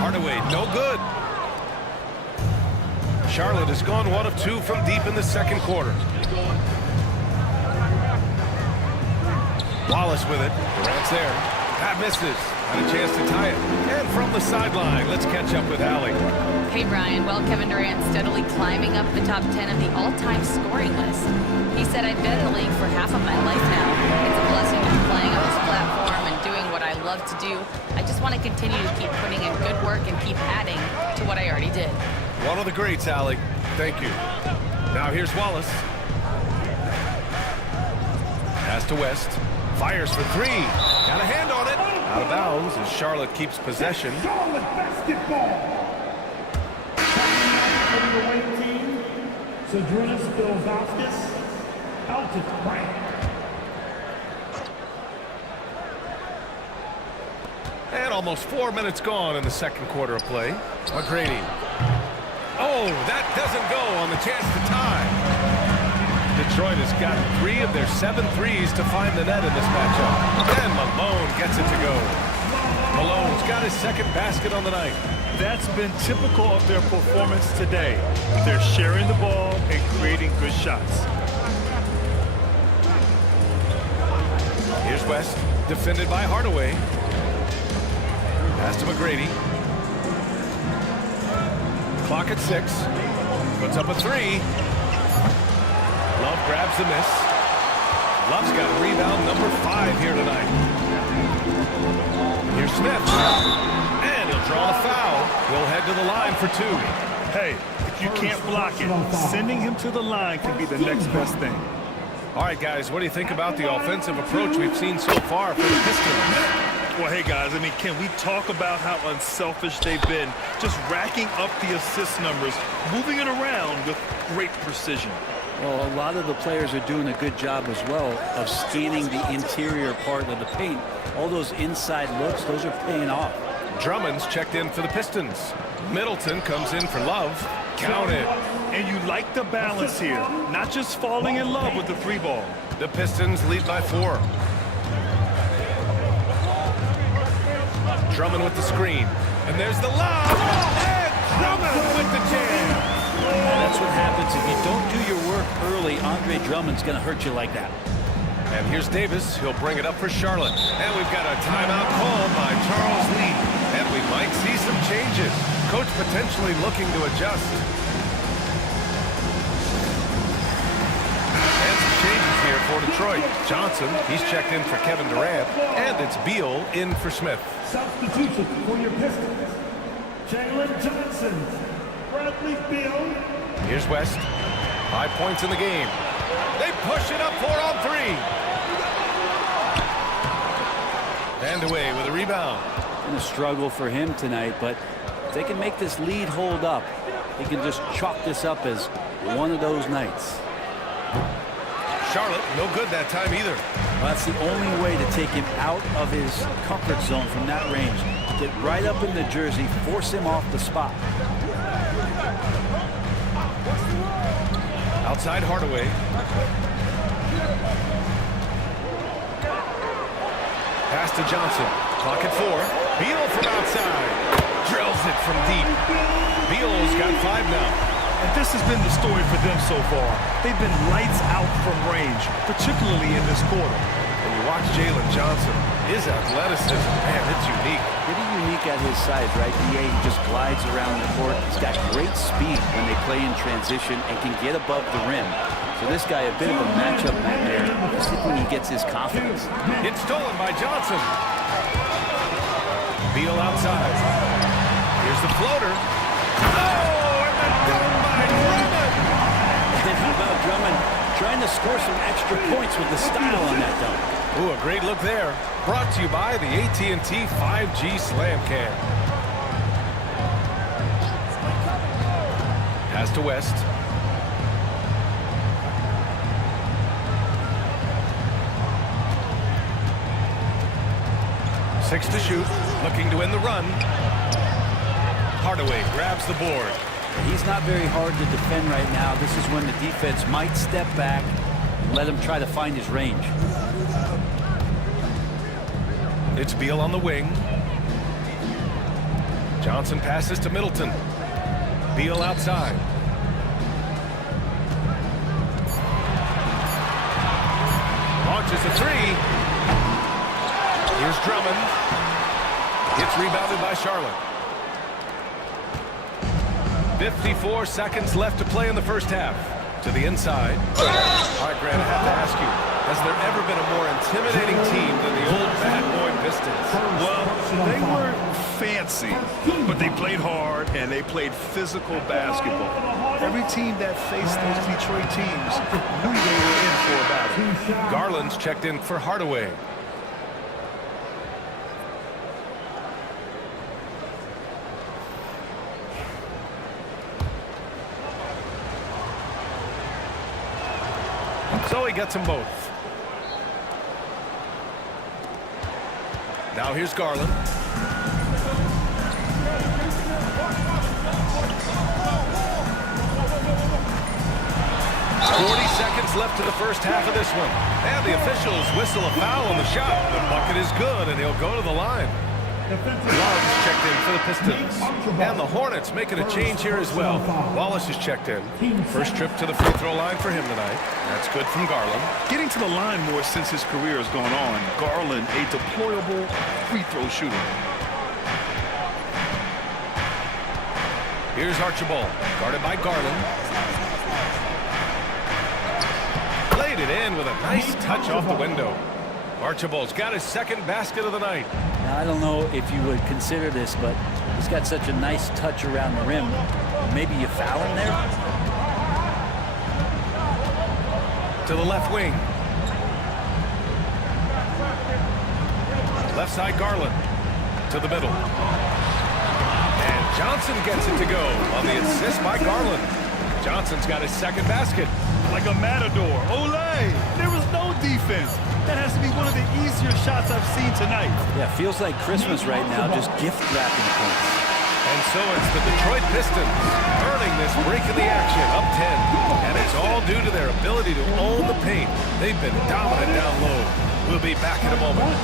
Hardaway, no good. Charlotte has gone 1 of 2 from deep in the second quarter. Wallace with it. Durant's there. That misses. Had a chance to tie it. And from the sideline, let's catch up with Allie. Hey, Brian. Well, Kevin Durant steadily climbing up the top 10 of the all-time scoring list. He said, I've been in the league for half of my life now. It's a blessing to be playing on this platform and doing what I love to do. I just want to continue to keep putting in good work and keep adding to what I already did. One of the greats, Allie. Thank you. Now here's Wallace. Pass to West. Fires for three. Got a hand on it. Out of bounds as Charlotte keeps possession. Charlotte basketball. Number 18, Cedric Ilgauskas, out to Grant. And almost 4 minutes gone in the second quarter of play. McGrady. Oh, that doesn't go on the chance to tie. Detroit has got 3 of their 7 threes to find the net in this matchup. And Malone gets it to go. Malone's got his second basket on the night. That's been typical of their performance today. They're sharing the ball and creating good shots. Here's West, defended by Hardaway. Pass to McGrady. Clock at 6. Puts up a 3. Love grabs the miss. Love's got rebound number 5 here tonight. Here's Smith. And he'll draw the foul. He'll head to the line for 2. Hey, if you can't block it, sending him to the line can be the next best thing. All right, guys, what do you think about the offensive approach we've seen so far for the Pistons? Well, hey, guys, I mean, can we talk about how unselfish they've been? Just racking up the assist numbers, moving it around with great precision. Well, a lot of the players are doing a good job as well of scanning the interior part of the paint. All those inside looks, those are paying off. Drummond's checked in for the Pistons. Middleton comes in for Love. Count it. And you like the balance here, not just falling in love with the 3 ball. The Pistons lead by 4. Drummond with the screen. And there's the lob. And Drummond with the jam. And that's what happens if you don't do your work early. Andre Drummond's going to hurt you like that. And here's Davis. He'll bring it up for Charlotte. And we've got a timeout called by Charles Lee. And we might see some changes. Coach potentially looking to adjust. And some changes here for Detroit. Johnson, he's checked in for Kevin Durant. And it's Beal in for Smith. Substitution for your Pistons. Jalen Johnson, Bradley Beal. Here's West. 5 points in the game. They push it up 4 on 3. Vandeweghe with a rebound. Been a struggle for him tonight, but if they can make this lead hold up, he can just chalk this up as one of those nights. Charlotte, no good that time either. Well, that's the only way to take him out of his comfort zone from that range. Get right up in the jersey, force him off the spot. Outside Hardaway. Pass to Johnson. Clock at 4. Beal from outside. Drills it from deep. Beal's got 5 now. And this has been the story for them so far. They've been lights out from range, particularly in this quarter. And you watch Jalen Johnson. His athleticism, man, it's unique. Pretty unique at his size, right? He just glides around the court. He's got great speed when they play in transition and can get above the rim. So this guy, a bit of a matchup nightmare, especially when he gets his confidence. It's stolen by Johnson. Beal outside. Here's the floater. Oh, and the dunk by Drummond. And how about Drummond trying to score some extra points with the style on that dunk? Ooh, a great look there. Brought to you by the AT&T 5G Slam Cam. Pass to West. 6 to shoot, looking to win the run. Hardaway grabs the board. He's not very hard to defend right now. This is when the defense might step back and let him try to find his range. It's Beal on the wing. Johnson passes to Middleton. Beal outside. Launches a three. Here's Drummond. Gets rebounded by Charlotte. 54 seconds left to play in the first half. To the inside. All right, Grant, I have to ask you, has there ever been a more intimidating team than the old Bad Boy Pistons? Well, they weren't fancy, but they played hard and they played physical basketball. Every team that faced those Detroit teams knew they were in for a battle. Garland's checked in for Hardaway. So he gets them both. Now here's Garland. Seconds left to the first half of this one. And the officials whistle a foul on the shot. The bucket is good, and he'll go to the line. Love's checked in for the Pistons. And the Hornets making a change here as well. Wallace is checked in. First trip to the free throw line for him tonight. That's good from Garland. Getting to the line more since his career has gone on. Garland, a deployable free throw shooter. Here's Archibald, guarded by Garland. Laid it in with a nice touch off the window. Archibald's got his second basket of the night. Now, I don't know if you would consider this, but he's got such a nice touch around the rim. Maybe you foul him there? To the left wing. Left side Garland. To the middle. And Johnson gets it to go on the assist by Garland. Johnson's got his second basket. Like a matador. Olay! There was no defense. That has to be one of the easier shots I've seen tonight. Yeah, feels like Christmas right now, just gift wrapping points. And so it's the Detroit Pistons earning this break in the action, up 10. And it's all due to their ability to own the paint. They've been dominant down low. We'll be back in a moment.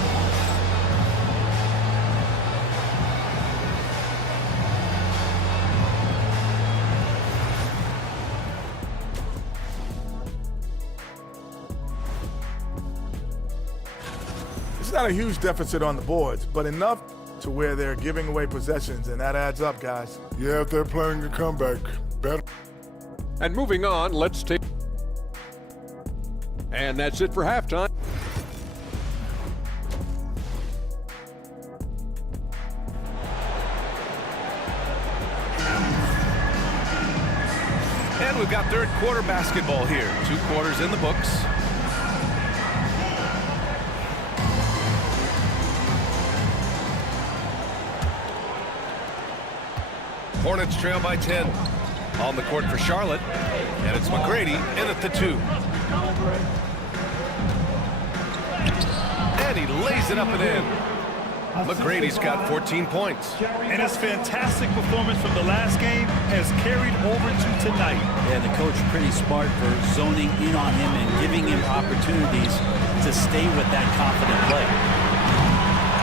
Not a huge deficit on the boards, but enough to where they're giving away possessions, and that adds up, guys. Yeah, if they're playing a comeback, better. And moving on, let's take... And that's it for halftime. And we've got third quarter basketball here. 2 quarters in the books. Hornets trail by 10. On the court for Charlotte. And it's McGrady in at the 2. And he lays it up and in. McGrady's got 14 points. And his fantastic performance from the last game has carried over to tonight. Yeah, the coach pretty smart for zoning in on him and giving him opportunities to stay with that confident play.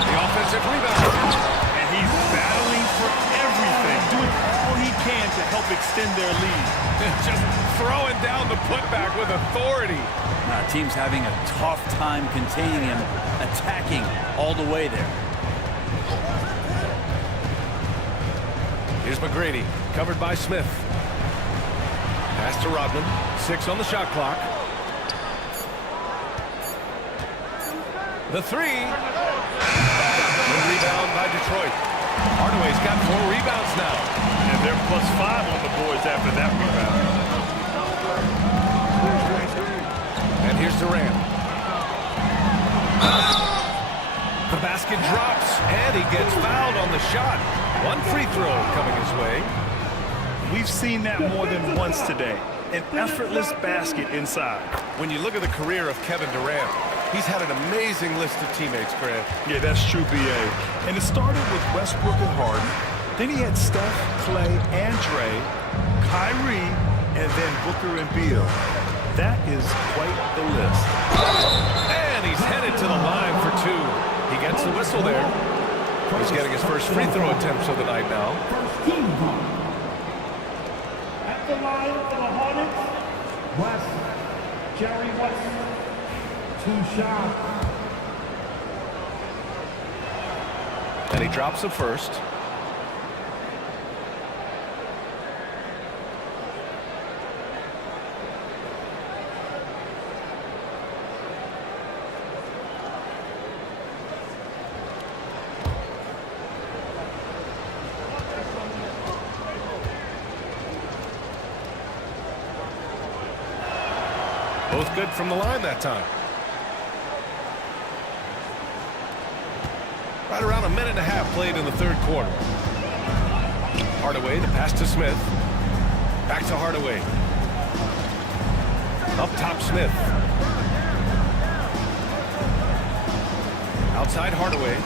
The offensive rebound. And he's battling for everything, doing all he can to help extend their lead. Just throwing down the putback with authority. Team's having a tough time containing him, attacking all the way there. Here's McGrady, covered by Smith. Pass to Rodman. 6 on the shot clock. The 3. Good rebound by Detroit. Hardaway's got 4 rebounds now. And they're +5 on the boards after that rebound. And here's Durant. The basket drops, and he gets fouled on the shot. 1 free throw coming his way. We've seen that more than once today. An effortless basket inside. When you look at the career of Kevin Durant, He's had an amazing list of teammates, Grant. Yeah, that's true, B.A. And it started with Westbrook and Harden. Then he had Steph, Clay, and Dre, Kyrie, and then Booker and Beal. That is quite the list. And he's headed to the line for two. He gets the whistle there. He's getting his first free throw attempts of the night now. At the line for the Hornets, West, Jerry West, 2 shots. And he drops the first. Both good from the line that time. Right around a minute and a half played in the third quarter. Hardaway, the pass to Smith. Back to Hardaway. Up top, Smith. Outside Hardaway.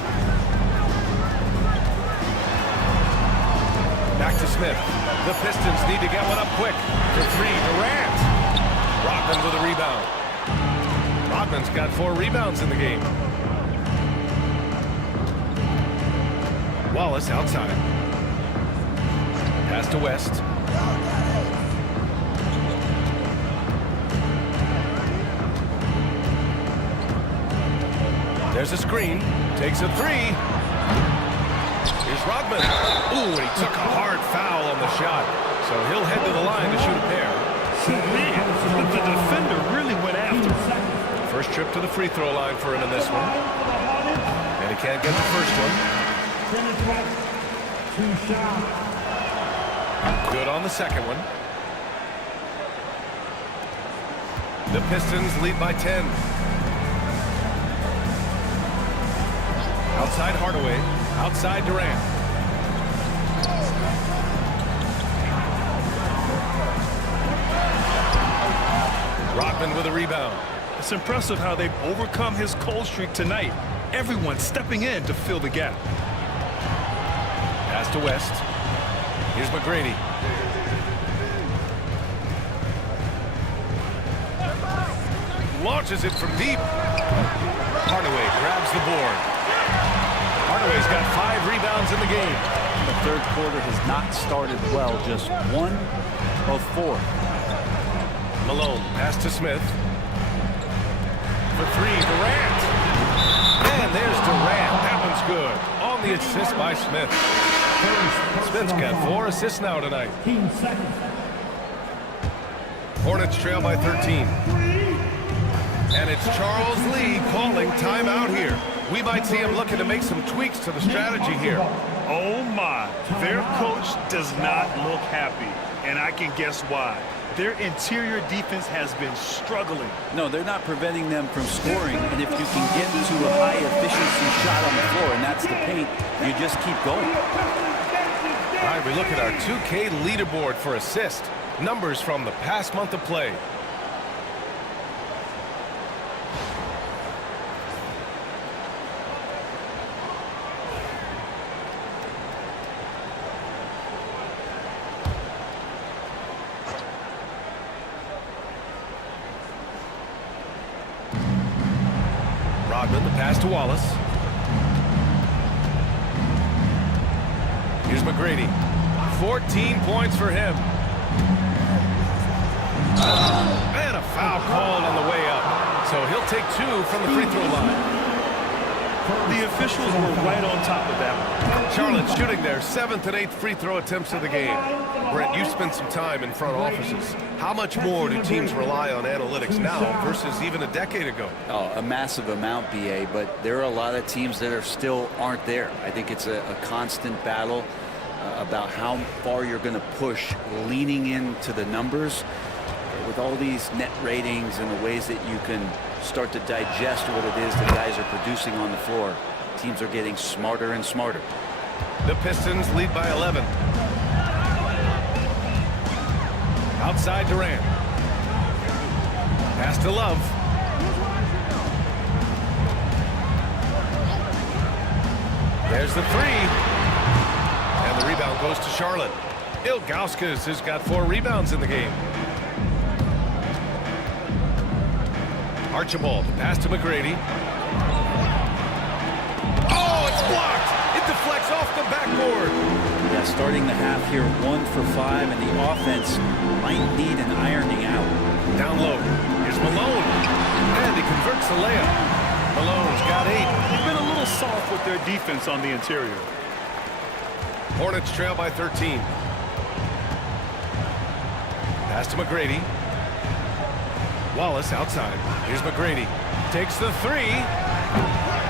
Back to Smith. The Pistons need to get one up quick. For three, Durant. Rodman with a rebound. Rodman's got 4 rebounds in the game. Wallace outside. Pass to West. There's a screen. Takes a 3. Here's Rodman. Ooh, and he took a hard foul on the shot. So he'll head to the line to shoot a pair. Man, the defender really went after him. First trip to the free throw line for him in this one. And he can't get the first one. 2 shots. Good on the second one. The Pistons lead by 10. Outside Hardaway. Outside Durant. Rodman with a rebound. It's impressive how they've overcome his cold streak tonight. Everyone stepping in to fill the gap. Pass to West. Here's McGrady. Launches it from deep. Hardaway grabs the board. Hardaway's got 5 rebounds in the game. The third quarter has not started well, just 1 of 4. Malone, pass to Smith. For 3, Durant. And there's Durant. That one's good. On the assist by Smith. Smith's got 4 assists now tonight. Hornets trail by 13. And it's Charles Lee calling timeout here. We might see him looking to make some tweaks to the strategy here. Oh my, their coach does not look happy, and I can guess why. Their interior defense has been struggling. No, they're not preventing them from scoring, and if you can get to a high-efficiency shot on the floor, and that's the paint, you just keep going. All right, we look at our 2K leaderboard for assist. Numbers from the past month of play. Rodman, the pass to Wallace. Here's McGrady. 14 points for him. And a foul called on the way up. So he'll take 2 from the free throw line. The officials were right on top of that one. Charlotte shooting their 7th and 8th free throw attempts of the game. Brent, you spent some time in front offices. How much more do teams rely on analytics now versus even a decade ago? Oh, a massive amount, BA, but there are a lot of teams that are still aren't there. I think it's a constant battle about how far you're going to push, leaning into the numbers with all these net ratings and the ways that you can start to digest what it is the guys are producing on the floor. Teams are getting smarter and smarter. The Pistons lead by 11. Outside Durant. Pass to Love. There's the three. And the rebound goes to Charlotte. Ilgauskas has got 4 rebounds in the game. Archibald, pass to McGrady. Oh, it's blocked! It deflects off the backboard. Yeah, starting the half here 1 for 5, and the offense might need an ironing out. Down low. Here's Malone. And he converts the layup. Malone's got 8. They've been a little soft with their defense on the interior. Hornets trail by 13. Pass to McGrady. Wallace outside. Here's McGrady. Takes the 3.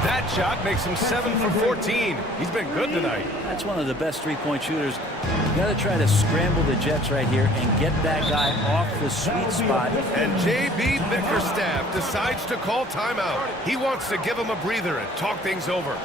That shot makes him 7 for 14. He's been good tonight. That's one of the best three-point shooters. You got to try to scramble the Jets right here and get that guy off the sweet spot. And J.B. Bickerstaff decides to call timeout. He wants to give him a breather and talk things over.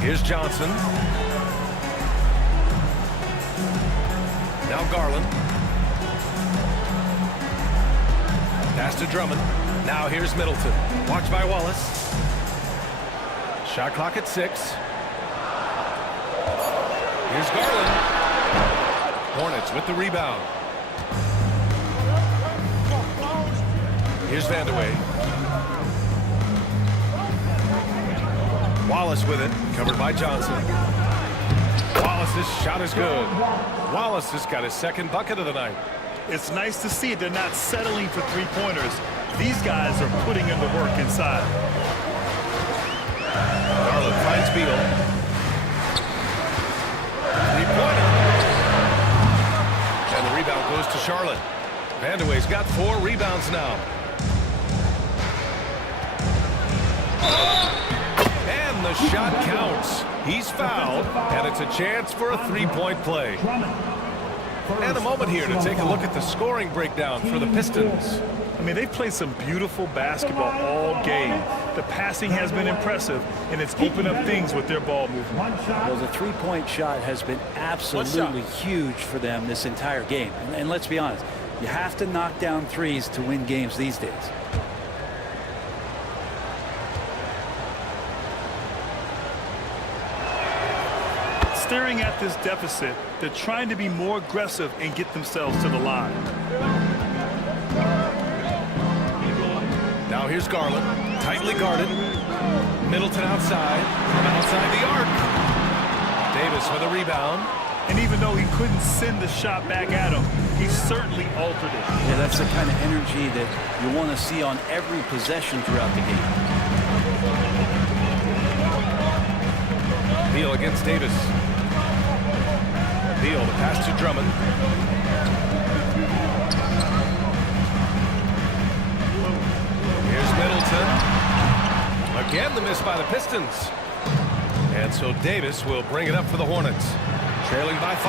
Here's Johnson. Now Garland. Pass to Drummond. Now here's Middleton. Watched by Wallace. Shot clock at 6. Here's Garland. Hornets with the rebound. Here's Vandeweghe. Wallace with it, covered by Johnson. Wallace's shot is good. Wallace has got his second bucket of the night. It's nice to see they're not settling for three-pointers. These guys are putting in the work inside. Garland finds Beal. Three-pointer. And the rebound goes to Charlotte. Vandeweghe's got 4 rebounds now. And the shot counts. He's fouled, and it's a chance for a three-point play. And a moment here to take a look at the scoring breakdown for the Pistons. I mean, they've played some beautiful basketball all game. The passing has been impressive, and it's opened up things with their ball movement. Well, the three-point shot has been absolutely huge for them this entire game. And let's be honest, you have to knock down threes to win games these days. Staring at this deficit, they're trying to be more aggressive and get themselves to the line. Now here's Garland, tightly guarded. Middleton outside, from outside the arc. Davis for the rebound. And even though he couldn't send the shot back at him, he certainly altered it. Yeah, that's the kind of energy that you want to see on every possession throughout the game. Beal against Davis. Beal, the pass to Drummond. Here's Middleton. Again, the miss by the Pistons. And so Davis will bring it up for the Hornets. Trailing by 5.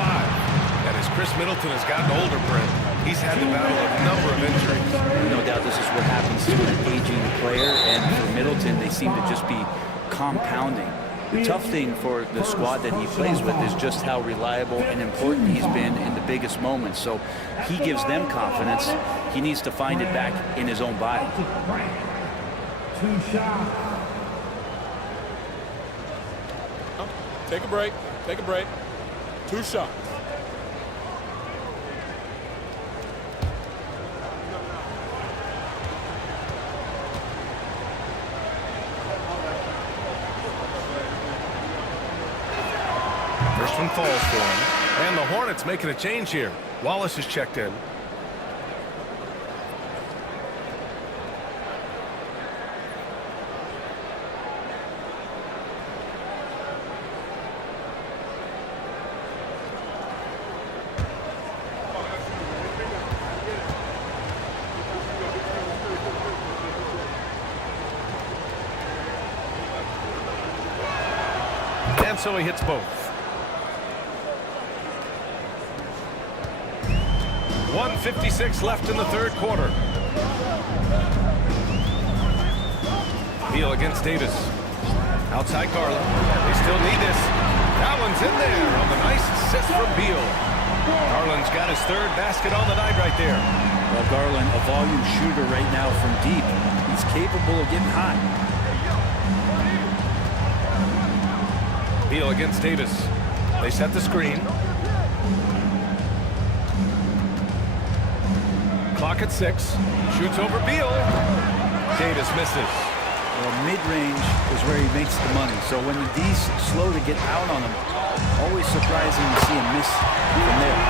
And as Chris Middleton has gotten older, Brent, he's had to battle a number of injuries. No doubt this is what happens to an aging player. And for Middleton, they seem to just be compounding. The tough thing for the squad that he plays with is just how reliable and important he's been in the biggest moments. So he gives them confidence. He needs to find it back in his own body. 2 shots. Take a break. Take a break. 2 shots. First one falls for him. And the Hornets making a change here. Wallace is checked in. And so he hits both. 1:56 left in the third quarter. Beal against Davis. Outside Garland. They still need this. That one's in there on the nice assist from Beal. Garland's got his third basket on the night right there. Well, Garland, a volume shooter right now from deep. He's capable of getting hot. Beal against Davis. They set the screen. Clock at 6. Shoots over Beal. Davis misses. Well, mid-range is where he makes the money. So when the D's slow to get out on him, always surprising to see him miss from there.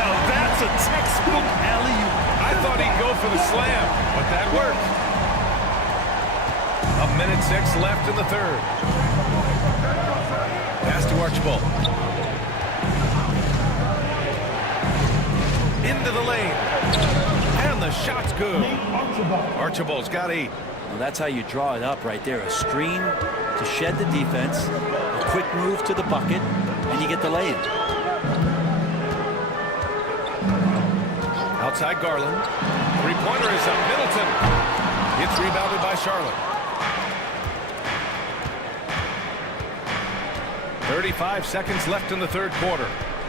Now that's a textbook alley-oop. I thought he'd go for the slam, but that worked. 1:06 left in the third. Pass to Archibald. Into the lane. And the shot's good. Archibald's got 8. Well, that's how you draw it up right there. A screen to shed the defense, a quick move to the bucket, and you get the lay-in. Outside Garland. Three-pointer is up. Middleton. It's rebounded by Charlotte. 35 seconds left in the third quarter.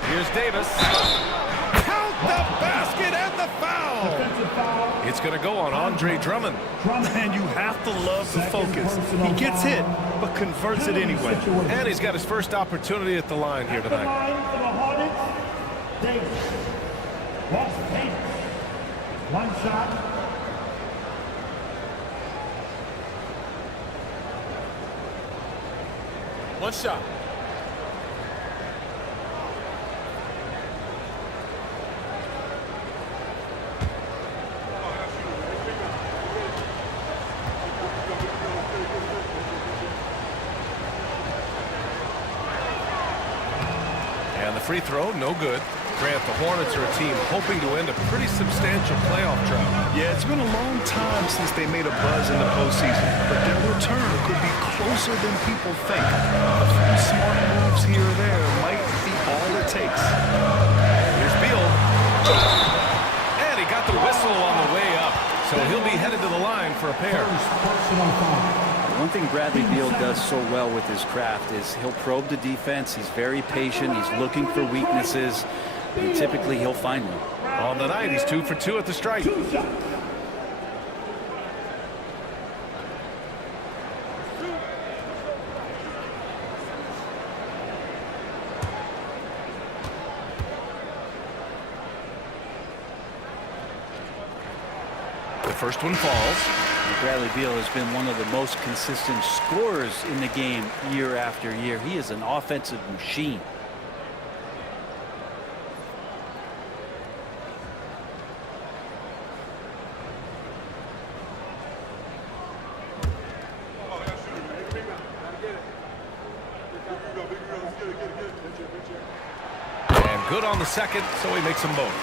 Here's Davis. Count the basket and the foul. It's going to go on Andre Drummond. And you have to love the focus. He gets hit, but converts it anyway. And he's got his first opportunity at the line here tonight. One shot. One shot. And the free throw, no good. Grant, the Hornets are a team hoping to end a pretty substantial playoff drought. Yeah, it's been a long time since they made a buzz in the postseason, but their return could be closer than people think. A few smart moves here or there might be all it takes. Here's Beal. And he got the whistle on the way up, so he'll be headed to the line for a pair. One thing Bradley Beal does so well with his craft is he'll probe the defense. He's very patient. He's looking for weaknesses. And typically, he'll find one. On the night, he's 2 for 2 at the stripe. The first one falls. Bradley Beal has been one of the most consistent scorers in the game year after year. He is an offensive machine. And good on the second, so he makes them both.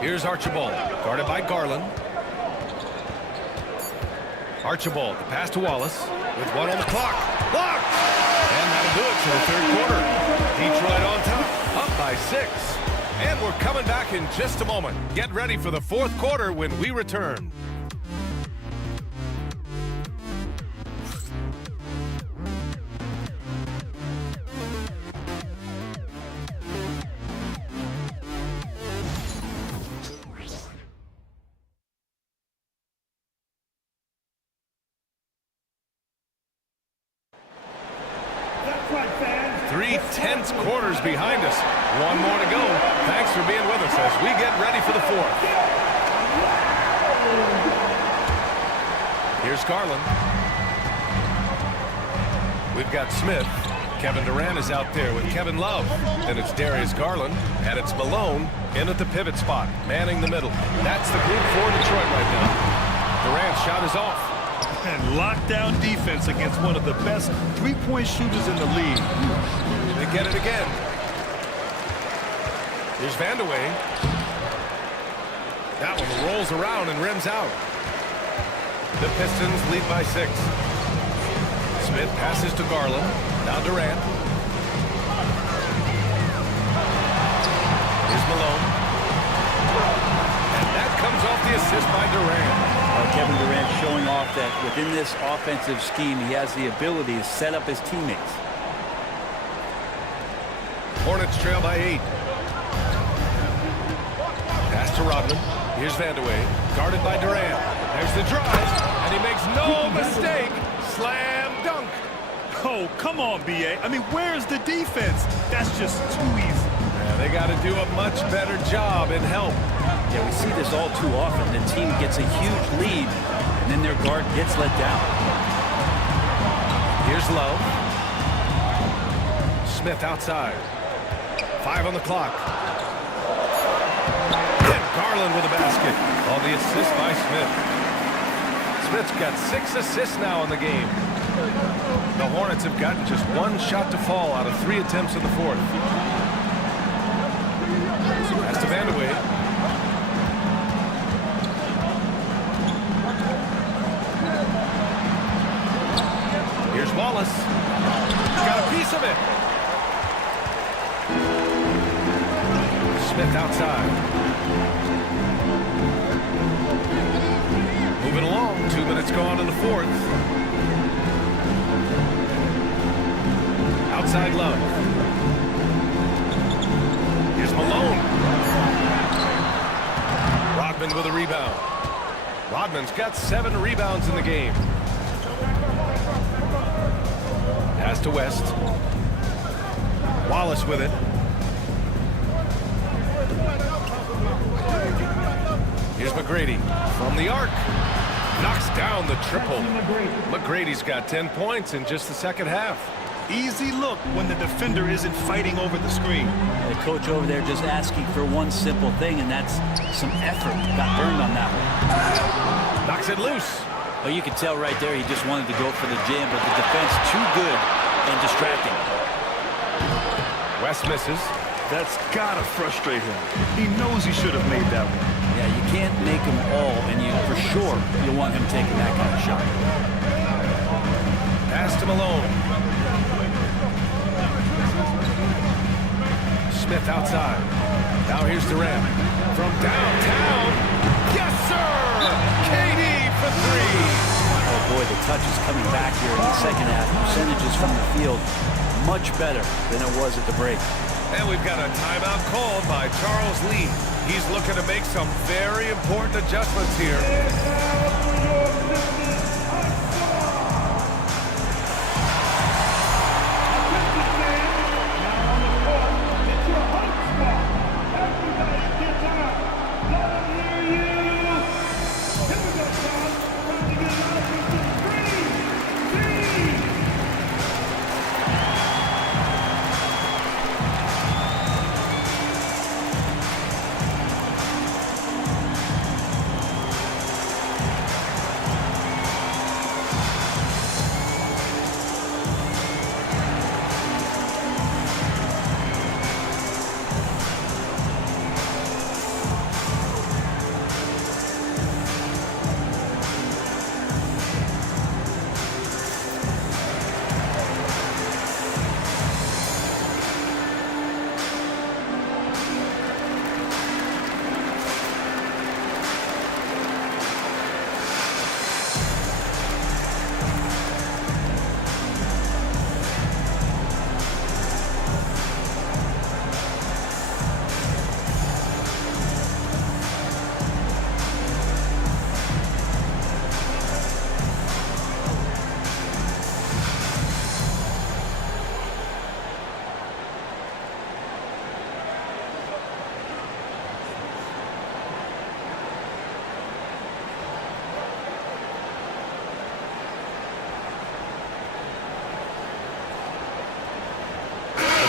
Here's Archibald, guarded by Garland. Archibald, the pass to Wallace, with one on the clock. Blocked! And that'll do it for the third quarter. Detroit on top, up by 6. And we're coming back in just a moment. Get ready for the fourth quarter when we return. Three tense quarters behind us. One more to go. Thanks for being with us as we get ready for the fourth. Here's Garland. We've got Smith. Kevin Durant is out there with Kevin Love. And it's Darius Garland. And it's Malone in at the pivot spot, manning the middle. That's the group for Detroit right now. Durant's shot is off. And lockdown defense against one of the best three-point shooters in the league. They get it again. Here's Vandeweghe. That one rolls around and rims out. The Pistons lead by 6. Smith passes to Garland. Now Durant. Here's Malone. And that comes off the assist by Durant. Kevin Durant showing off that within this offensive scheme, he has the ability to set up his teammates. Hornets trail by 8. Pass to Rodman. Here's Vandeweghe, guarded by Durant. There's the drive, and he makes no mistake. Slam dunk. Oh, come on, B.A. I mean, where's the defense? That's just too easy. Yeah, they got to do a much better job in help. Yeah, we see this all too often. The team gets a huge lead, and then their guard gets let down. Here's Love. Smith outside. 5 on the clock. And Garland with a basket. On the assist by Smith. Smith's got 6 assists now in the game. The Hornets have gotten just 1 shot to fall out of 3 attempts in the fourth. Pass to Vandeweghe. Here's Wallace. Got a piece of it. Smith outside. Moving along. 2 minutes gone in the fourth. Outside Love. Here's Malone. Rodman with a rebound. Rodman's got 7 rebounds in the game. Pass to West. Wallace with it. Here's McGrady from the arc. Knocks down the triple. McGrady's got 10 points in just the second half. Easy look when the defender isn't fighting over the screen. The coach over there just asking for one simple thing, and that's some effort. Got burned on that one. Knocks it loose. Well, you could tell right there he just wanted to go for the jam, but the defense too good and distracting. West misses. That's gotta frustrate him. He knows he should have made that one. Yeah, you can't make them all, and you for sure you want him taking that kind of shot. Pass to Malone. Smith outside. Now here's Durant. From downtown. Yes, sir! KD for 3. Oh, boy, the touch is coming back here in the second half. Percentages from the field much better than it was at the break. And we've got a timeout called by Charles Lee. He's looking to make some very important adjustments here.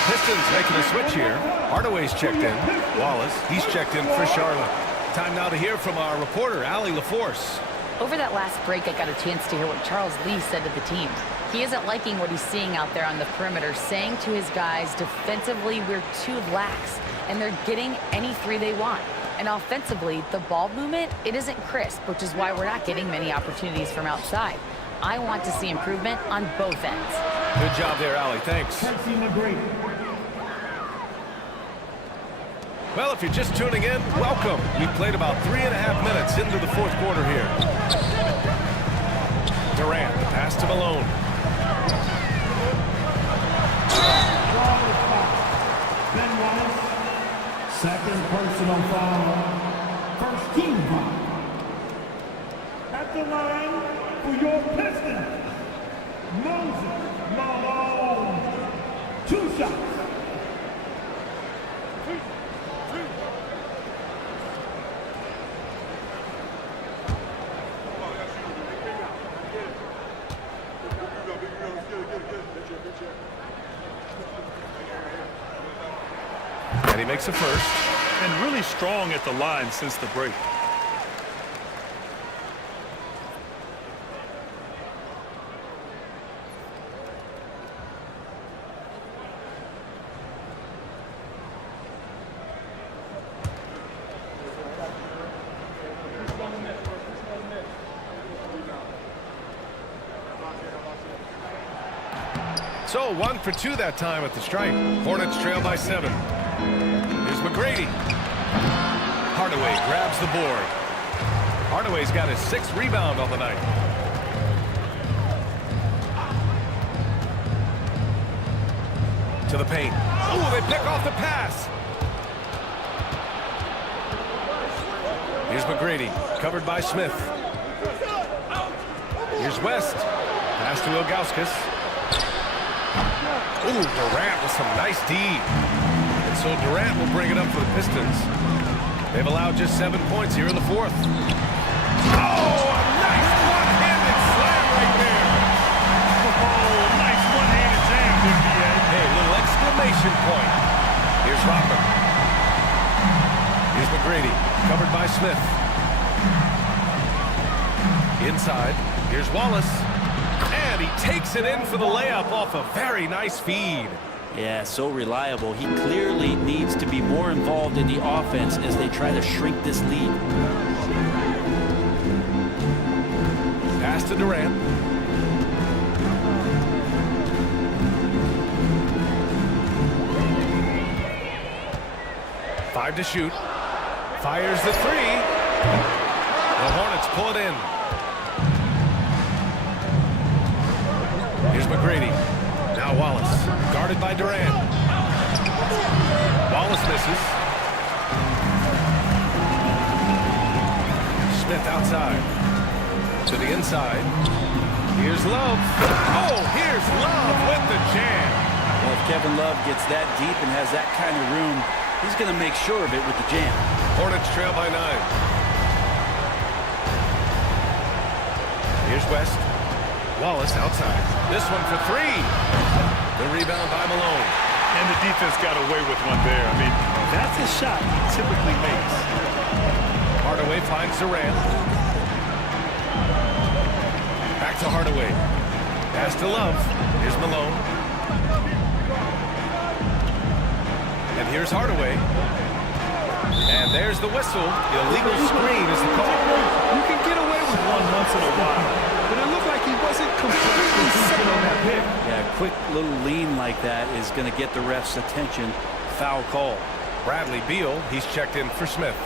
Pistons making a switch here. Hardaway's checked in. Wallace, he's checked in for Charlotte. Time now to hear from our reporter, Allie LaForce. Over that last break, I got a chance to hear what Charles Lee said to the team. He isn't liking what he's seeing out there on the perimeter, saying to his guys, defensively, we're too lax, and they're getting any three they want. And offensively, the ball movement, it isn't crisp, which is why we're not getting many opportunities from outside. I want to see improvement on both ends. Good job there, Allie. Thanks. Well, if you're just tuning in, welcome. We've played about 3.5 minutes into the fourth quarter here. Durant, the pass to Malone. Ben Wallace, second personal foul, first team foul. At the line for your Pistons, Moses Malone. 2 shots. And he makes a first. And really strong at the line since the break. So 1 for 2 that time at the stripe. Hornets trail by 7. Here's McGrady. Hardaway grabs the board. Hardaway's got his 6th rebound on the night. To the paint. Oh, they pick off the pass. Here's McGrady, covered by Smith. Here's West. Pass to Ilgauskas. Ooh, Durant with some nice D. And so Durant will bring it up for the Pistons. They've allowed just 7 points here in the fourth. Oh, a nice one-handed slam right there. Oh, nice one-handed jam, NBA. Hey, little exclamation point. Here's Rodman. Here's McGrady, covered by Smith. Inside, here's Wallace. And he takes it in for the layup off a very nice feed. Yeah, so reliable. He clearly needs to be more involved in the offense as they try to shrink this lead. Pass to Durant. Five to shoot. Fires the three. The Hornets pull it in. Here's McGrady. Now Wallace, guarded by Durant. Wallace misses. Smith outside. To the inside. Here's Love. Oh, here's Love with the jam. Well, if Kevin Love gets that deep and has that kind of room, he's going to make sure of it with the jam. Hornets trail by 9. Here's West. Wallace outside. This one for 3. The rebound by Malone. And the defense got away with one there. I mean, that's a shot he typically makes. Hardaway finds Durant. Back to Hardaway. Pass to Love. Here's Malone. And here's Hardaway. And there's the whistle. Illegal screen is the call. You can get away with one once in a while. But it looked like he wasn't completely set on that pick. Yeah, a quick little lean like that is going to get the ref's attention. Foul call. Bradley Beal, he's checked in for Smith.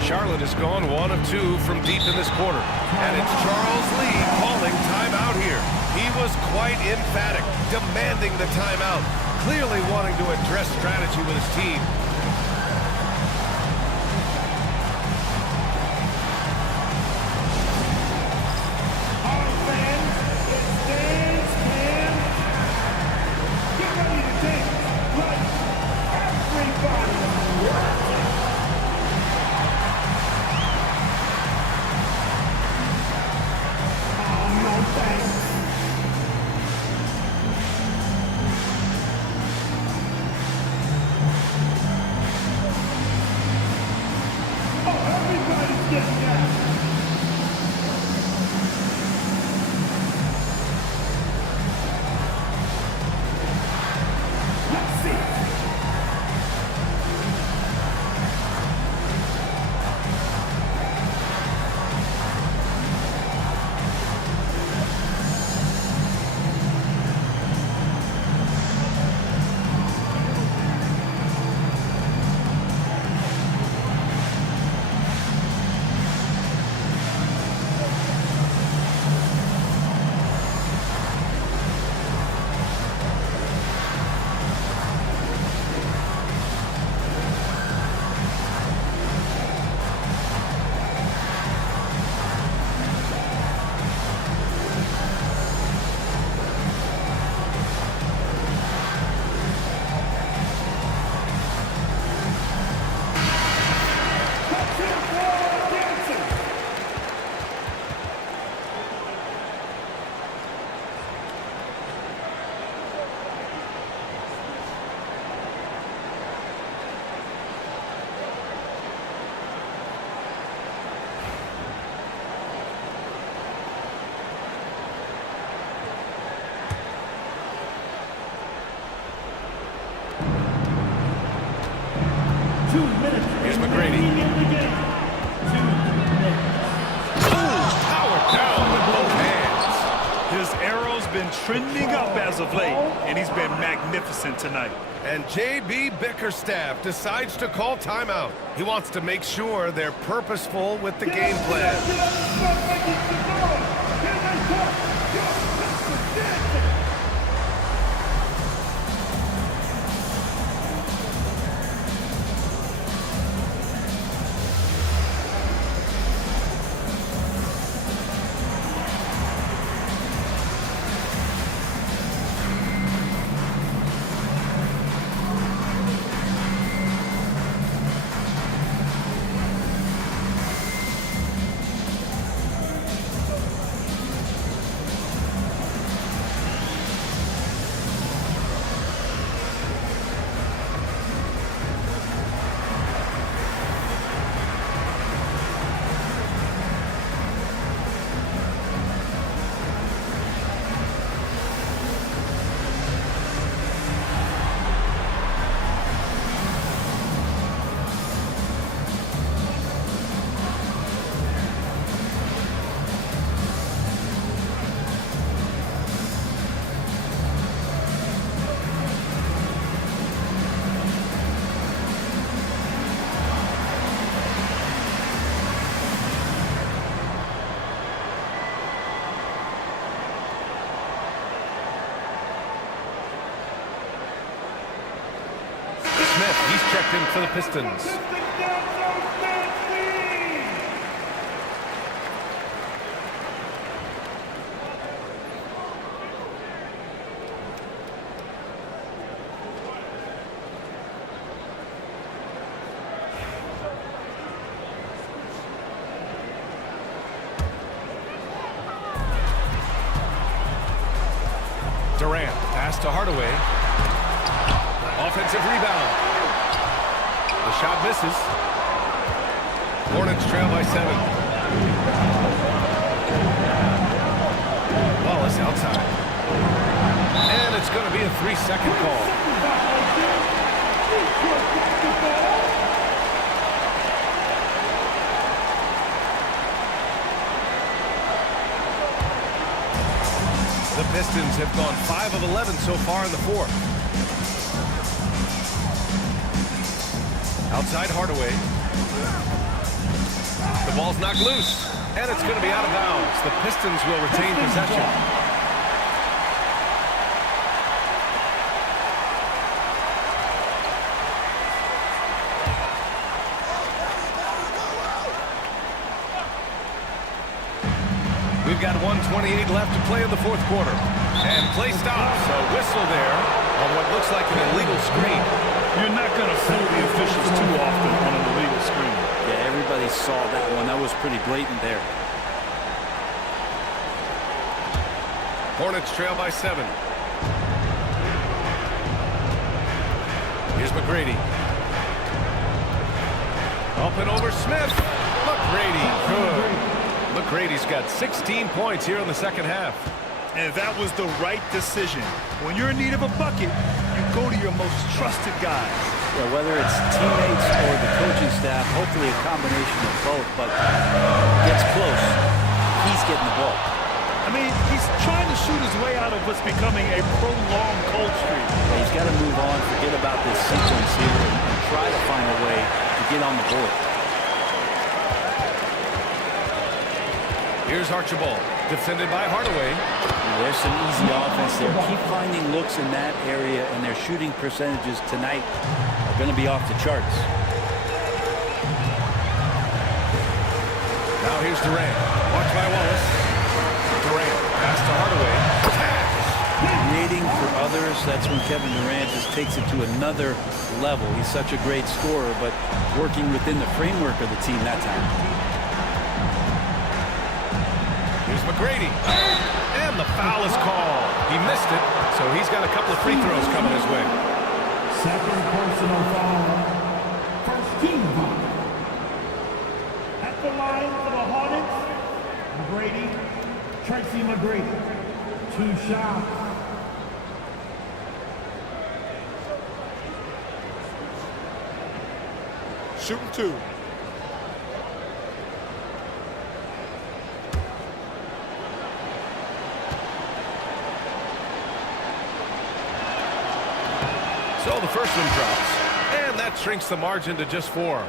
Charlotte has gone 1 of 2 from deep in this quarter. And it's Charles Lee calling timeout here. He was quite emphatic, demanding the timeout, clearly wanting to address strategy with his team. McGrady. Power down with both hands. His arrow's been trending up as of late, and he's been magnificent tonight. And J.B. Bickerstaff decides to call timeout. He wants to make sure they're purposeful with the game plan. He's checked in for the Pistons. Durant, pass to Hardaway. Offensive rebound. The shot misses. Hornets trail by 7. Wallace outside. And it's going to be a 3-second call. The Pistons have gone 5 of 11 so far in the fourth. Outside Hardaway. The ball's knocked loose, and it's going to be out of bounds. The Pistons will retain possession. We've got 1:28 left to play in the fourth quarter. And play stops. A whistle there on what looks like an illegal screen. You're not going to fool the officials too often on an illegal screen. Yeah, everybody saw that one. That was pretty blatant there. Hornets trail by 7. Here's McGrady. Up and over Smith. McGrady, good. McGrady's got 16 points here in the second half. And that was the right decision. When you're in need of a bucket, you go to your most trusted guys. Yeah, whether it's teammates or the coaching staff, hopefully a combination of both, but gets close. He's getting the ball. I mean, he's trying to shoot his way out of what's becoming a prolonged cold streak. Yeah, he's got to move on, forget about this sequence here, and try to find a way to get on the board. Here's Archibald, defended by Hardaway. There's some easy offense there. Keep finding looks in that area, and their shooting percentages tonight are going to be off the charts. Now here's Durant. Watched by Wallace. Durant, pass to Hardaway. Creating for others, that's when Kevin Durant just takes it to another level. He's such a great scorer, but working within the framework of the team that time. Here's McGrady. And the foul is called. He missed it, so he's got a couple of free throws coming his way. Second personal foul. First team foul. At the line for the Hornets, McGrady, Tracy McGrady. 2 shots. shooting 2. So the first one drops, and that shrinks the margin to just 4.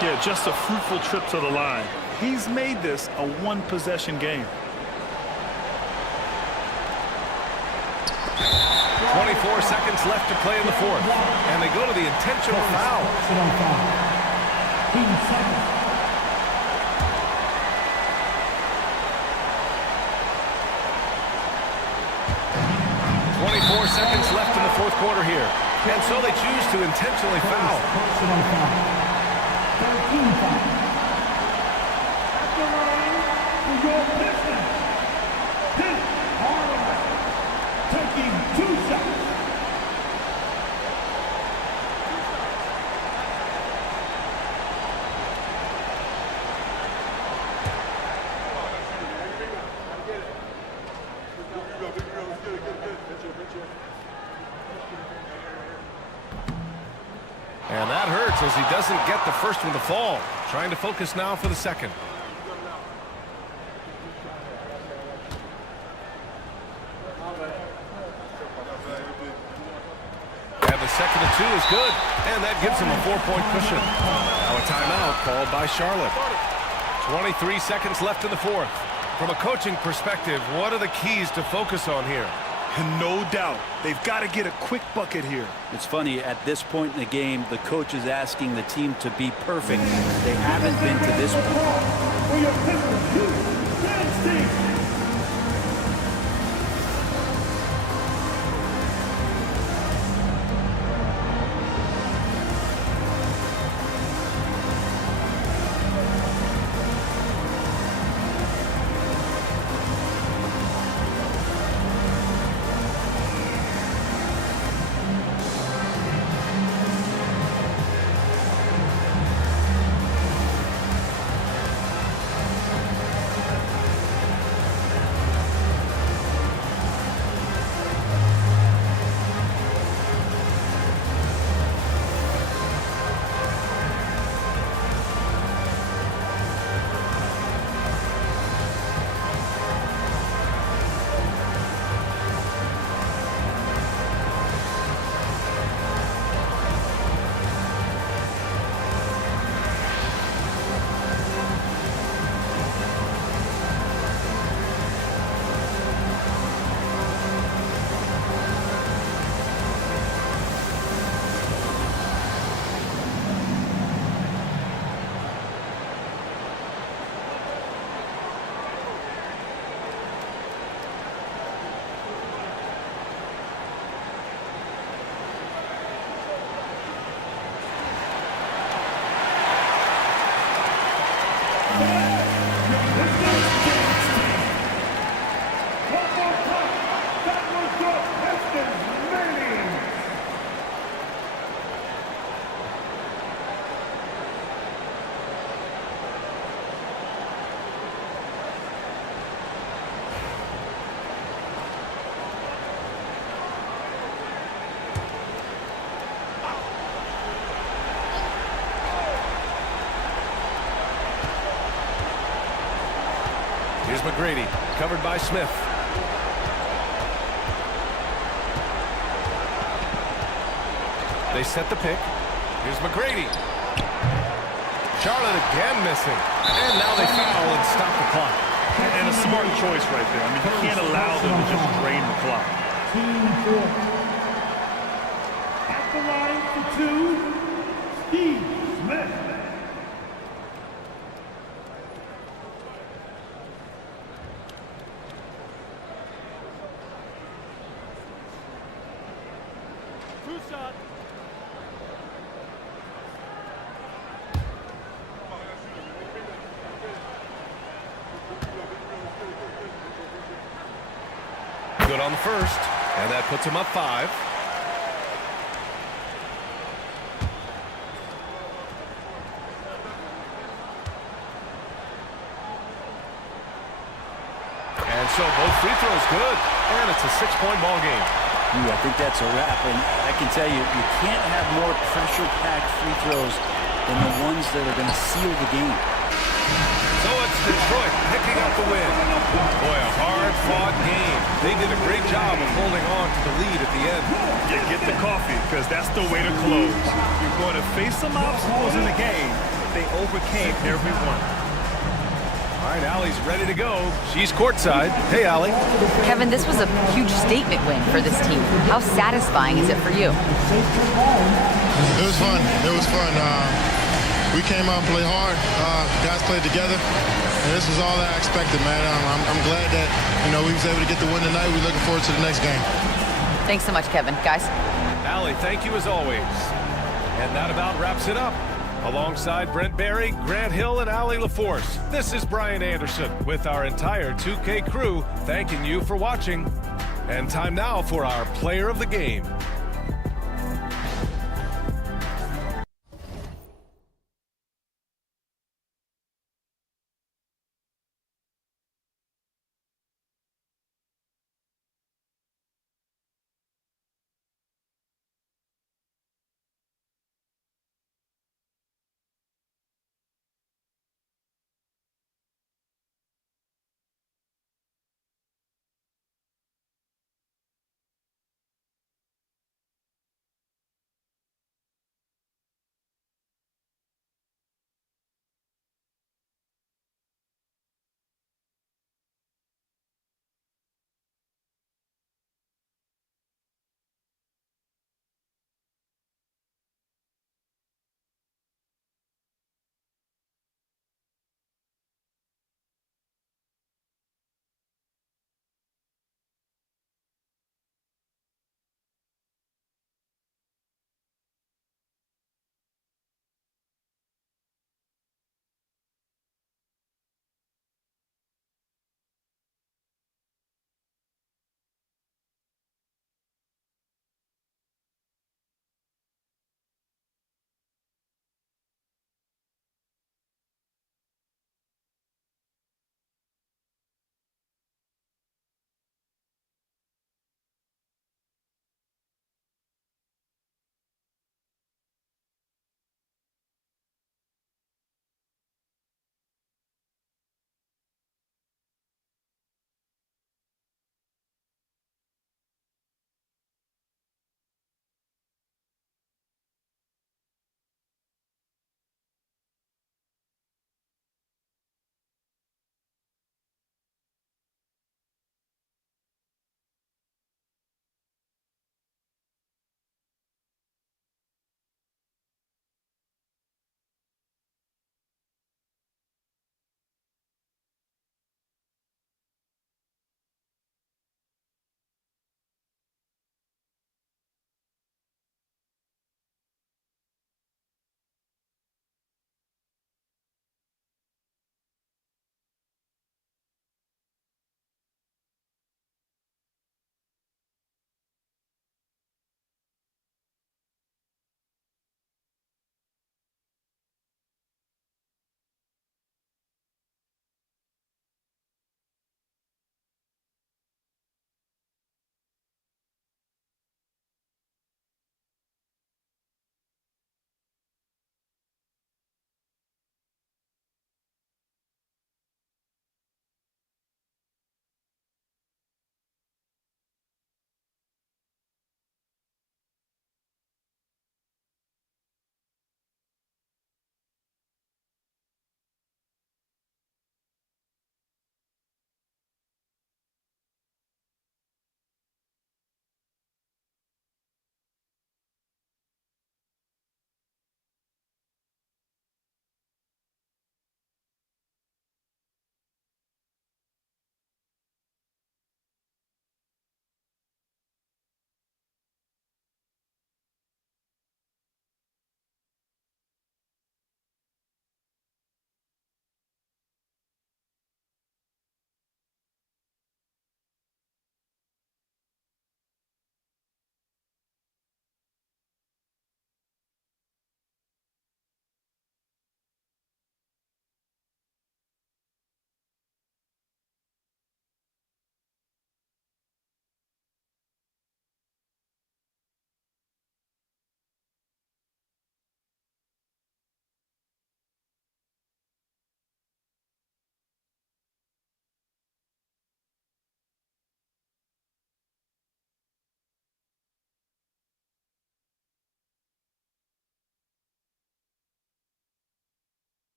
Yeah, just a fruitful trip to the line. He's made this a one-possession game. 24 seconds left to play in the fourth, and they go to the intentional foul. 24 seconds left in the fourth quarter here, and so they choose to intentionally foul. 13 foul. At the line for your Pistons, Kent Harlan taking 2 shots. And that hurts as he doesn't get the first one to fall. Trying to focus now for the second. And the second and 2 is good. And that gives him a 4-point cushion. Now a timeout called by Charlotte. 23 seconds left in the fourth. From a coaching perspective, what are the keys to focus on here? And no doubt, they've got to get a quick bucket here. It's funny, at this point in the game, the coach is asking the team to be perfect. They haven't been to this point. For your Pistons, Here's McGrady, covered by Smith. They set the pick. Here's McGrady. Charlotte again missing. And now they foul and stop the clock. And a smart choice right there. I mean, you can't allow them to just drain the clock. At the line for 2, Steve Smith. Shot. Good on the first, and that puts him up 5. And so both free throws good, and it's a 6-point ball game. I think that's a wrap, and I can tell you, you can't have more pressure-packed free throws than the ones that are going to seal the game. So it's Detroit picking up the win. Boy, a hard-fought game. They did a great job of holding on to the lead at the end. Yeah, get the coffee, because that's the way to close. You're going to face some obstacles in the game. They overcame every one. All right, Allie's ready to go. She's courtside. Hey, Allie. Kevin, this was a huge statement win for this team. How satisfying is it for you? It was fun. It was fun. We came out and played hard. Guys played together, and this was all I expected, man. I'm glad that we was able to get the win tonight. We're looking forward to the next game. Thanks so much, Kevin. Guys. Allie, thank you as always. And that about wraps it up. Alongside Brent Barry, Grant Hill, and Allie LaForce, this is Brian Anderson with our entire 2K crew thanking you for watching. And time now for our player of the game.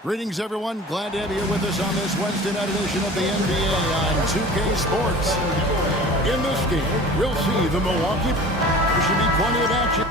Greetings, everyone. Glad to have you with us on this Wednesday night edition of the NBA on 2K Sports. In this game, we'll see the Milwaukee. There should be plenty of action.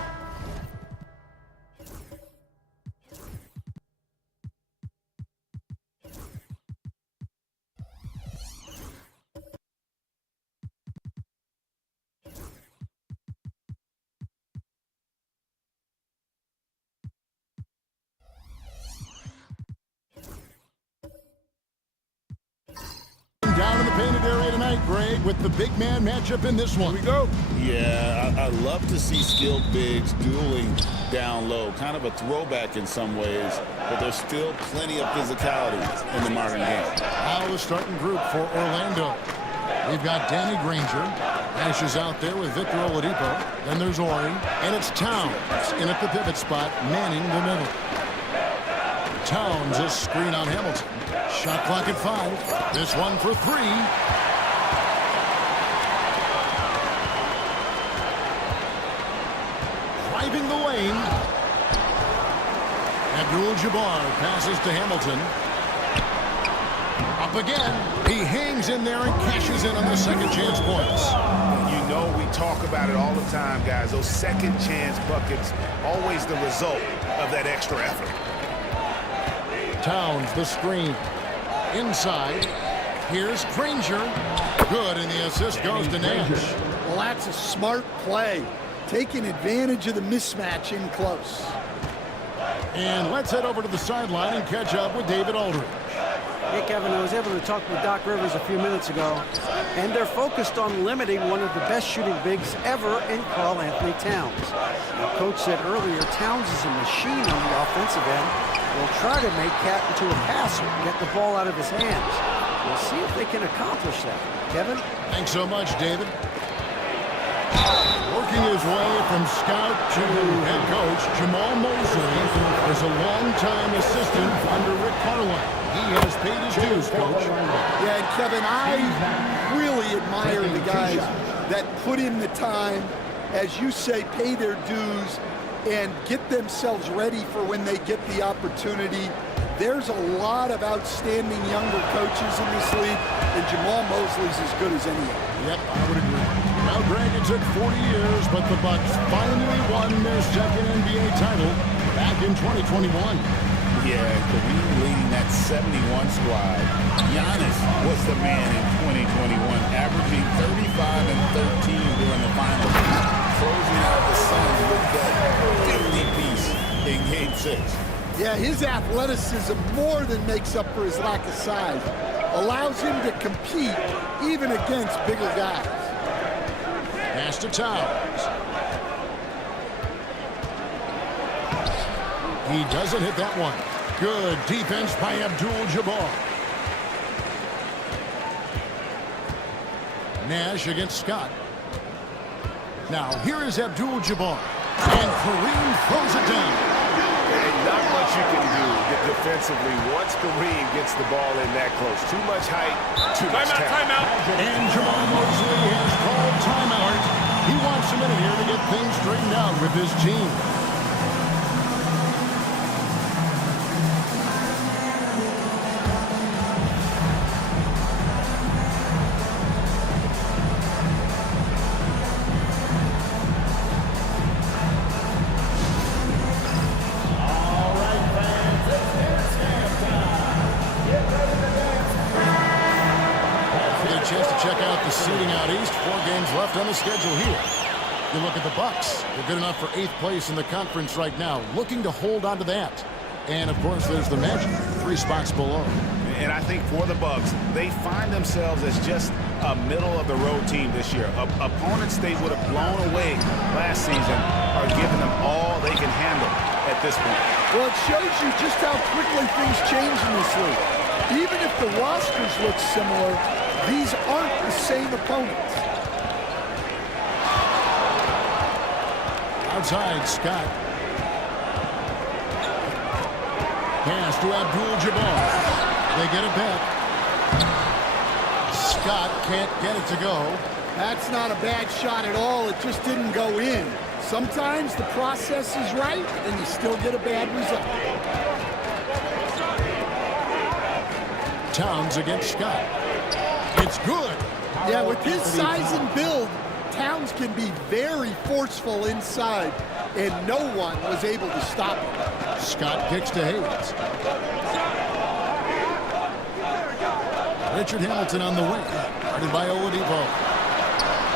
Down in the painted area tonight, Greg, with the big man matchup in this one. Here we go. Yeah, I love to see skilled bigs dueling down low. Kind of a throwback in some ways, but there's still plenty of physicality in the modern game. Now the starting group for Orlando. We've got Danny Granger. Nash is out there with Victor Oladipo. Then there's Ori. And it's Towns in at the pivot spot, manning the middle. Towns, a screen on Hamilton. Shot clock at 5. This one for 3. Driving the lane. Abdul-Jabbar passes to Hamilton. Up again. He hangs in there and cashes in on the second chance points. You know we talk about it all the time, guys. Those second chance buckets, always the result of that extra effort. Towns, the screen. Inside. Here's Granger. Good, and the assist goes to Nash. Well, that's a smart play. Taking advantage of the mismatch in close. And let's head over to the sideline and catch up with David Aldridge. Hey, Kevin, I was able to talk with Doc Rivers a few minutes ago, and they're focused on limiting one of the best shooting bigs ever in Karl-Anthony Towns. Now, Coach said earlier, Towns is a machine on the offensive end. They'll try to make Cat into a passer and get the ball out of his hands. We'll see if they can accomplish that. Kevin? Thanks so much, David. Working his way from scout to head coach, Jamal Mosley is a longtime assistant under Rick Carlisle. He has paid his dues, Coach. Yeah, and Kevin, I really admire the guys that put in the time, as you say, pay their dues, and get themselves ready for when they get the opportunity. There's a lot of outstanding younger coaches in this league, and Jamal Mosley's as good as any of them. Yep, I would agree. Now, Greg, it took 40 years, but the Bucks finally won their second NBA title back in 2021. Yeah, Kareem leading that 71 squad. Giannis was the man in 2021, averaging 35 and 13 during the finals, closing out the Suns with that 50-piece in Game 6. Yeah, his athleticism more than makes up for his lack of size. Allows him to compete even against bigger guys. Pass to Towns. He doesn't hit that one. Good defense by Abdul-Jabbar. Nash against Scott. Now here is Abdul-Jabbar. And Kareem throws it down. And not much you can do defensively once Kareem gets the ball in that close. Too much height, too much talent. Timeout. And Jamal Mosley has called timeout. He wants a minute here to get things straightened out with his team. On the schedule here. You look at the Bucks. They're good enough for 8th place in the conference right now, looking to hold on to that. And, of course, there's the Magic, 3 spots below. And I think for the Bucks, they find themselves as just a middle-of-the-road team this year. Opponents they would have blown away last season are giving them all they can handle at this point. Well, it shows you just how quickly things change in this league. Even if the rosters look similar, these aren't the same opponents. Outside, Scott. Pass to Abdul-Jabbar. They get it back. Scott can't get it to go. That's not a bad shot at all. It just didn't go in. Sometimes the process is right, and you still get a bad result. Towns against Scott. It's good. Yeah, with his size and build, Towns can be very forceful inside, and no one was able to stop him. Scott kicks to Hayes. Richard Hamilton on the wing. Guarded by Oladipo.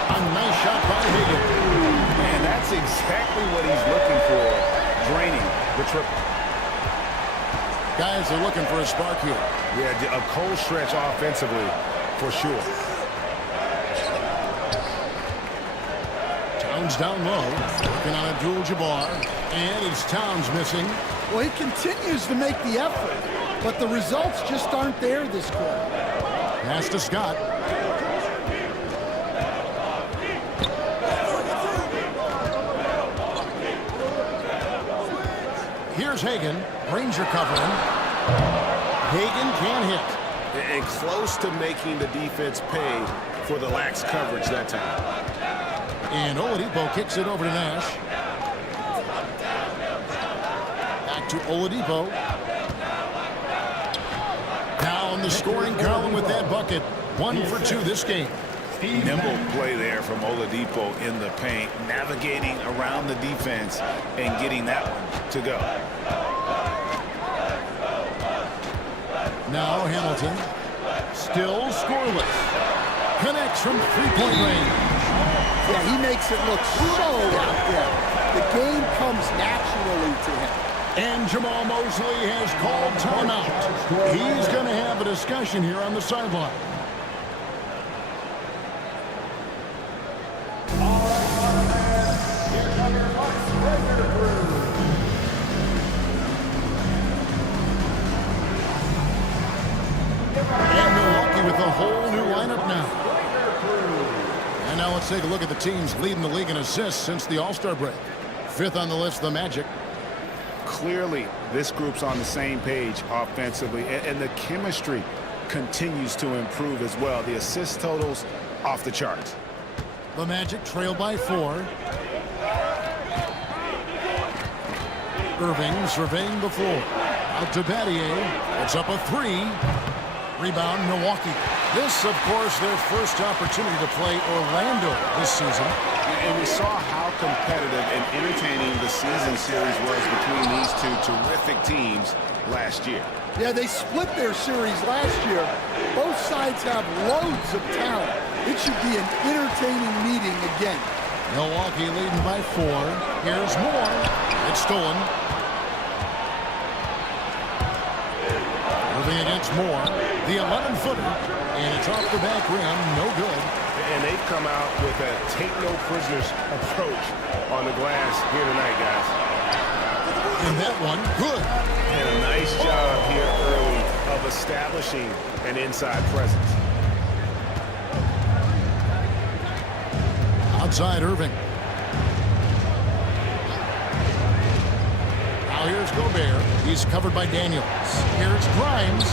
A nice shot by Hagan. And that's exactly what he's looking for, draining the triple. Guys are looking for a spark here. Yeah, a cold stretch offensively, for sure. Towns down low, working on Abdul-Jabbar, and it's Towns missing. Well, he continues to make the effort, but the results just aren't there this quarter. Pass to Scott. Here's Hagan. Ranger covering. Hagan can't hit. And close to making the defense pay for the lax coverage that time. And Oladipo kicks it over to Nash. Back to Oladipo. Now in the scoring column with that bucket. 1 for 2 this game. Nimble play there from Oladipo in the paint, navigating around the defense and getting that one to go. Now Hamilton. Still scoreless. Connects from three-point range. Yeah, he makes it look so out there. The game comes naturally to him. And Jamal Mosley has called timeout. He's going to have a discussion here on the sideline. And Milwaukee with a whole new lineup now. And now let's take a look at the teams leading the league in assists since the All-Star break. 5th on the list, the Magic. Clearly, this group's on the same page offensively, and the chemistry continues to improve as well. The assist totals off the charts. The Magic trail by 4. Irving surveying the floor. Out to Battier. It's up a 3. Rebound, Milwaukee. This, of course, their first opportunity to play Orlando this season. And we saw how competitive and entertaining the season series was between these two terrific teams last year. Yeah, they split their series last year. Both sides have loads of talent. It should be an entertaining meeting again. Milwaukee leading by 4. Here's more. It's stolen. Moving against Moore. The 11-footer. And it's off the back rim. No good. And they've come out with a take-no-prisoners approach on the glass here tonight, guys. And that one, good. And a nice job here early of establishing an inside presence. Outside Irving. Now here's Gobert. He's covered by Daniels. Here's Grimes.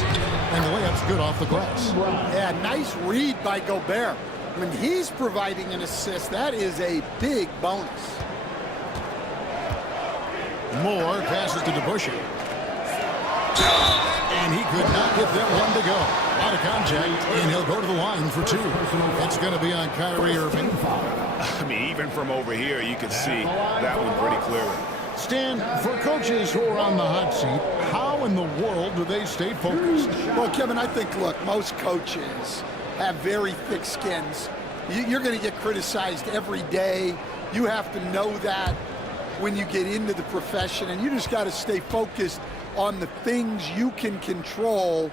And the layup's good off the glass. Yeah, nice read by Gobert. When he's providing an assist, that is a big bonus. Moore passes to DeBusschere. And he could not get that one to go. Out of contact, and he'll go to the line for 2. It's going to be on Kyrie Irving. I mean, even from over here, you can see that one pretty clearly. Stan, for coaches who are on the hot seat, how in the world do they stay focused? Well, Kevin, I think, look, most coaches have very thick skins. You're going to get criticized every day. You have to know that when you get into the profession, and you just got to stay focused on the things you can control.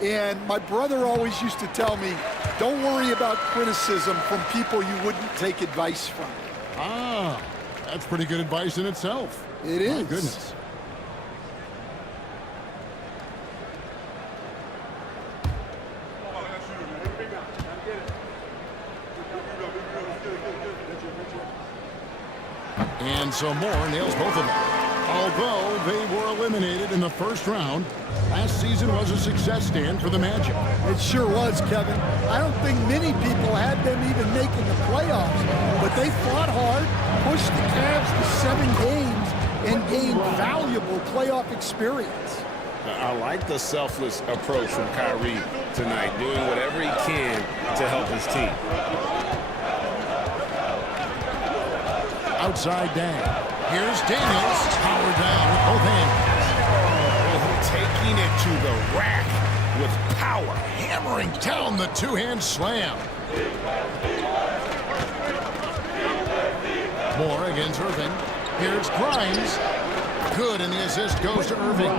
And my brother always used to tell me, don't worry about criticism from people you wouldn't take advice from. Ah, that's pretty good advice in itself. It is. My goodness. And so Moore nails both of them. Although they were eliminated in the first round, last season was a success stand for the Magic. It sure was, Kevin. I don't think many people had them even making the playoffs, but they fought hard, pushed the Cavs to 7 games, and gained valuable playoff experience. I like the selfless approach from Kyrie tonight, doing whatever he can to help his team. Outside Dan. Here's Daniels. Power down with both hands. Taking it to the rack with power. Hammering down the two-hand slam. Moore against Irving. Here's Grimes. Good, and the assist goes to Irving.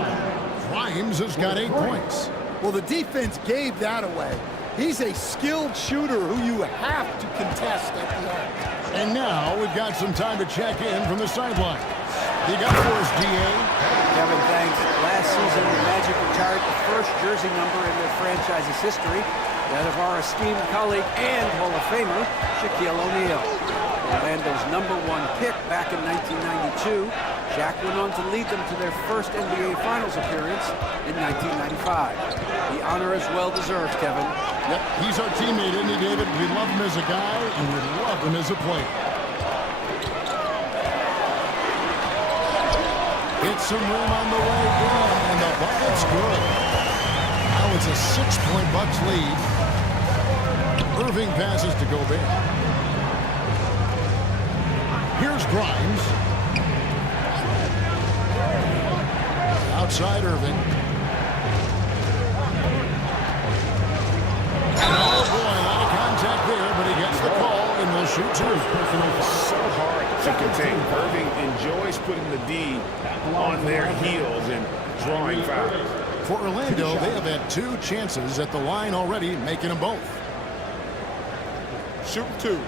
Grimes has got 8 points. Well, the defense gave that away. He's a skilled shooter who you have to contest at the arc. And now we've got some time to check in from the sideline. You got for us, D.A. Kevin, thanks. Last season, the Magic retired the first jersey number in their franchise's history, that of our esteemed colleague and Hall of Famer, Shaquille O'Neal. Orlando's #1 pick back in 1992, Shaq went on to lead them to their first NBA Finals appearance in 1995. The honor is well-deserved, Kevin. Yep, he's our teammate, isn't he, David? We love him as a guy, and we love him as a player. It's some room on the way in, and the bucket's good. Now it's a 6-point Bucks lead. Irving passes to Gobert. Here's Grimes. Outside Irving. Oh boy, a lot of contact there, but he gets the call and will shoot 2. So hard to contain. Irving enjoys putting the D on their heels and drawing fouls. For Orlando, they have had 2 chances at the line already, making them both. Shoot 2.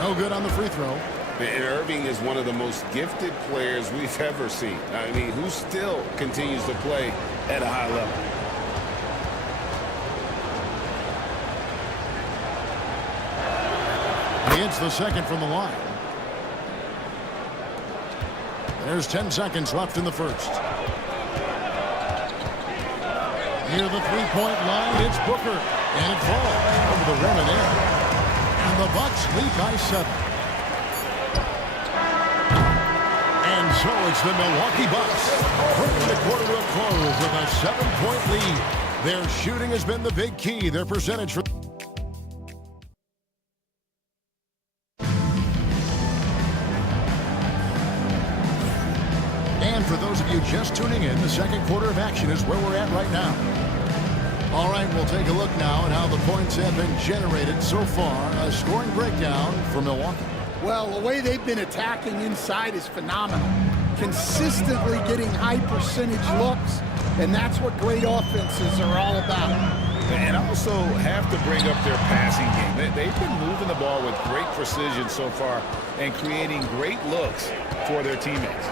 No good on the free throw. And Irving is one of the most gifted players we've ever seen. I mean, who still continues to play at a high level. He hits the second from the line. There's 10 seconds left in the first. Near the three-point line, it's Booker. And it falls over the rim and in. And the Bucks lead by 7. And so it's the Milwaukee Bucks bringing the quarter to a close with a 7-point lead. Their shooting has been the big key. Their percentage for for those of you just tuning in, the second quarter of action is where we're at right now. All right, we'll take a look now at how the points have been generated so far. A scoring breakdown for Milwaukee. Well, the way they've been attacking inside is phenomenal. Consistently getting high percentage looks, and that's what great offenses are all about. And also have to bring up their passing game. They've been moving the ball with great precision so far and creating great looks for their teammates.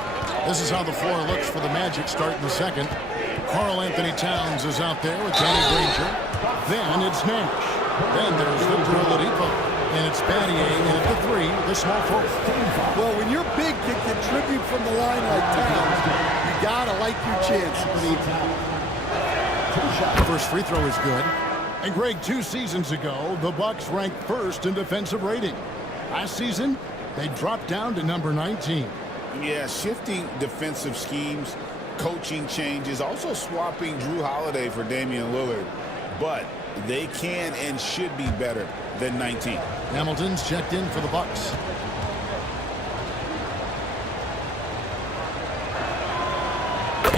This is how the floor looks for the Magic starting the second. Karl Anthony Towns is out there with Danny Granger. Then it's Nash. Then there's Victor Oladipo. And it's Battier in at the 3, the small forward. Well, when your big can contribute from the line like Towns, you got to like your chances. First free throw is good. And Greg, 2 seasons ago, the Bucks ranked first in defensive rating. Last season, they dropped down to number 19. Yeah, shifting defensive schemes, coaching changes, also swapping Drew Holiday for Damian Lillard. But they can and should be better than 19. Hamilton's checked in for the Bucks.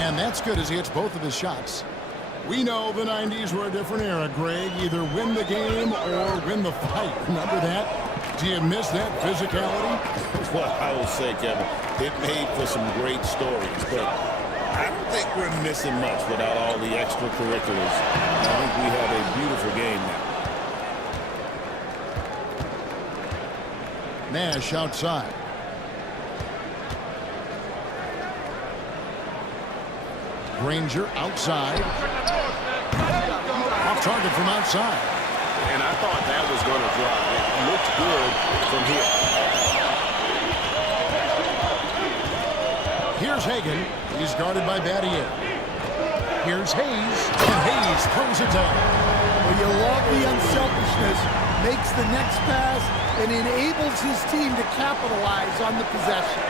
And that's good as he hits both of his shots. We know the 90s were a different era, Greg. Either win the game or win the fight. Remember that? Do you miss that physicality? Well, I will say, Kevin, it made for some great stories, but I don't think we're missing much without all the extracurriculars. I think we have a beautiful game now. Nash outside. Granger outside. Off target from outside. And I thought that was going to drop. It looked good from here. Here's Hagan. He's guarded by Battier. Here's Hayes. And Hayes throws it down. Well, you love the unselfishness. Makes the next pass and enables his team to capitalize on the possession.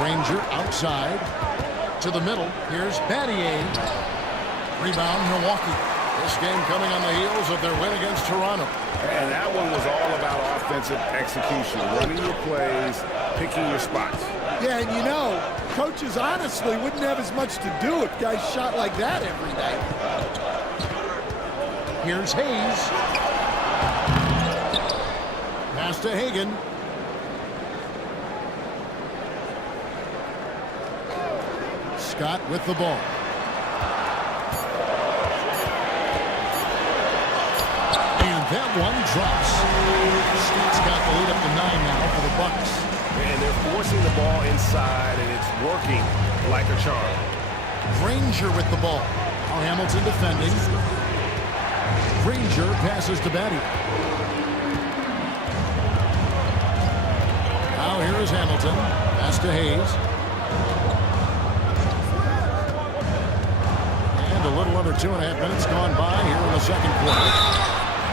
Granger outside to the middle. Here's Battier. Rebound, Milwaukee. This game coming on the heels of their win against Toronto. And that one was all about offensive execution, running your plays, picking your spots. Yeah, and you know, coaches honestly wouldn't have as much to do if guys shot like that every night. Here's Hayes. Pass to Hagan. Scott with the ball. And that one drops. Scott's got the lead up to 9 now for the Bucks. And they're forcing the ball inside, and it's working like a charm. Granger with the ball. Now Hamilton defending. Granger passes to Battier. Now here is Hamilton. Pass to Hayes. And a little under 2.5 minutes gone by here in the second quarter.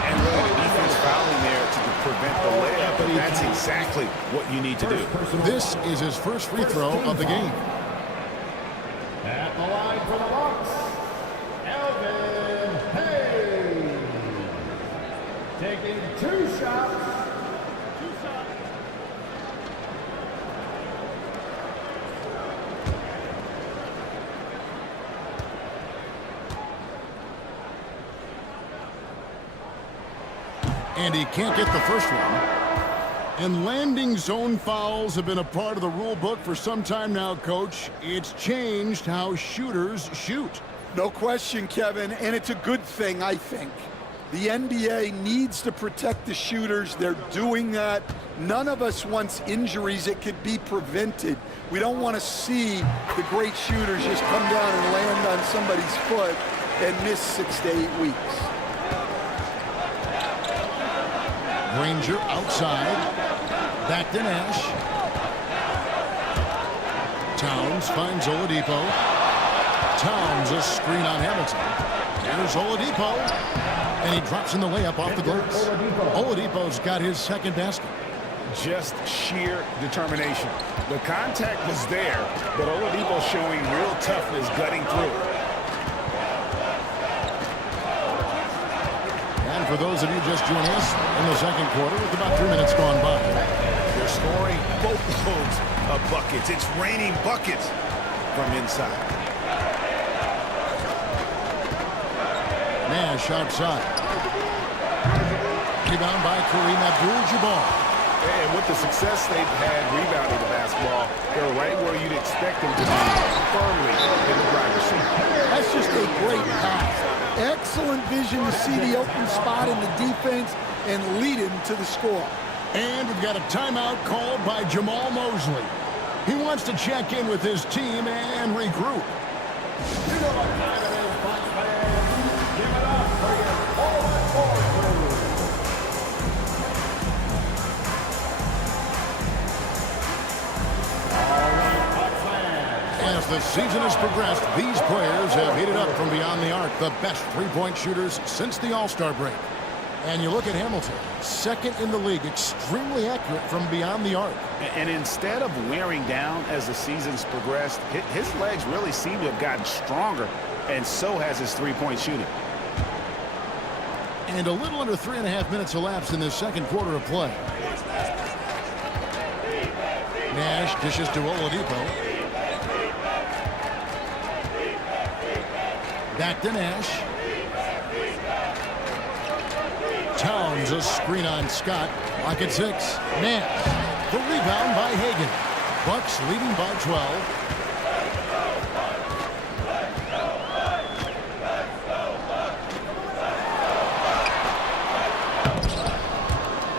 And really, the defense fouling there to prevent the layup, but that's exactly what you need to do. This is his first free throw of the game. At the line for the Bucks, Elvin Hayes. Taking 2 shots. And he can't get the first one. And landing zone fouls have been a part of the rule book for some time now, Coach. It's changed how shooters shoot. No question, Kevin, and it's a good thing, I think. The NBA needs to protect the shooters. They're doing that. None of us wants injuries that could be prevented. We don't want to see the great shooters just come down and land on somebody's foot and miss 6 to 8 weeks. Granger outside. Back to Nash. Towns finds Oladipo. Towns a screen on Hamilton. Here's Oladipo. And he drops in the layup off the glass. Oladipo's got his second basket. Just sheer determination. The contact was there, but Oladipo showing real toughness gutting through. And for those of you just joining us in the second quarter with about 3 minutes gone by. They're scoring boatloads of buckets. It's raining buckets from inside. Nash outside. Rebound by Kareem Abdul-Jabbar. And with the success they've had rebounding the basketball, they're right where you'd expect them to be, firmly in the driver's seat. That's just a great pass. Excellent vision to see the open spot in the defense and lead him to the score. And we've got a timeout called by Jamal Mosley. He wants to check in with his team and regroup. You know what time it is, Bucks fans. Give it up for your forward crew. All right, Bucks fans. As the season has progressed, these players have hit it up from beyond the arc, the best three-point shooters since the All-Star break. And you look at Hamilton, second in the league, extremely accurate from beyond the arc. And instead of wearing down as the season's progressed, his legs really seem to have gotten stronger, and so has his three-point shooting. And a little under 3.5 minutes elapsed in this second quarter of play. Nash dishes to Oladipo. Back to Nash. Towns, a screen on Scott. Lock at 6. Nash. The rebound by Hagan. Bucks leading by 12.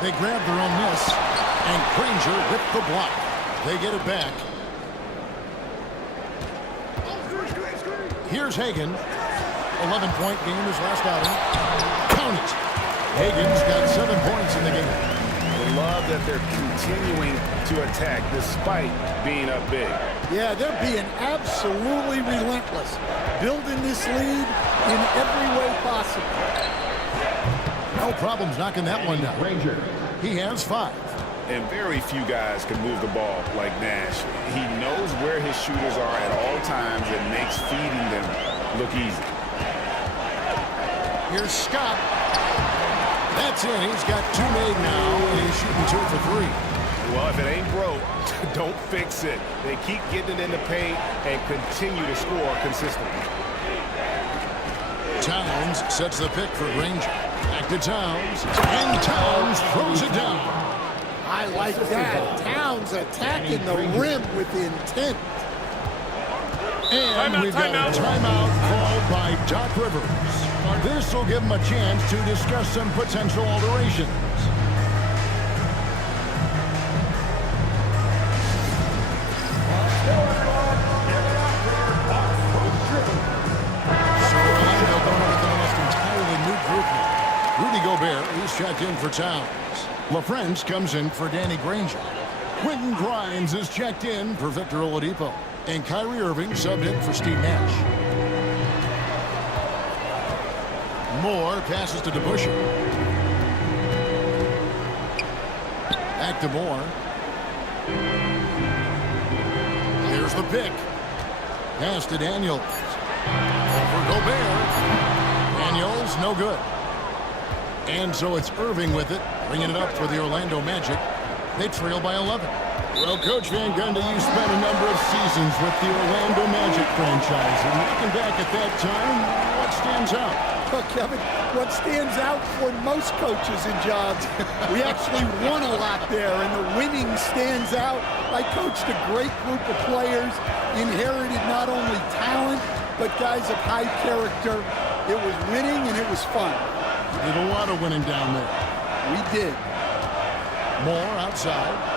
They grab their own miss. And Granger with the block. They get it back. Here's Hagan. 11-point game his last outing. Count it. Hagan's got 7 points in the game. I love that they're continuing to attack despite being up big. Yeah, they're being absolutely relentless, building this lead in every way possible. No problems knocking that one down. Ranger. He has 5. And very few guys can move the ball like Nash. He knows where his shooters are at all times and makes feeding them look easy. Here's Scott. That's in. He's got 2 made now, and he's shooting 2 for 3. Well, if it ain't broke, don't fix it. They keep getting it in the paint and continue to score consistently. Towns sets the pick for Granger. Back to Towns, and Towns throws it down. I like that. Towns attacking the rim with intent. And we've got a timeout called by Doc Rivers. This will give him a chance to discuss some potential alterations. So Orlando going with an almost entirely new group now. Rudy Gobert, he's checked in for Towns. LaFrance comes in for Danny Granger. Quentin Grimes is checked in for Victor Oladipo. And Kyrie Irving subbed in for Steve Nash. Moore passes to DeBusschere. Back to Moore. Here's the pick. Pass to Daniels. For Gobert. Daniels, no good. And so it's Irving with it, bringing it up for the Orlando Magic. They trail by 11. Well, Coach Van Gundy, you spent a number of seasons with the Orlando Magic franchise. And looking back at that time, what stands out? Well, Kevin, what stands out for most coaches and jobs, we actually won a lot there, and the winning stands out. I coached a great group of players, inherited not only talent, but guys of high character. It was winning, and it was fun. You did a lot of winning down there. We did. Moore outside.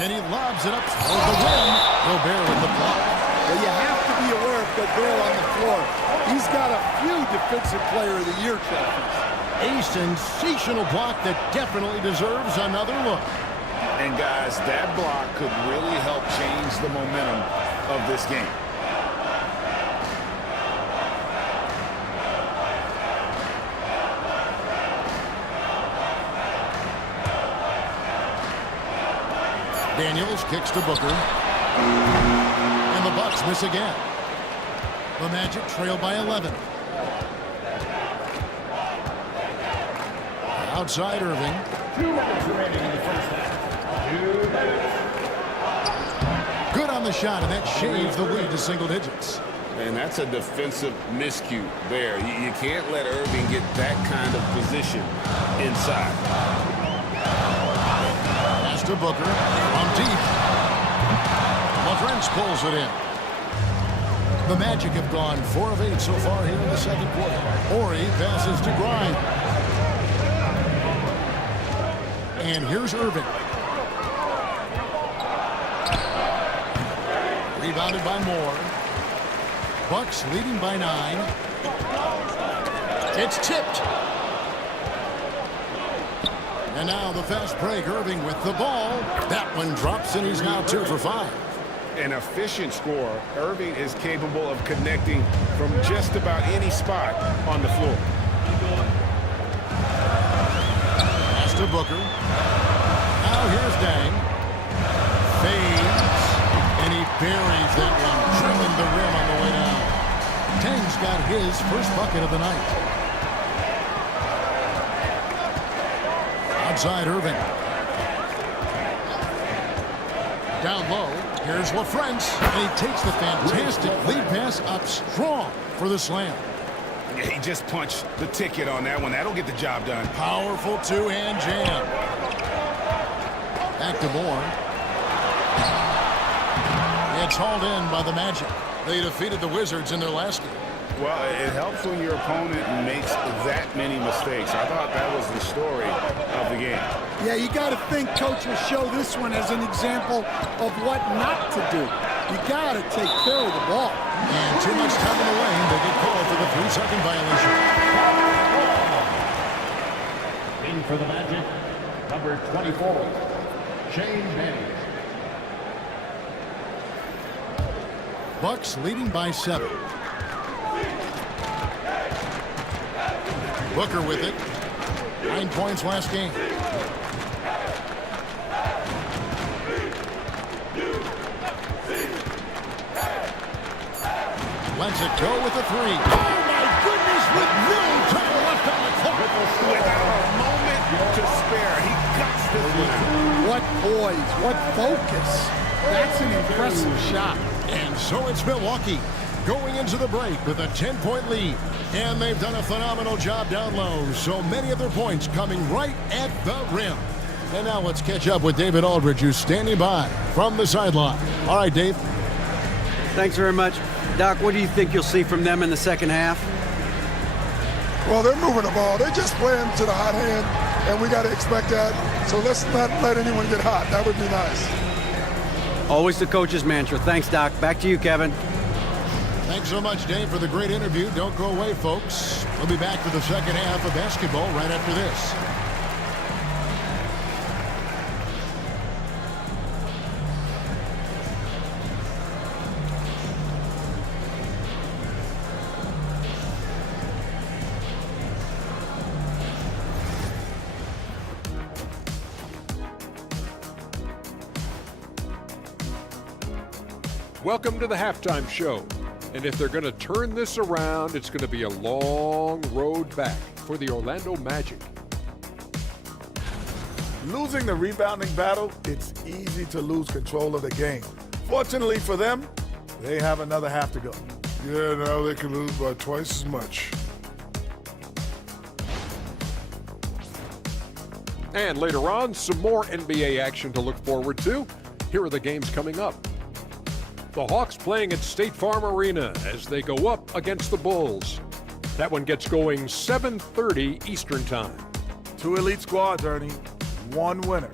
And he lobs it up toward the rim. Gobert with the block. Well, you have to be aware of Gobert on the floor. He's got a few Defensive Player of the Year trophies. A sensational block that definitely deserves another look. And guys, that block could really help change the momentum of this game. Daniels kicks to Booker. And the Bucks miss again. The Magic trail by 11. Outside Irving. 2 minutes remaining in the first half. 2 minutes. Good on the shot, and that shaves the lead to single digits. And that's a defensive miscue there. You can't let Irving get that kind of position inside. Pass to Booker from deep. LaFrentz pulls it in. The Magic have gone 4 of 8 so far here in the second quarter. Horry passes to Grimes. And here's Irving. Rebounded by Moore. Bucks leading by 9. It's tipped. And now the fast break. Irving with the ball. That one drops, and he's now 2 for 5. An efficient scorer, Irving is capable of connecting from just about any spot on the floor. Pass to Booker. Now here's Dang. Fades. And he buries that one, trimming the rim on the way down. Dang's got his first bucket of the night. Outside Irving. Down low. Here's LaFrentz, and he takes the fantastic lead pass up strong for the slam. Yeah, he just punched the ticket on that one. That'll get the job done. Powerful two-hand jam. Back to Moore. It's hauled in by the Magic. They defeated the Wizards in their last game. Well, it helps when your opponent makes that many mistakes. I thought that was the story of the game. Yeah, you got to think Coach will show this one as an example of what not to do. You got to take care of the ball. And too much time in the lane. They get called for the 3-second violation. In for the Magic, number 24, Shane Manning. Bucks leading by 7. Booker with it. 9 points last game. Lets it go with a 3. Oh, my goodness, with no time left on the clock. Without a moment to spare, he cuts this one out. What poise, what focus. That's an impressive shot. And so it's Milwaukee going into the break with a 10-point lead. And they've done a phenomenal job down low. So many of their points coming right at the rim. And now let's catch up with David Aldridge, who's standing by from the sideline. All right, Dave. Thanks very much. Doc, what do you think you'll see from them in the second half? Well, they're moving the ball. They're just playing to the hot hand, and we got to expect that. So let's not let anyone get hot. That would be nice. Always the coach's mantra. Thanks, Doc. Back to you, Kevin. Thanks so much, Dave, for the great interview. Don't go away, folks. We'll be back for the second half of basketball right after this. Welcome to the halftime show. And if they're going to turn this around, it's going to be a long road back for the Orlando Magic. Losing the rebounding battle, it's easy to lose control of the game. Fortunately for them, they have another half to go. Yeah, now they can lose by twice as much. And later on, some more NBA action to look forward to. Here are the games coming up. The Hawks playing at State Farm Arena as they go up against the Bulls. That one gets going 7:30 Eastern Time. 2 elite squads, Ernie. 1 winner.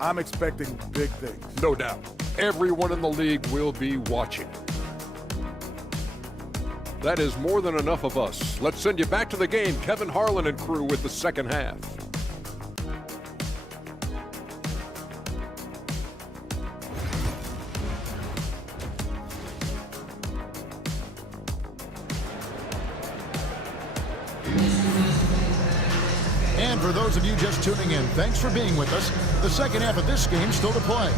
I'm expecting big things. No doubt. Everyone in the league will be watching. That is more than enough of us. Let's send you back to the game. Kevin Harlan and crew with the second half. And for those of you just tuning in, thanks for being with us. The second half of this game still to play.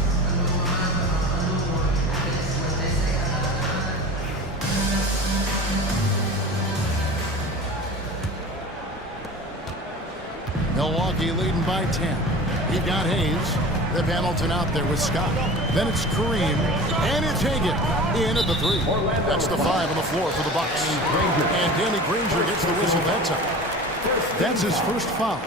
Milwaukee leading by 10. We've got Hayes. Rip Hamilton out there with Scott. Then it's Kareem, and it's Hagan in at the 3. That's the 5 on the floor for the Bucks. And Danny Granger gets the whistle that time. That's his first foul.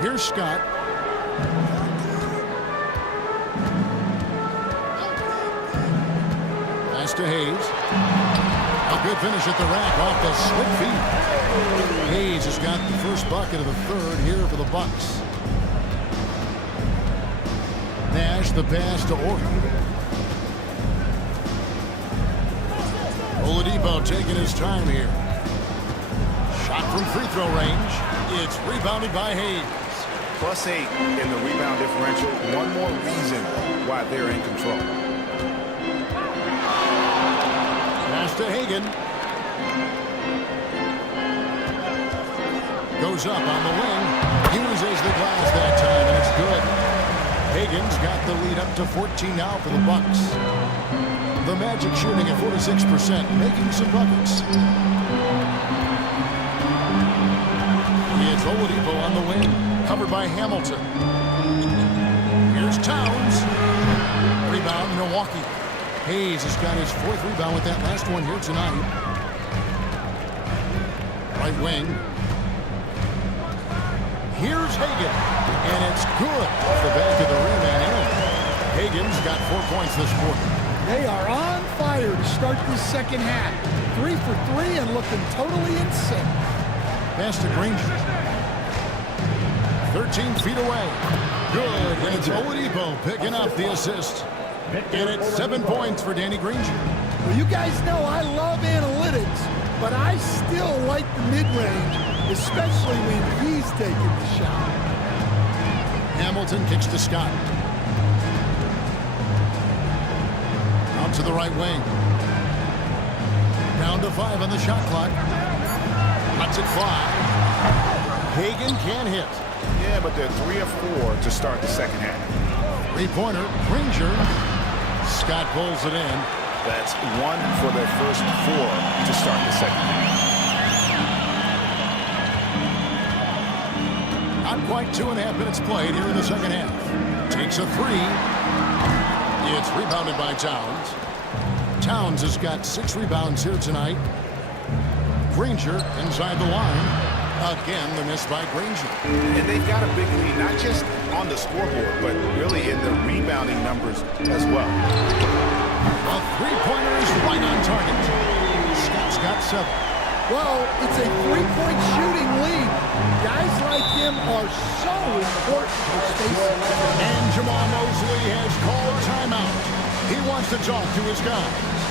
Here's Scott. Pass to Hayes. A good finish at the rack off the slick feed. Hayes has got the first bucket of the third here for the Bucks. Nash the pass to Orton. Oladipo taking his time here. Shot from free throw range. It's rebounded by Hayes. +8 in the rebound differential. One more reason why they're in control. Pass to Hagan. Goes up on the wing. Uses the glass that time, and it's good. Hagan's got the lead up to 14 now for the Bucks. The Magic shooting at 46%, making some buckets. It's Oladipo on the wing, covered by Hamilton. Here's Towns. Rebound, Milwaukee. Hayes has got his 4th rebound with that last one here tonight. Right wing. Here's Hagan, and it's good off the back of the rim and in. Hagan's got 4 points this quarter. They are on fire to start this second half. 3 for 3 and looking totally in sync. Pass to Granger. 13 feet away. Good, and it's Oladipo picking up the assist. And it's 7 points for Danny Granger. Well, you guys know I love analytics, but I still like the mid-range, especially when he's taking the shot. Hamilton kicks to Scott. Out to the right wing. Down to 5 on the shot clock. Cuts it 5. Hagan can't hit. Yeah, but they're 3 of 4 to start the second half. 3-pointer, Granger. Scott pulls it in. That's 1 for their first 4 to start the second half. Not quite 2.5 minutes played here in the second half. Takes a 3. It's rebounded by Towns. Towns has got 6 rebounds here tonight. Granger inside the line. Again, the miss by Granger. And they've got a big lead, not just on the scoreboard, but really in the rebounding numbers as well. A 3-pointer is right on target. Scott's got 7. Well, it's a 3-point shooting lead. Guys like him are so important for spacing. And Jamal Mosley has called timeout. He wants to talk to his guys.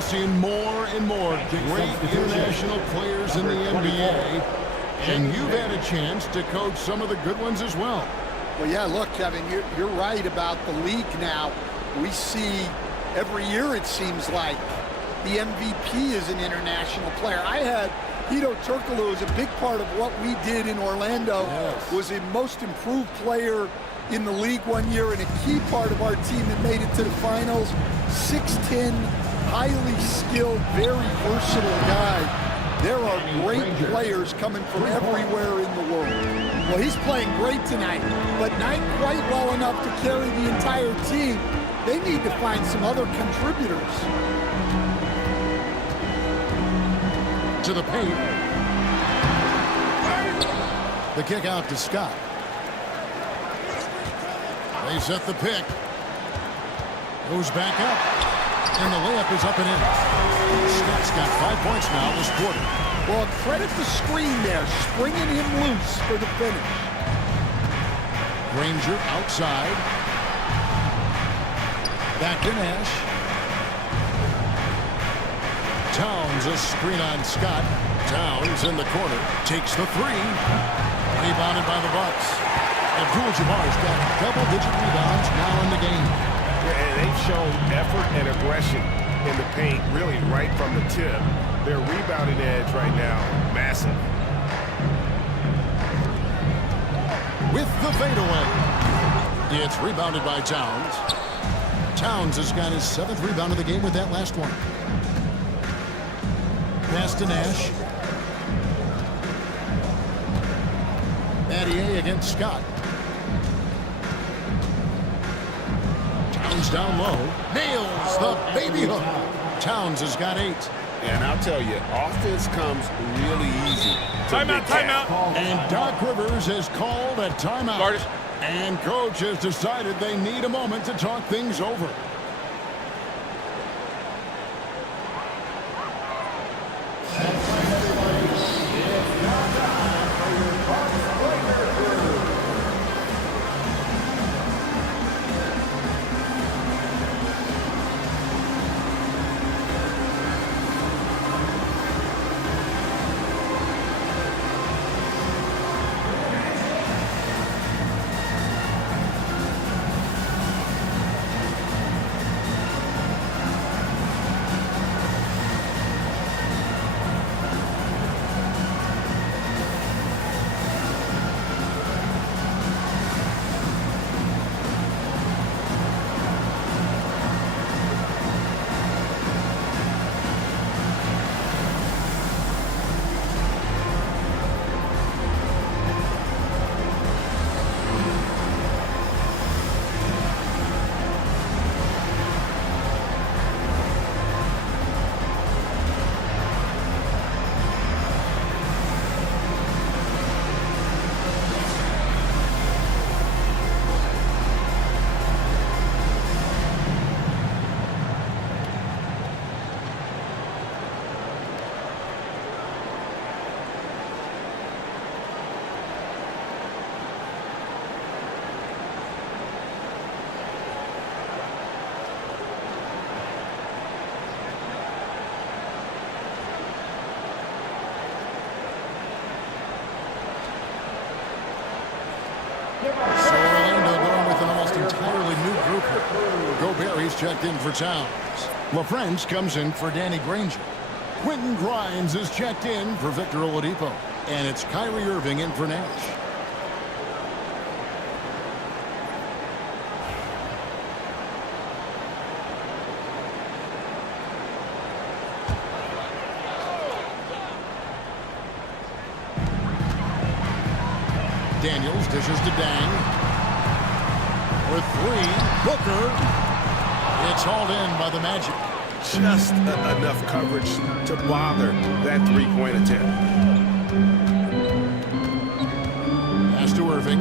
Seeing more and more great international players in the NBA, and you've had a chance to coach some of the good ones as well. Well, yeah, look, Kevin, you're right about the league now. We see every year, it seems like, the MVP is an international player. I had Hedo Turkoglu as a big part of what we did in Orlando. Yes. Was a most improved player in the league one year and a key part of our team that made it to the finals. 6'10", highly skilled, very versatile guy. There are great players coming from everywhere in the world. Well, he's playing great tonight, but not quite well enough to carry the entire team. They need to find some other contributors. To the paint. The kick out to Scott. They set the pick. Goes back up. And the layup is up and in. Scott's got 5 points now this quarter. Well, credit the screen there, springing him loose for the finish. Granger outside. Back to Nash. Towns a screen on Scott. Towns in the corner. Takes the three. Rebounded by the Bucks. Abdul-Jabbar's got double-digit rebounds now in the game. And they've shown effort and aggression in the paint, really right from the tip. Their rebounding edge right now, massive. With the fadeaway. It's rebounded by Towns. Towns has got his 7th rebound of the game with that last one. Pass to Nash. Battier against Scott. Towns down low. Nails the baby hook. Towns has got 8. And I'll tell you, offense comes really easy. Timeout. And Doc Rivers has called a timeout. And coach has decided they need a moment to talk things over. So Orlando going with an almost entirely new group here. Gobert's checked in for Towns. LaFrance comes in for Danny Granger. Quentin Grimes is checked in for Victor Oladipo. And it's Kyrie Irving in for Nash. Daniels dishes to Dang. For 3, Booker. It's hauled in by the Magic. Just enough coverage to bother that three-point attempt. Pass to Irving.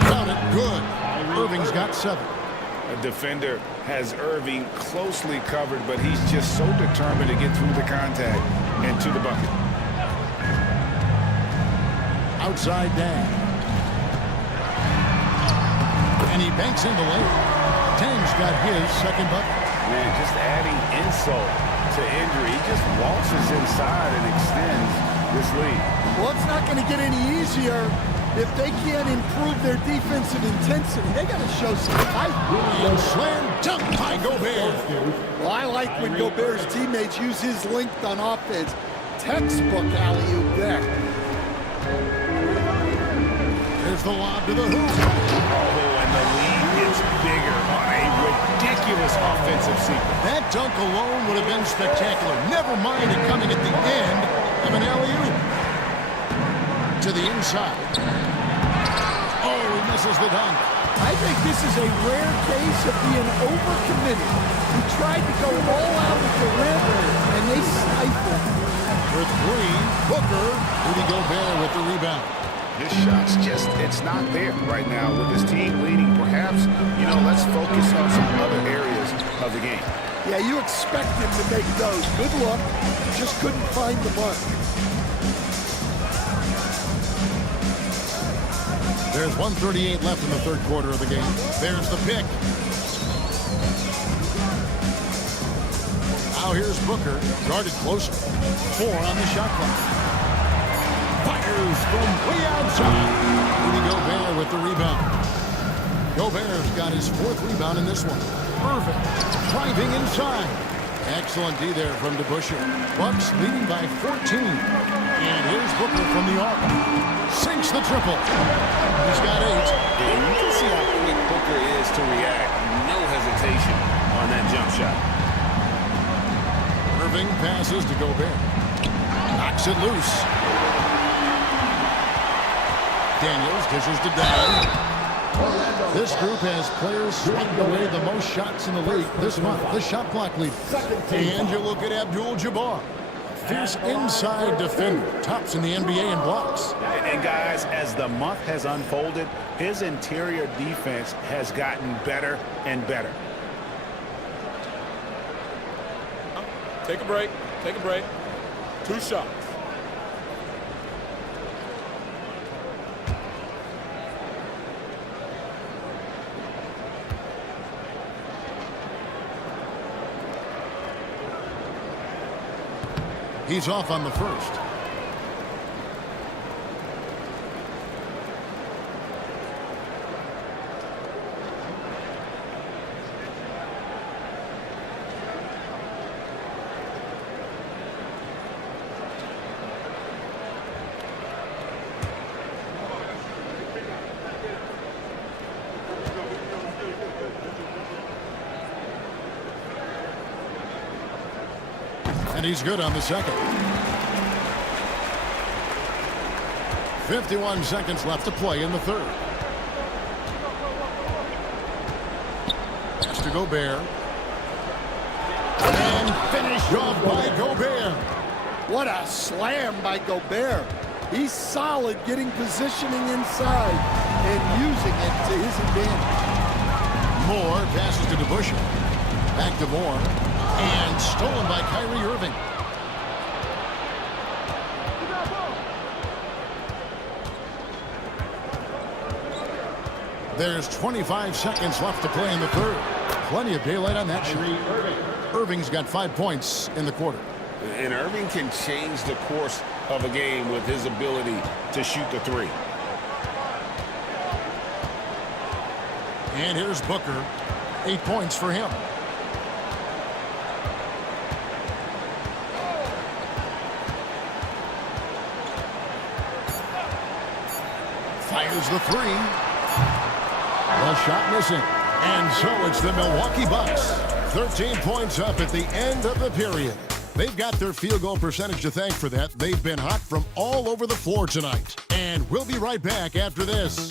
Count it, good. Irving's got 7. A defender has Irving closely covered, but he's just so determined to get through the contact and to the bucket. Outside Dang. And he banks in the lane. Dang's got his second bucket. Man, just adding insult to injury. He just waltzes inside and extends this lead. Well, it's not going to get any easier if they can't improve their defensive intensity. They got to show some fight. And slam dunk by Gobert. Well, I like when Gobert's teammates use his length on offense. Textbook alley-oop there. Here's the lob to the hoop. Oh, and the lead gets bigger on a ridiculous offensive sequence. That dunk alone would have been spectacular. Never mind it coming at the end of an alley-oop. To the inside. Oh, he misses the dunk. I think this is a rare case of being overcommitted. He tried to go all out at the rim, and they stifled. For three, Booker. Rudy Gobert with the rebound. His shot's just, it's not there right now with his team leading. Perhaps, let's focus on some other areas of the game. Yeah, you expect him to make those. Good luck. Just couldn't find the mark. There's 1:38 left in the third quarter of the game. There's the pick. Now here's Booker, guarded closer. 4 on the shot clock. Fires from way outside. Rudy Gobert with the rebound. Gobert's got his 4th rebound in this one. Irving driving inside. Excellent D there from DeBusschere. Bucks leading by 14. And here's Booker from the arc. Sinks the triple. He's got 8. And you can see how quick Booker is to react. No hesitation on that jump shot. Irving passes to Gobert. Knocks it loose. Daniels dishes to Down. This group has players swatting away the most shots in the league this month. The shot clock leader. And you look at Abdul-Jabbar. Fierce inside defender. Tops in the NBA in blocks. And guys, as the month has unfolded, his interior defense has gotten better and better. Take a break. Take a break. 2 shots. He's off on the first. And he's good on the second. 51 seconds left to play in the third. Pass to Gobert. And finished off by Gobert. What a slam by Gobert. He's solid getting positioning inside and using it to his advantage. Moore passes to DeBusschere. Back to Moore. And stolen by Kyrie Irving. There's 25 seconds left to play in the third. Plenty of daylight on that shot. Irving's got 5 points in the quarter. And Irving can change the course of a game with his ability to shoot the 3. And here's Booker. 8 points for him. Fires the 3. The shot missing. And so it's the Milwaukee Bucks. 13 points up at the end of the period. They've got their field goal percentage to thank for that. They've been hot from all over the floor tonight. And we'll be right back after this.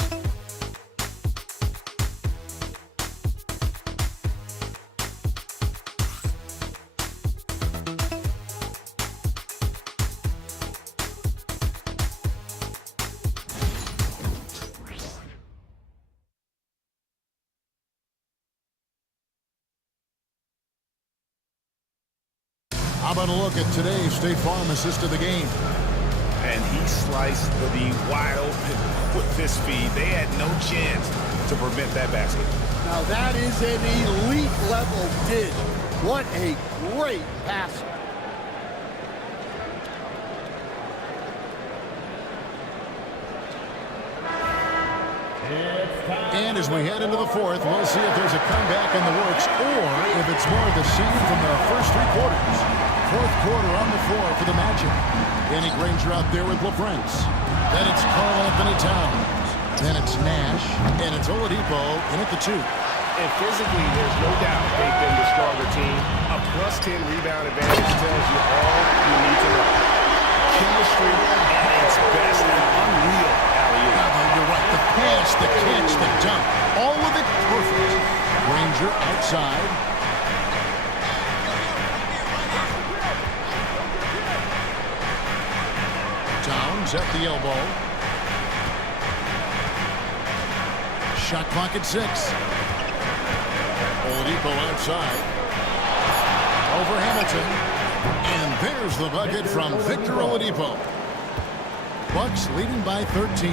How about a look at today's State Farm assist of the game? And he sliced the wide open with this feed. They had no chance to prevent that basket. Now that is an elite level dig. What a great passer. And as we head into the fourth, we'll see if there's a comeback in the works or if it's more of the same from the first three quarters. Fourth quarter on the floor for the matchup. Danny Granger out there with LaFrance. Then it's Karl Anthony Towns. Then it's Nash. And it's Oladipo in at the 2. And physically, there's no doubt they've been the stronger team. A +10 rebound advantage tells you all you need to know. Chemistry at its best. An unreal alley-oop. You're right. The pass, the catch, the dunk. All of it perfect. Granger outside. Towns at the elbow. Shot clock at 6. Oladipo outside. Over Hamilton. And there's the bucket from Victor Oladipo. Bucks leading by 13.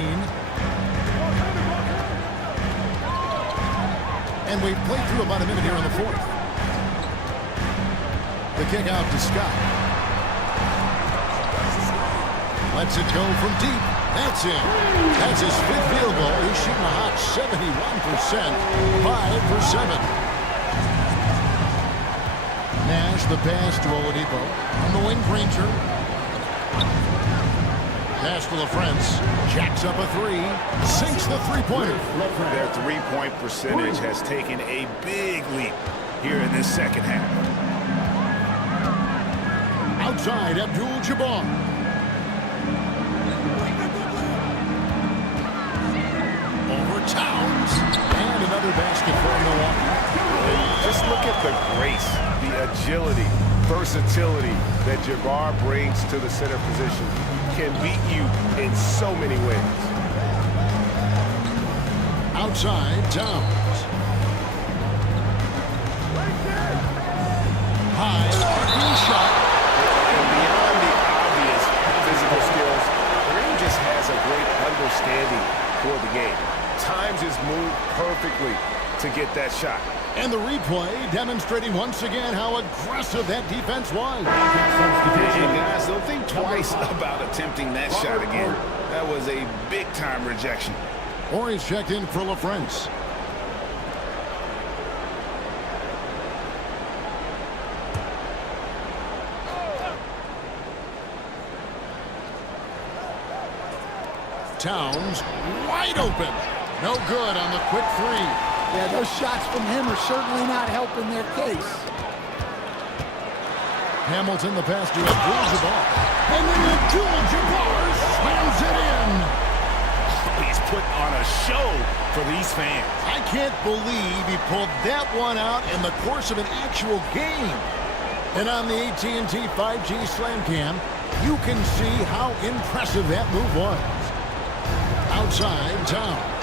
And we've played through about a minute here in the fourth. The kick out to Scott. Lets it go from deep. That's in. That's his 5th field goal. He's shooting a hot 71%. 5 for 7. Nash the pass to Oladipo. On the wing, Granger. Pass to LaFrance. Jacks up a 3. Sinks the three-pointer. Their three-point percentage has taken a big leap here in this second half. Outside, Abdul-Jabbar. Towns, and another basket for Milwaukee. Just look at the grace, the agility, versatility that Jabbar brings to the center position. Can beat you in so many ways. Outside, Towns. High, arcing shot. And beyond the obvious physical skills, Green just has a great understanding for the game. Times his move perfectly to get that shot. And the replay demonstrating once again how aggressive that defense was. And guys, don't think twice about attempting that shot again. That was a big-time rejection. Or he's checked in for LaFrance. Towns wide open. No good on the quick 3. Yeah, those shots from him are certainly not helping their case. Hamilton the pass to Abdul-Jabbar. And then Abdul-Jabbar slams it in. He's put on a show for these fans. I can't believe he pulled that one out in the course of an actual game. And on the AT&T 5G Slam Cam, you can see how impressive that move was. Outside, Towns.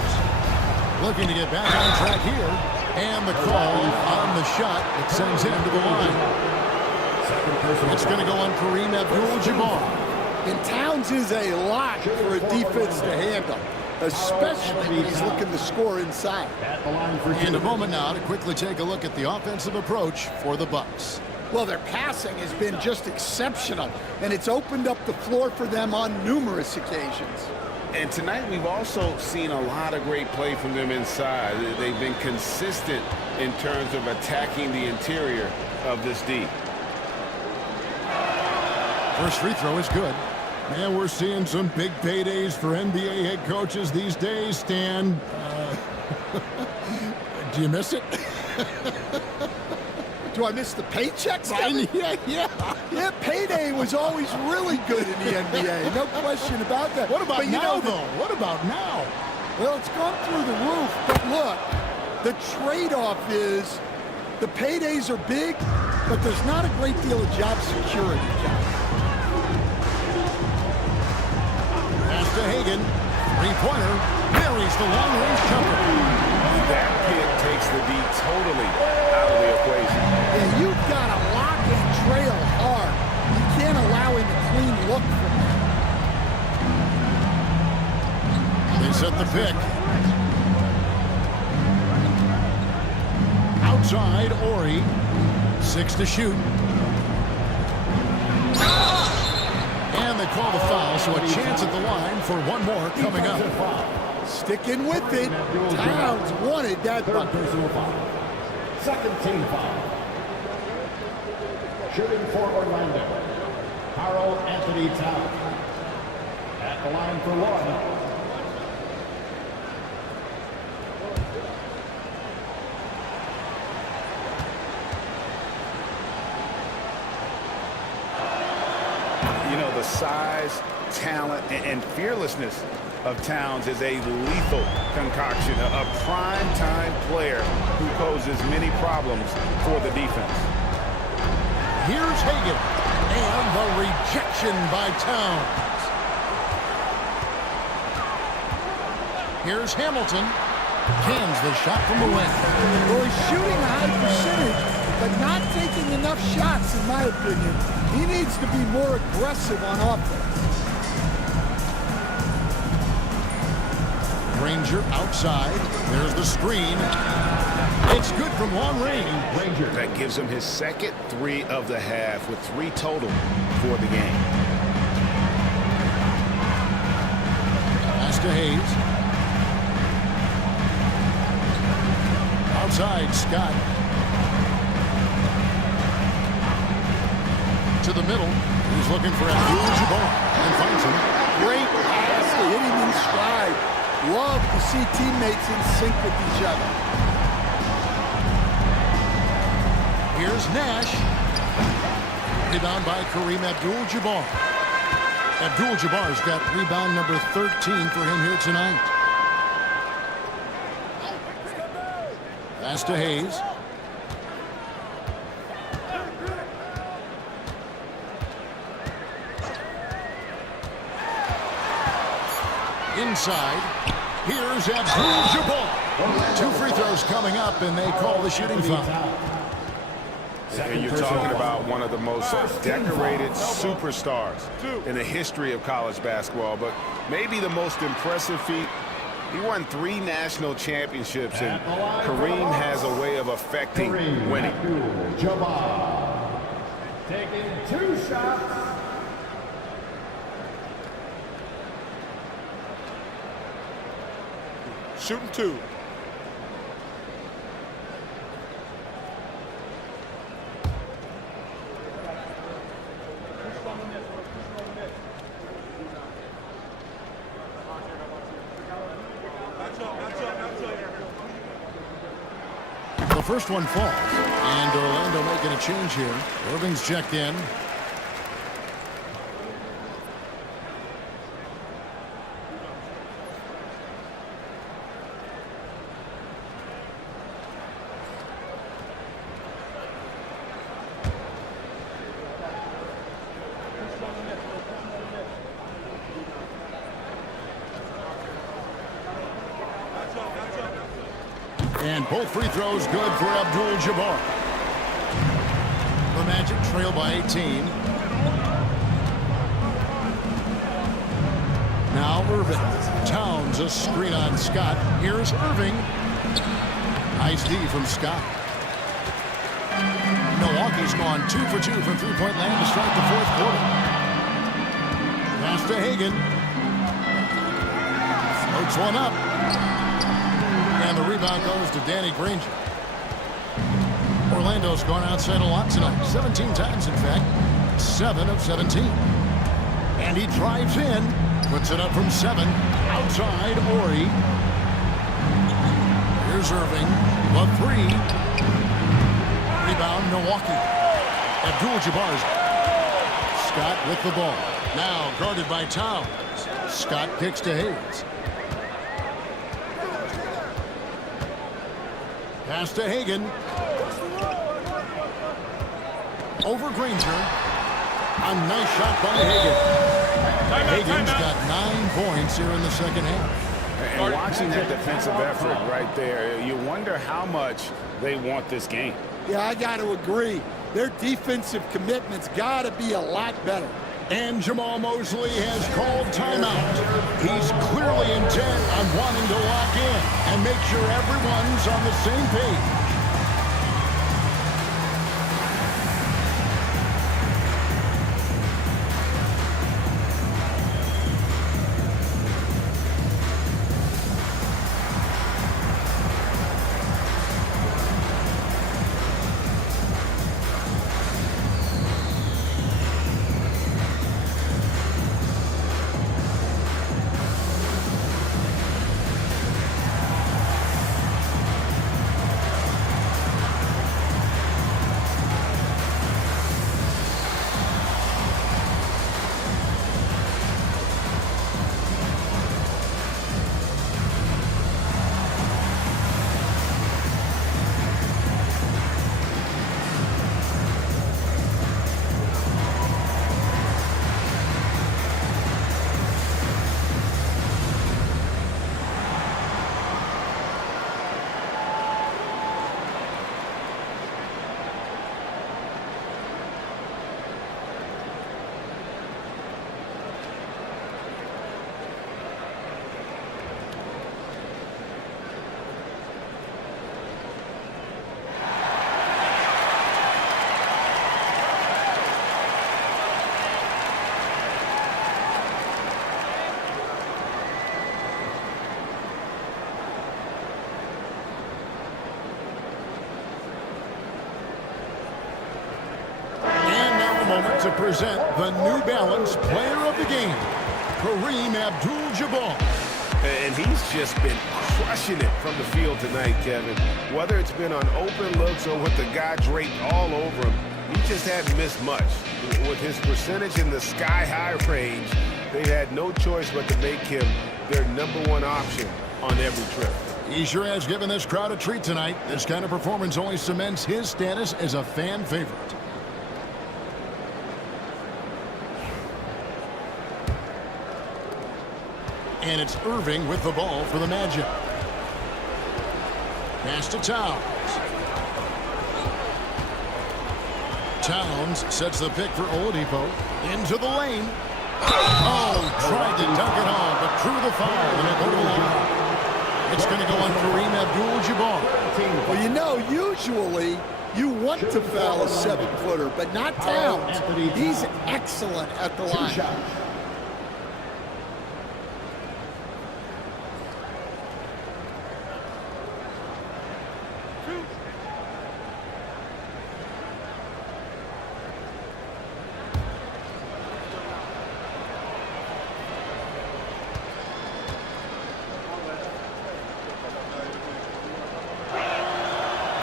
Looking to get back on track here. And the call on the shot that sends him to the line. It's going to go on Kareem Abdul-Jabbar. And Towns is a lot for a defense to handle, especially when he's looking to score inside. And a moment now to quickly take a look at the offensive approach for the Bucks. Well, their passing has been just exceptional, and it's opened up the floor for them on numerous occasions. And tonight we've also seen a lot of great play from them inside. They've been consistent in terms of attacking the interior of this D. First free throw is good. Man, we're seeing some big paydays for NBA head coaches these days, Stan. Do you miss it? Do I miss the paychecks? Yeah, payday was always really good in the NBA. No question about that. What about but now, though? What about now? Well, it's gone through the roof. But look, the trade-off is the paydays are big, but there's not a great deal of job security. Pass to Hagan. Three-pointer. Marries the long-range jumper. That pick takes the D totally out of the equation. Yeah, you've got to lock and trail hard. You can't allow him a clean look from that. They set the pick. Outside, Ori. 6 to shoot. And they call the foul, so a chance at the line for one more coming up. Sticking with it. Towns wanted that bucket. Personal foul. Second team foul. Shooting for Orlando, Karl Anthony Towns. At the line for one. You know, the size, talent, and fearlessness of Towns is a lethal concoction, a prime-time player who poses many problems for the defense. Here's Hagan, and the rejection by Towns. Here's Hamilton, cans the shot from the wing. Well, he's shooting a high percentage, but not taking enough shots, in my opinion. He needs to be more aggressive on offense. Granger outside. There's the screen. It's good from long range. Granger. That gives him his second 3 of the half with 3 total for the game. Pass to Hayes. Outside, Scott. To the middle. He's looking for Abdul-Jabbar and finds him. Great pass to hit him in stride. Love to see teammates in sync with each other. Here's Nash. Rebound by Kareem Abdul-Jabbar. Abdul-Jabbar's got rebound number 13 for him here tonight. Pass to Hayes. Inside. Here's Abdul-Jabbar. 2 free throws coming up, and they call the shooting foul. And you're talking about one of the most decorated superstars in the history of college basketball, but maybe the most impressive feat. He won 3 national championships, and Kareem has a way of affecting winning. Abdul-Jabbar taking 2 shots. Shooting 2. The first one falls, and Orlando making a change here. Irving's checked in. And both free throws good for Abdul-Jabbar. The Magic trail by 18. Now Irving. Towns a screen on Scott. Here's Irving. Nice D from Scott. Milwaukee's gone 2 for 2 from three-point land to start the 4th quarter. Pass to Hagan. Floats one up. And the rebound goes to Danny Granger. Orlando's gone outside a lot tonight. 17 times, in fact. 7 of 17. And he drives in. Puts it up from 7. Outside, Ori. Here's Irving. The 3. Rebound, Milwaukee. Abdul-Jabbar's. Scott with the ball. Now guarded by Towns. Scott kicks to Hayes. Pass to Hagan. Over Granger. A nice shot by Hagan. Hagan's got 9 points here in the second half. And watching that defensive effort right there, you wonder how much they want this game. Yeah, I got to agree. Their defensive commitment's got to be a lot better. And Jamal Mosley has called timeout. He's clearly intent on wanting to lock in and make sure everyone's on the same page. moment to present the New Balance Player of the Game, Kareem Abdul-Jabbar. And he's just been crushing it from the field tonight, Kevin. Whether it's been on open looks or with the guy draped all over him, he just hadn't missed much. With his percentage in the sky-high range, they've had no choice but to make him their #1 option on every trip. He sure has given this crowd a treat tonight. This kind of performance only cements his status as a fan favorite. And it's Irving with the ball for the Magic. Pass to Towns. Towns sets the pick for Oladipo. Into the lane. Oh, tried to dunk it home, but drew the foul, and it'll go to the line. It's going to go on Kareem Abdul-Jabbar. Well, you know, usually you want to foul a 7-footer, but not Towns. He's excellent at the line.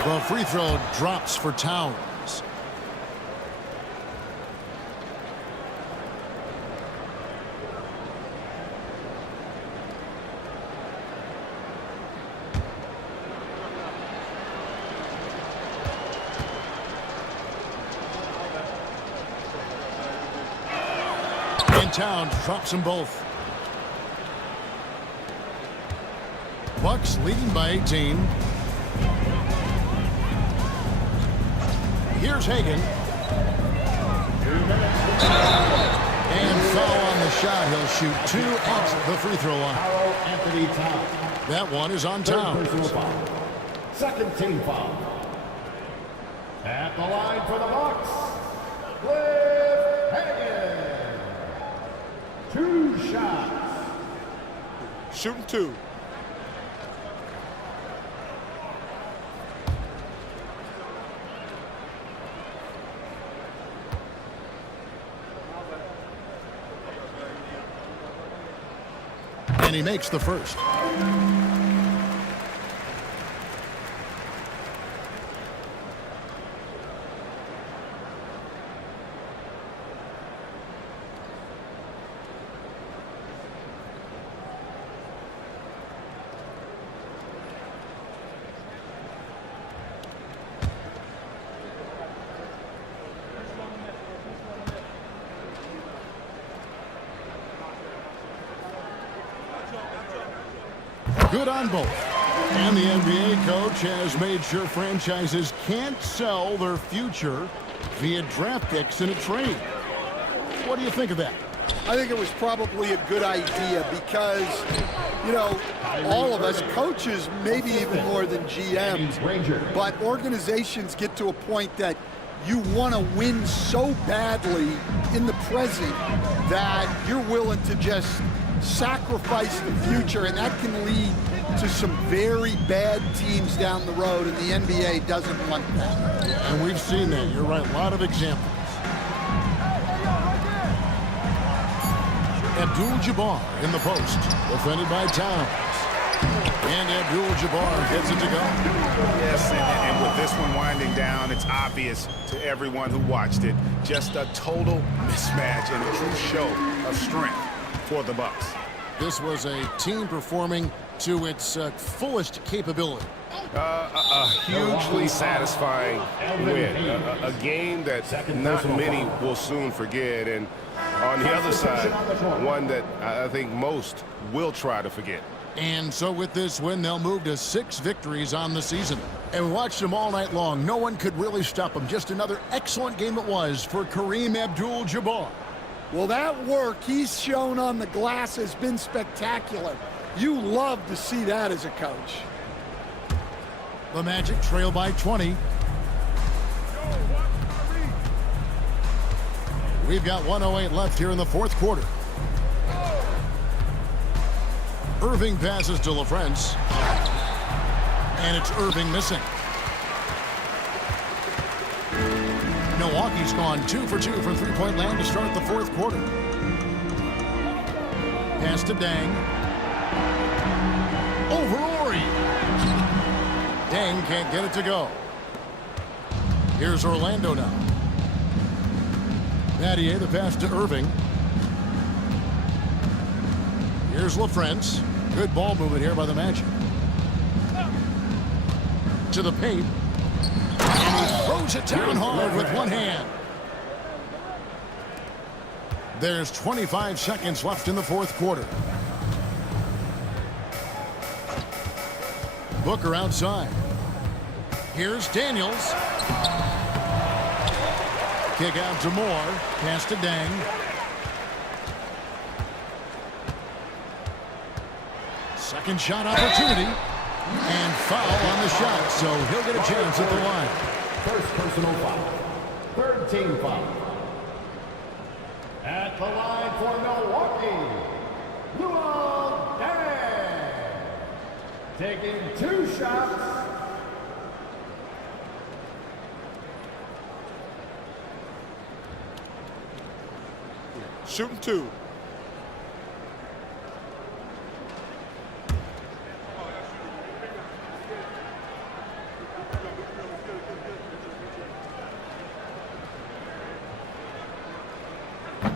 The free throw drops for Towns. And Towns drops them both. Bucks leading by 18. Here's Hagan. And foul on the shot. He'll shoot 2 at the free throw line. That one is on Towns. Second team foul. At the line for the Bucks, Cliff Hagan. 2 shots. Shooting 2. And he makes the first. Good on both. And the NBA coach has made sure franchises can't sell their future via draft picks in a trade. What do you think of that? I think it was probably a good idea because, you know, all of us, coaches, maybe even more than GMs, but organizations get to a point that you want to win so badly in the present that you're willing to just sacrifice the future, and that can lead to some very bad teams down the road, and the NBA doesn't want that. And we've seen that. You're right. A lot of examples. Abdul-Jabbar in the post, defended by Towns. And Abdul-Jabbar gets it to go. Yes, and with this one winding down, it's obvious to everyone who watched it. Just a total mismatch and a true show of strength for the Bucks. This was a team performing to its fullest capability. A hugely satisfying win. A game that not many will soon forget. And on the other side, one that I think most will try to forget. And so with this win, they'll move to 6 victories on the season. And we watched them all night long. No one could really stop them. Just another excellent game it was for Kareem Abdul-Jabbar. Well, that work he's shown on the glass has been spectacular. You love to see that as a coach. The Magic trail by 20. We've got 1:08 left here in the 4th quarter. Irving passes to LaFrance. And it's Irving missing. Milwaukee's gone 2 for 2 from three-point land to start the fourth quarter. Pass to Dang. Over Ori. Dang can't get it to go. Here's Orlando now. Battier, the pass to Irving. Here's LaFrance. Good ball movement here by the Magic. To the paint. And he throws it down hard with one hand. There's 25 seconds left in the fourth quarter. Booker outside. Here's Daniels. Kick out to Moore. Pass to Dang. Second shot opportunity. And foul on the shot, so he'll get a chance at the line. First personal foul. Third team foul. At the line for Milwaukee, Luol Deng. Taking 2 shots. Shooting 2.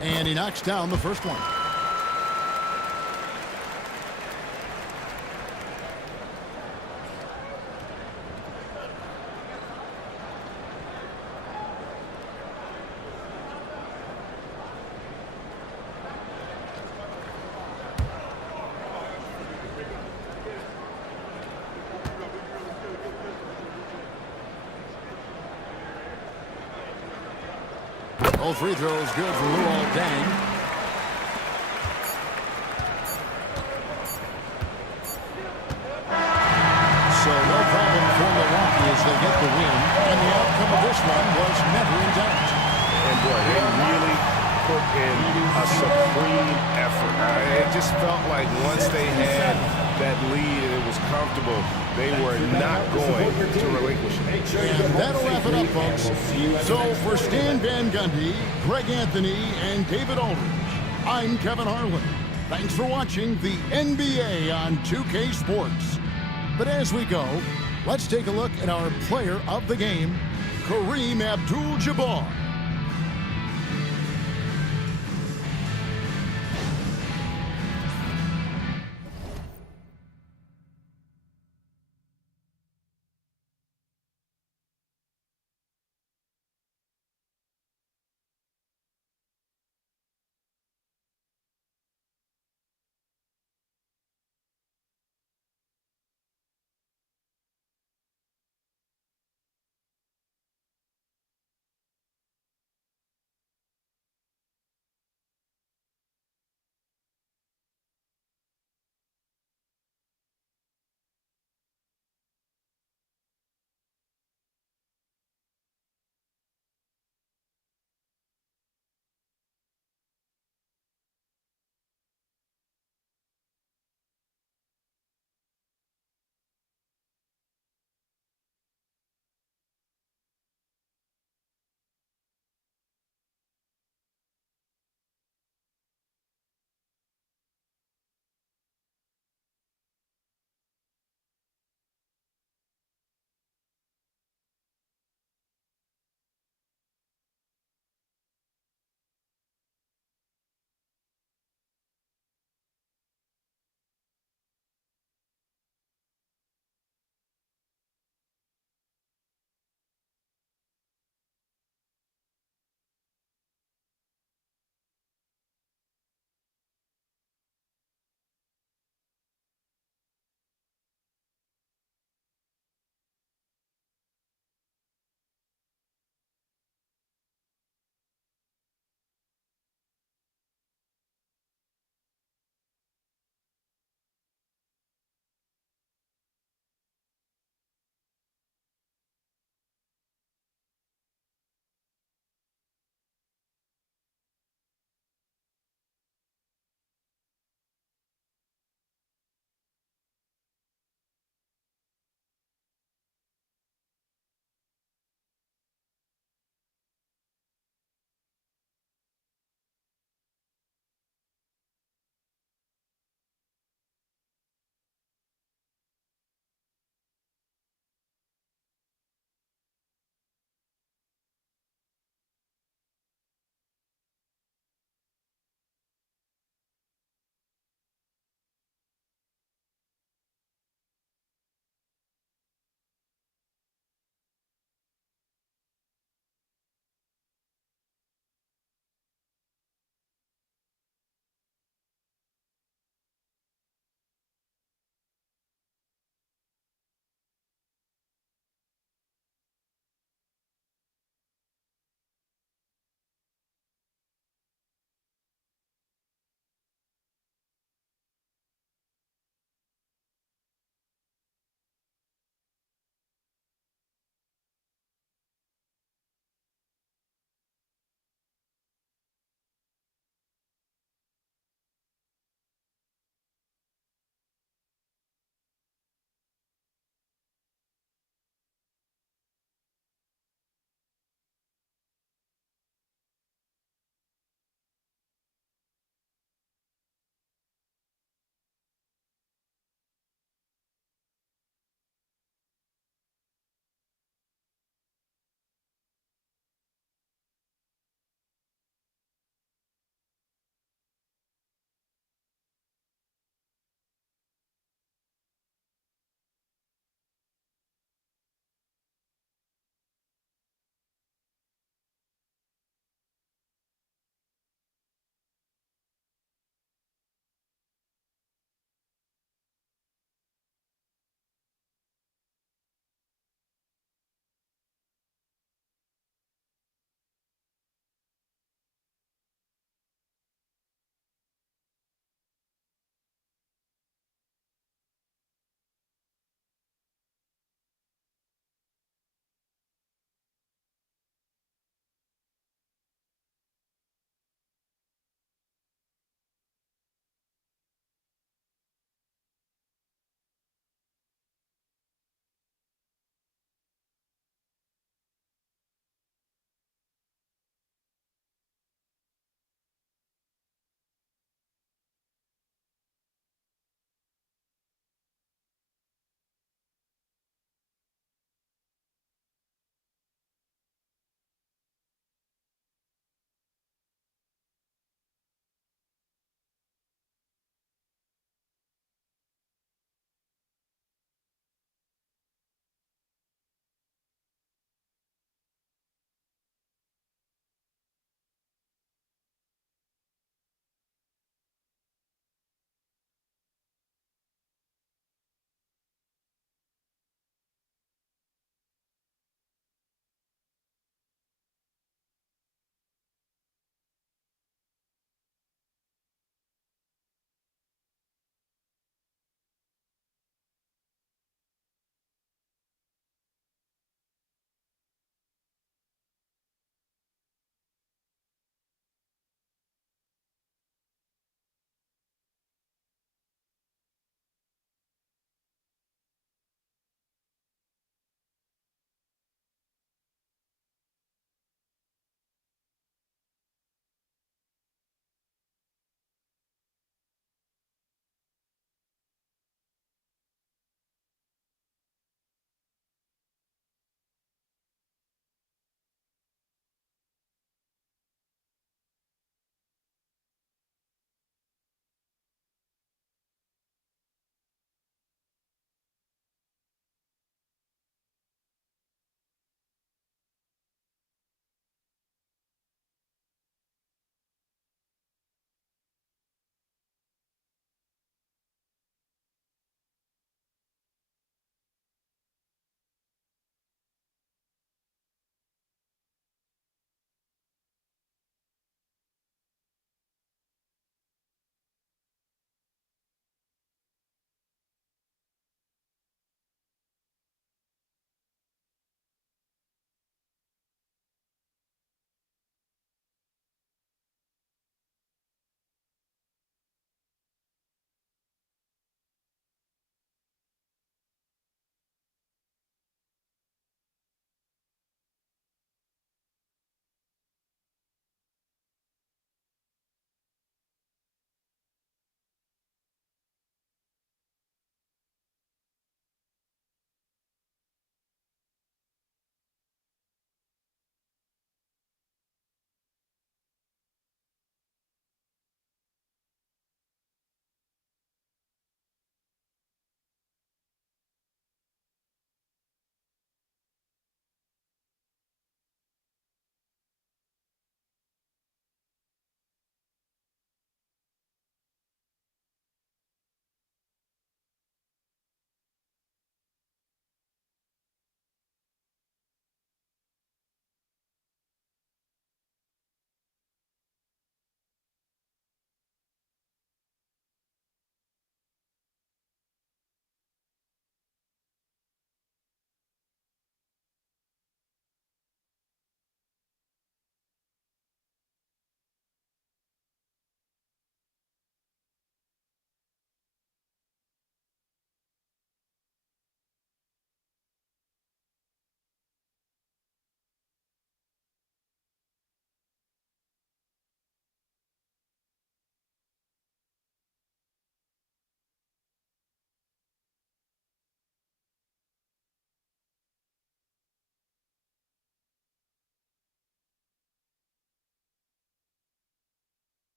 And he knocks down the first one. All free throws good for Luol Deng. So no problem for Milwaukee as they get the win. And the outcome of this one was never in doubt. And boy, they really put in a supreme effort. It just felt like once they had that lead and it was comfortable, they were not going to relinquish it. And that'll wrap it up, folks. So for Stan Van Gundy, Greg Anthony, and David Aldridge, I'm Kevin Harlan. Thanks for watching the NBA on 2K Sports. But as we go, let's take a look at our player of the game, Kareem Abdul-Jabbar.